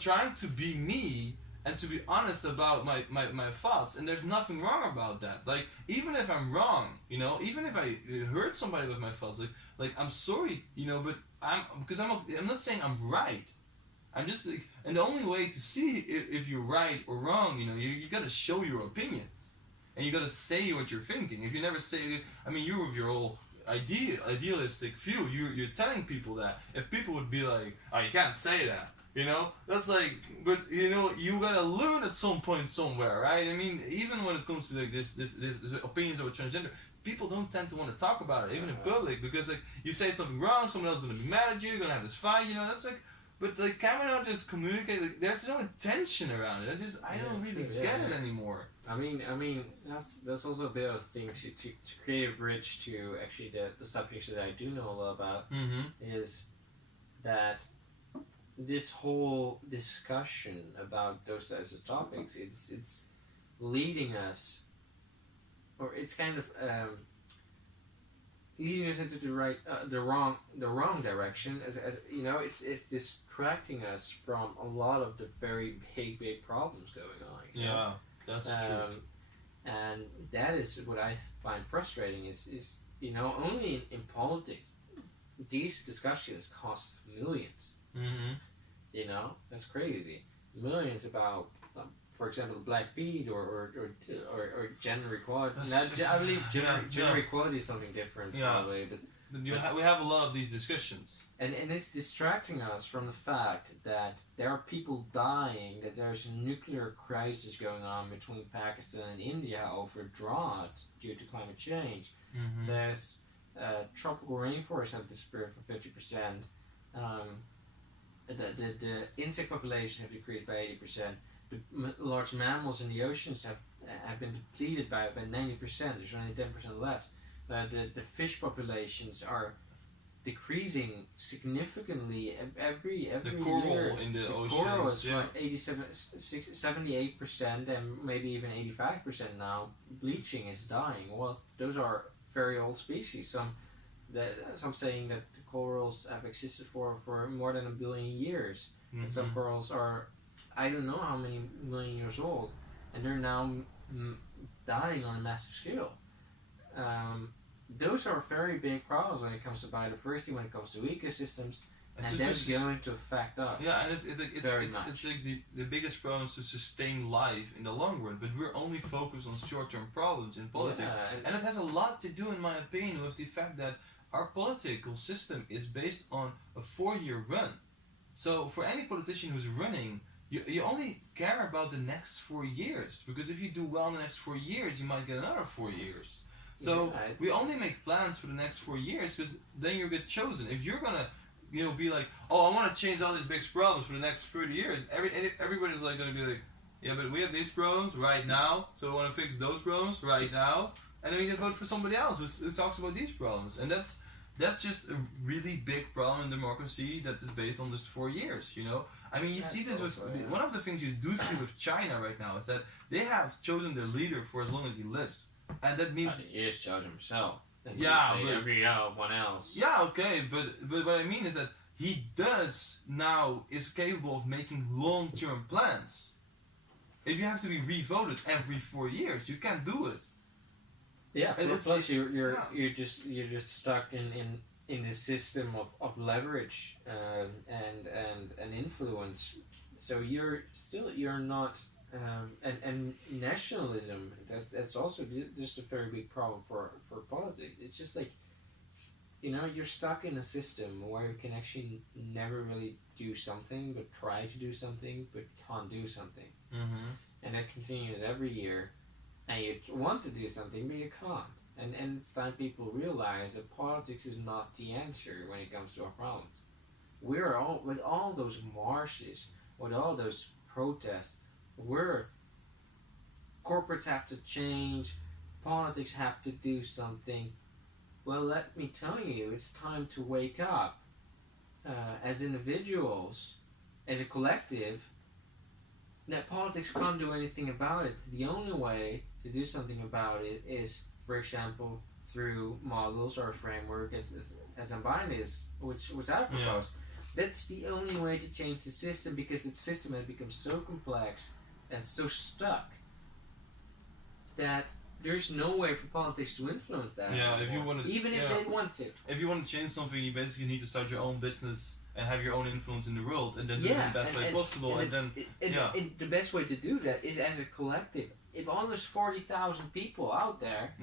trying to be me and to be honest about my thoughts, and there's nothing wrong about that. Like even if I'm wrong, even if I hurt somebody with my thoughts, like I'm sorry, but I'm not saying I'm right. I'm just like, and the only way to see if you're right or wrong, you gotta show your opinions, and you gotta say what you're thinking. If you never say, I mean, you're with your whole idealistic view. You're telling people that. If people would be like, oh, you can't say that, that's like, but you gotta learn at some point somewhere, right? I mean, even when it comes to like this opinions about transgender, people don't tend to want to talk about it, even in public, because like you say something wrong, someone else is gonna be mad at you, you're gonna have this fight, that's like. But like, can we not just communicate? Like, there's no tension around it. I don't really get it anymore. I mean, that's also a bit of a thing to create a bridge to actually the subjects that I do know a lot about is that this whole discussion about those types of topics, it's leading us, or it's kind of leading us into the wrong direction. As you know, it's distracting us from a lot of the very big problems going on. You know? That's true. And that is what I find frustrating. Is only in politics, these discussions cost millions. You know, that's crazy. Millions about, for example, black bead or gender equality. I believe gender equality is something different, probably. But we have a lot of these discussions. And it's distracting us from the fact that there are people dying, that there's a nuclear crisis going on between Pakistan and India over drought due to climate change. There's tropical rainforests have disappeared for 50%. The insect populations have decreased by 80%. The large mammals in the oceans have been depleted by 90%. There's only 10% left. The fish populations are decreasing significantly every the year. coral in the oceans. Coral is from 78% and maybe even 85% now. Bleaching is dying. Well, those are very old species. Some saying that the corals have existed for more than 1 billion years. And some corals are, I don't know how many million years old, and they're now dying on a massive scale. Those are very big problems when it comes to biodiversity, when it comes to ecosystems, and that's going to affect us. Yeah, and it's like the biggest problem is to sustain life in the long run. But we're only focused on short-term problems in politics, and it has a lot to do, in my opinion, with the fact that our political system is based on a 4-year run. So for any politician who's running, you only care about the next 4 years, because if you do well in the next 4 years, you might get another 4 years. So we only make plans for the next 4 years, because then you get chosen. If you're gonna, be like, oh, I want to change all these big problems for the next 30 years, everybody's like gonna be like, yeah, but we have these problems right now, so we want to fix those problems right now, and then we can vote for somebody else who talks about these problems, and that's just a really big problem in democracy that is based on just 4 years. I mean, you see this with one of the things you do see with China right now is that they have chosen their leader for as long as he lives. And that means he is judging himself. And but everyone else. Yeah, okay, but what I mean is that he is capable of making long-term plans. If you have to be re-voted every 4 years, you can't do it. Yeah. Plus, you're just stuck in this system of leverage and influence. So you're not. And nationalism, that's also just a very big problem for politics. It's just like, you're stuck in a system where you can actually never really do something, but try to do something, but can't do something. And that continues every year, and you want to do something, but you can't. And it's time people realize that politics is not the answer when it comes to our problems. We're all, with all those marches, with all those protests, corporates have to change, politics have to do something. Well, let me tell you, it's time to wake up. As individuals, as a collective, that politics can't do anything about it. The only way to do something about it is, for example, through models or a framework as Ambani's, which I've proposed. That's the only way to change the system, because the system has become so complex and so stuck that there's no way for politics to influence that. Yeah, if you want to, if they want to. If you want to change something, you basically need to start your own business and have your own influence in the world, and then do it in the best way possible. The best way to do that is as a collective. If all those 40,000 people out there,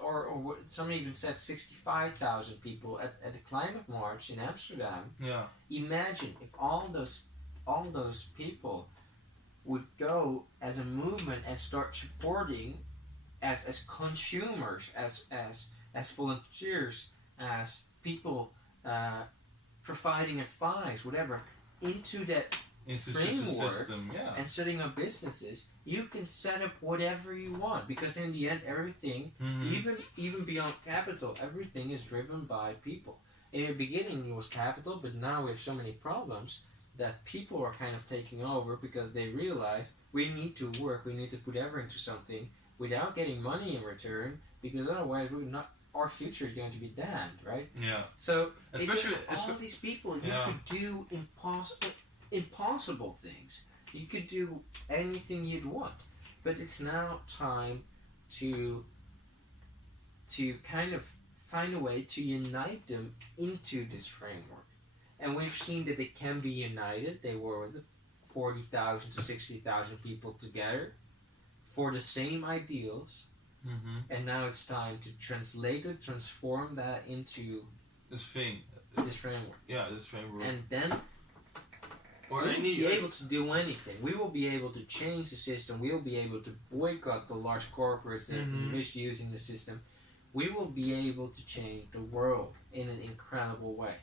or some even said 65,000 people at the climate march in Amsterdam. Imagine if all those people would go as a movement and start supporting as consumers, as volunteers, as people providing advice, whatever, into that Into framework such a system, yeah. and setting up businesses, you can set up whatever you want, because in the end, everything, even beyond capital, everything is driven by people. In the beginning, it was capital, but now we have so many problems that people are kind of taking over because they realize we need to work, we need to put effort into something without getting money in return, because otherwise we're not. Our future is going to be damned, right? Yeah. So, especially all these people, you could do impossible things. You could do anything you'd want, but it's now time to kind of find a way to unite them into this framework. And we've seen that they can be united. They were with 40,000 to 60,000 people together for the same ideals. And now it's time to translate it, transform that into this thing, this framework. Yeah, this framework. And then we will be able to do anything. We will be able to change the system. We will be able to boycott the large corporates that are misusing the system. We will be able to change the world in an incredible way.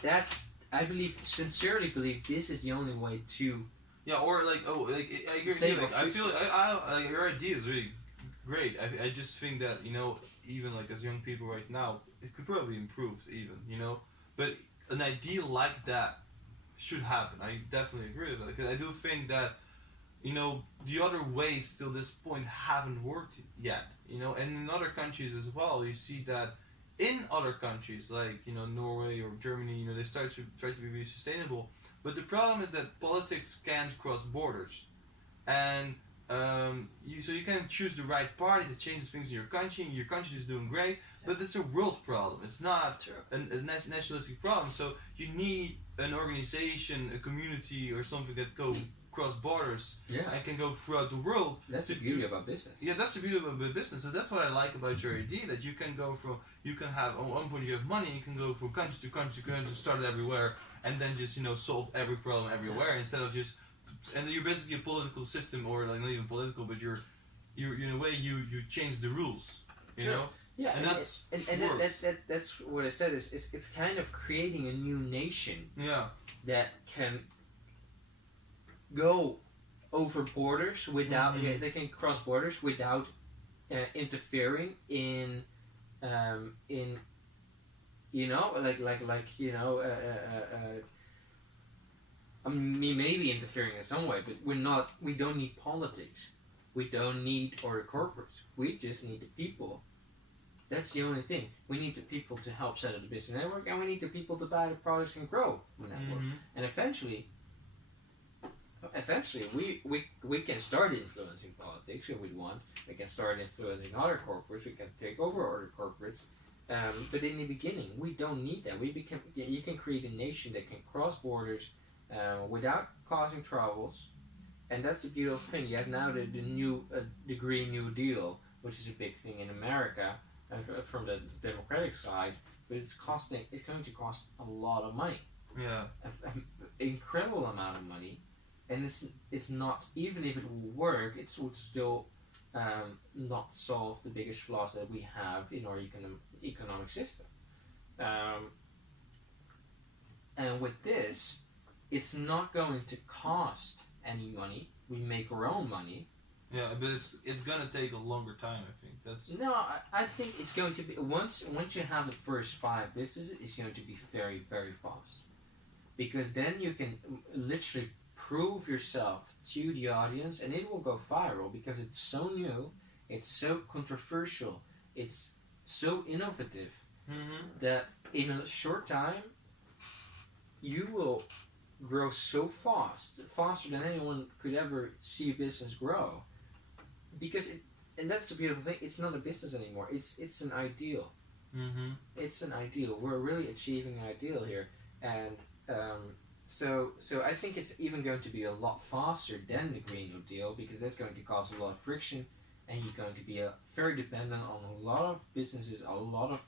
That's I sincerely believe this is the only way to. Yeah, or I agree. I feel like your idea is really great. I just think that, even as young people right now, it could probably improve even, but an ideal like that should happen. I definitely agree with that, because I do think that, the other ways till this point haven't worked yet, and in other countries as well, you see that in other countries like, Norway or Germany, they try to be really sustainable, but the problem is that politics can't cross borders, and so you can choose the right party that changes things in your country, and your country is doing great, but it's a world problem. It's not a nationalistic problem. So you need an organization, a community, or something that go cross borders and can go throughout the world. That's the beauty about business. Yeah, that's the beauty about business. So that's what I like about your idea, that you can go from, you can have, on one point you have money, you can go from country to country to country, start it everywhere, and then just, solve every problem everywhere, instead of just. And you're basically a political system, or not even political, but you're in a way you change the rules, you know. Yeah, and that's what I said. It's kind of creating a new nation. Yeah. That can go over borders without. They can cross borders without interfering in we may be interfering in some way, but we don't need politics. We don't need other corporates. We just need the people. That's the only thing. We need the people to help set up the business network, and we need the people to buy the products and grow the network. And eventually we can start influencing politics if we want. We can start influencing other corporates. We can take over other corporates. But in the beginning, we don't need that. You can create a nation that can cross borders without causing troubles, and that's the beautiful thing. You have now the Green New Deal, which is a big thing in America from the Democratic side, but it's going to cost a lot of money. Yeah, an incredible amount of money, and it's not, even if it will work, it would still not solve the biggest flaws that we have in our economic system. And with this, it's not going to cost any money. We make our own money. Yeah, but it's gonna take a longer time. I think that's. No, I think it's going to be once you have the first 5 businesses, it's going to be very, very fast, because then you can literally prove yourself to the audience, and it will go viral because it's so new, it's so controversial, it's so innovative that in a short time you will grow so fast, faster than anyone could ever see a business grow. Because and that's the beautiful thing, it's not a business anymore, it's an ideal. It's an ideal. We're really achieving an ideal here, and so I think it's even going to be a lot faster than the Green New Deal, because that's going to cause a lot of friction, and you're going to be very dependent on a lot of businesses, a lot of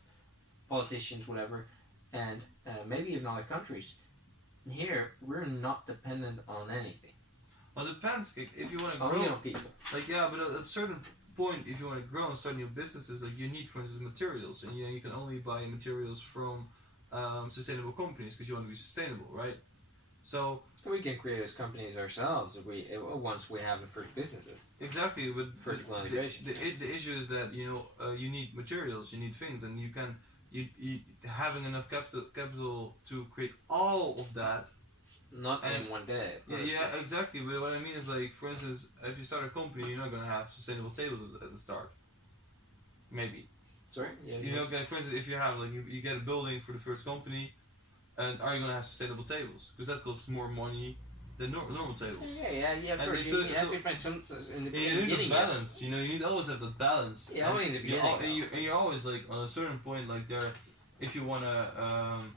politicians, whatever, and maybe even other countries. Here, we're not dependent on anything. Well, it depends. If you want to Only grow, on people. but at a certain point, if you want to grow and start new businesses, you need, for instance, materials, and you can only buy materials from sustainable companies because you want to be sustainable, right? So we can create those companies ourselves if we once we have the first businesses. exactly, but Vertical integration. The issue is that you need materials, you need things, and you having enough capital to create all of that. Not in one day. Yeah, exactly. But what I mean is, like, for instance, if you start a company, you're not gonna have sustainable tables at the start. Maybe. Sorry. Yeah. Okay, for instance, if you have you get a building for the first company, and are you gonna have sustainable tables? Because that costs more money than normal tables. Yeah. Of course. You have to find some in the beginning. You need the balance. You need to always have that balance. Yeah, only in the beginning. And you're always like on a certain point, like if you wanna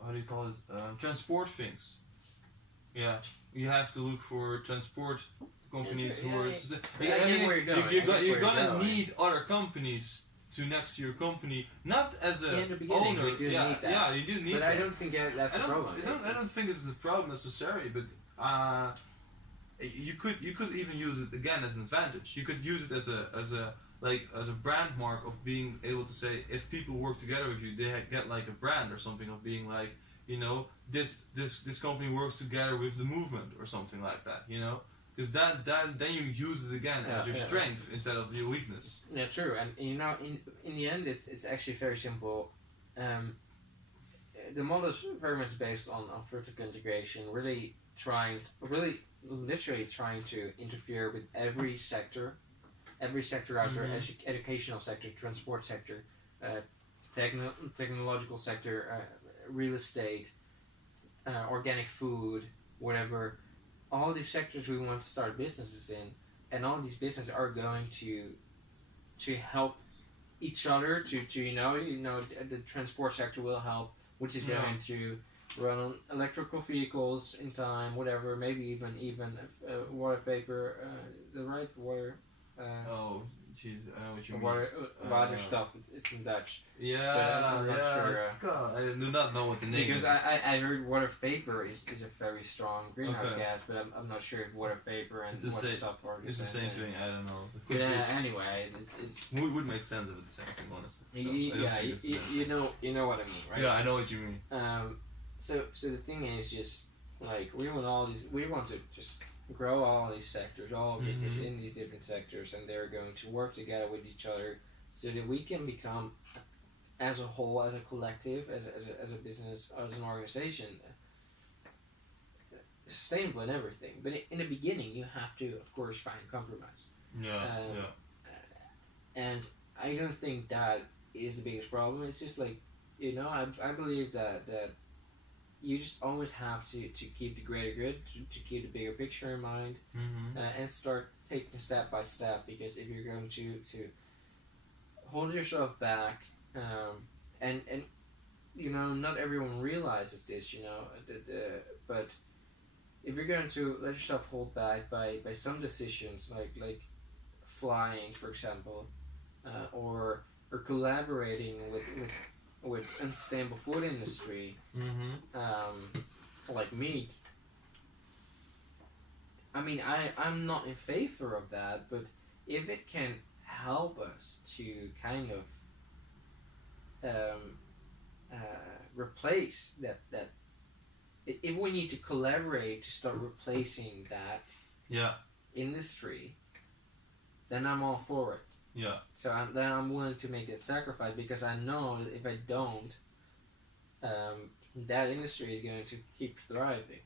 how do you call it? Transport things. Yeah, you have to look for transport companies who are. You're gonna need other companies to next to your company, not as a in the beginning, owner. You do need that. Yeah, you do need but that. I don't think that's a problem. I don't think it's the problem necessarily, but you could even use it again as an advantage. You could use it as a brand mark of being able to say, if people work together with you, they get like a brand or something of being like, this company works together with the movement or something like that, because then you use it again as your strength instead of your weakness. Yeah, true. And in the end, it's actually very simple. The model is very much based on vertical integration, literally trying to interfere with every sector out there, educational sector, transport sector, technological sector, real estate, organic food, whatever. All these sectors we want to start businesses in, and all these businesses are going to help each other. The transport sector will help, which is going to run on electrical vehicles in time, whatever. Maybe even water vapor, the right water. Oh, jeez, I know what you mean. Water stuff. It's in Dutch. Yeah, so I'm not sure. God, I do not know what the name because is. I heard water vapor is a very strong greenhouse gas, but I'm not sure if water vapor and water stuff are the same thing. I don't know. Yeah. Anyway, it's would make sense if it's the same thing, honestly. So you know what I mean, right? Yeah, I know what you mean. So the thing is just like we want to just grow all these sectors, all business in these different sectors, and they're going to work together with each other so that we can become, as a whole, as a collective, as a business, as an organization, sustainable in everything. But in the beginning, you have to, of course, find compromise. And I don't think that is the biggest problem. It's just like, I believe that you just always have to keep the greater good, to keep the bigger picture in mind, and start taking step by step. Because if you're going to hold yourself back, and not everyone realizes this, but if you're going to let yourself hold back by some decisions, like flying, for example, or collaborating with unsustainable food industry, like meat. I mean, I'm not in favor of that, but if it can help us to kind of replace that, if we need to collaborate to start replacing that industry, then I'm all for it. Yeah. So then I'm willing to make that sacrifice, because I know that if I don't, that industry is going to keep thriving,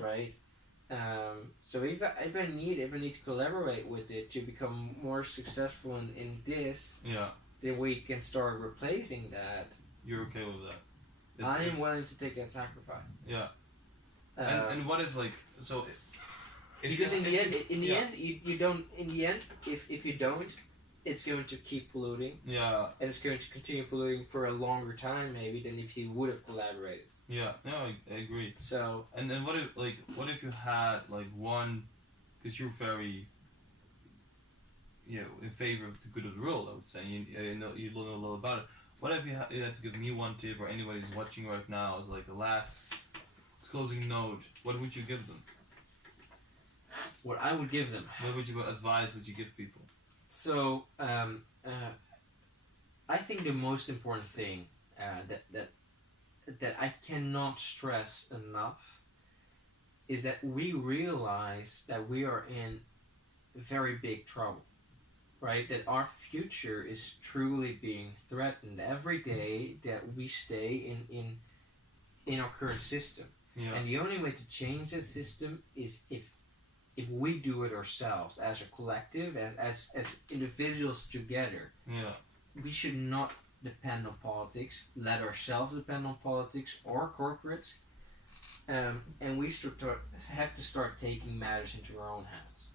right? So if I need to collaborate with it to become more successful in this, then we can start replacing that. You're okay with that? I am willing to take that sacrifice. Yeah. And what if because in the end, you don't. In the end, if you don't, it's going to keep polluting. Yeah. And it's going to continue polluting for a longer time, maybe, than if you would have collaborated. Yeah. No, I agree. So. And then what if you had one, because you're very, in favor of the good of the world, I would say. You know a little about it. What if you had to give me one tip, or anybody who's watching right now, as like a last closing note? What would you give them? What I would give them. What advice would you give people? So, I think the most important thing that that I cannot stress enough is that we realize that we are in very big trouble, right? That our future is truly being threatened every day that we stay in our current system. Yeah. And the only way to change that system is if we do it ourselves as a collective, as individuals together. Yeah. We should not depend on politics, let ourselves depend on politics or corporates, and we have to start taking matters into our own hands.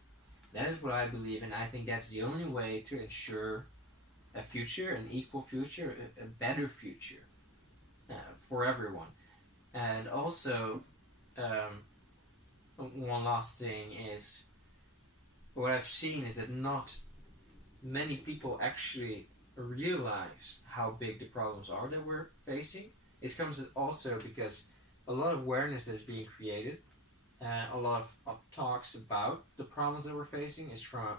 That is what I believe, and I think that's the only way to ensure a future, an equal future, a better future for everyone. And also, one last thing is, what I've seen is that not many people actually realize how big the problems are that we're facing. It comes also because a lot of awareness that's being created, a lot of talks about the problems that we're facing is from a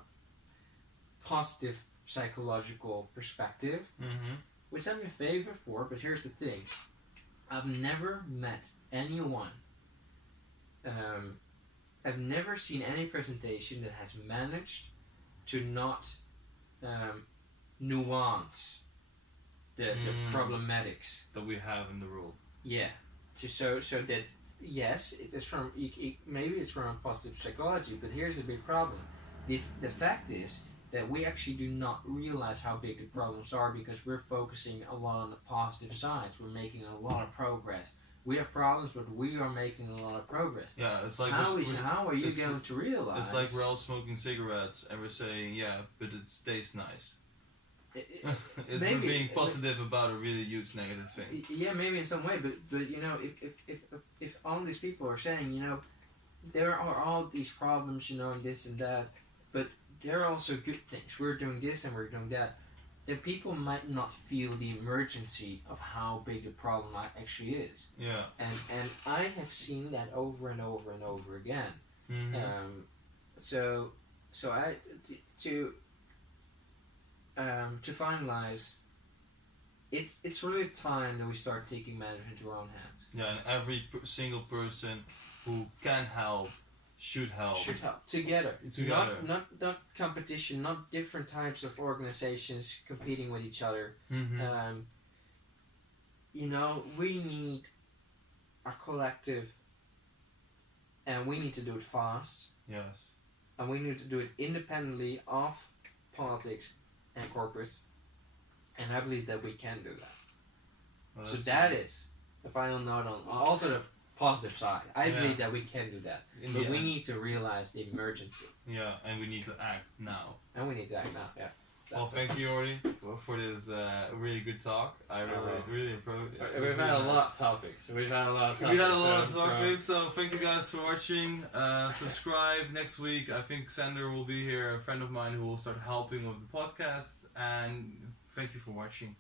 positive psychological perspective, which I'm in favor for, but here's the thing. I've never met anyone, I've never seen any presentation that has managed to not nuance the problematics that we have in the world. Yeah, so that yes, it's from maybe it's from positive psychology, but here's the big problem: the fact is that we actually do not realize how big the problems are because we're focusing a lot on the positive sides. We're making a lot of progress. We have problems, but we are making a lot of progress. Yeah, it's like how are you going to realize? It's like we're all smoking cigarettes and we're saying, yeah, but it tastes nice. It's maybe, we're being positive about a really huge negative thing. Yeah, maybe in some way, but you know, if all these people are saying, you know, there are all these problems, you know, and this and that, but there are also good things. We're doing this and we're doing that. Then people might not feel the emergency of how big the problem actually is. Yeah. And I have seen that over and over and over again. So I to finalize, it's really time that we start taking matters into our own hands. Yeah, and every single person who can help should help. Should help together. Not competition. Not different types of organizations competing with each other. You know, we need a collective, and we need to do it fast. Yes. And we need to do it independently of politics and corporates, and I believe that we can do that. Well, so that is the final note on also the positive side. I believe that we can do that, but we need to realize the emergency. Yeah, and we need to act now. Yeah. Well, thank you, Jordy, for this really good talk. I really approve it. We've had a lot of topics. We had a lot of topics, so thank you guys for watching. Subscribe next week. I think Sander will be here, a friend of mine who will start helping with the podcast. And thank you for watching.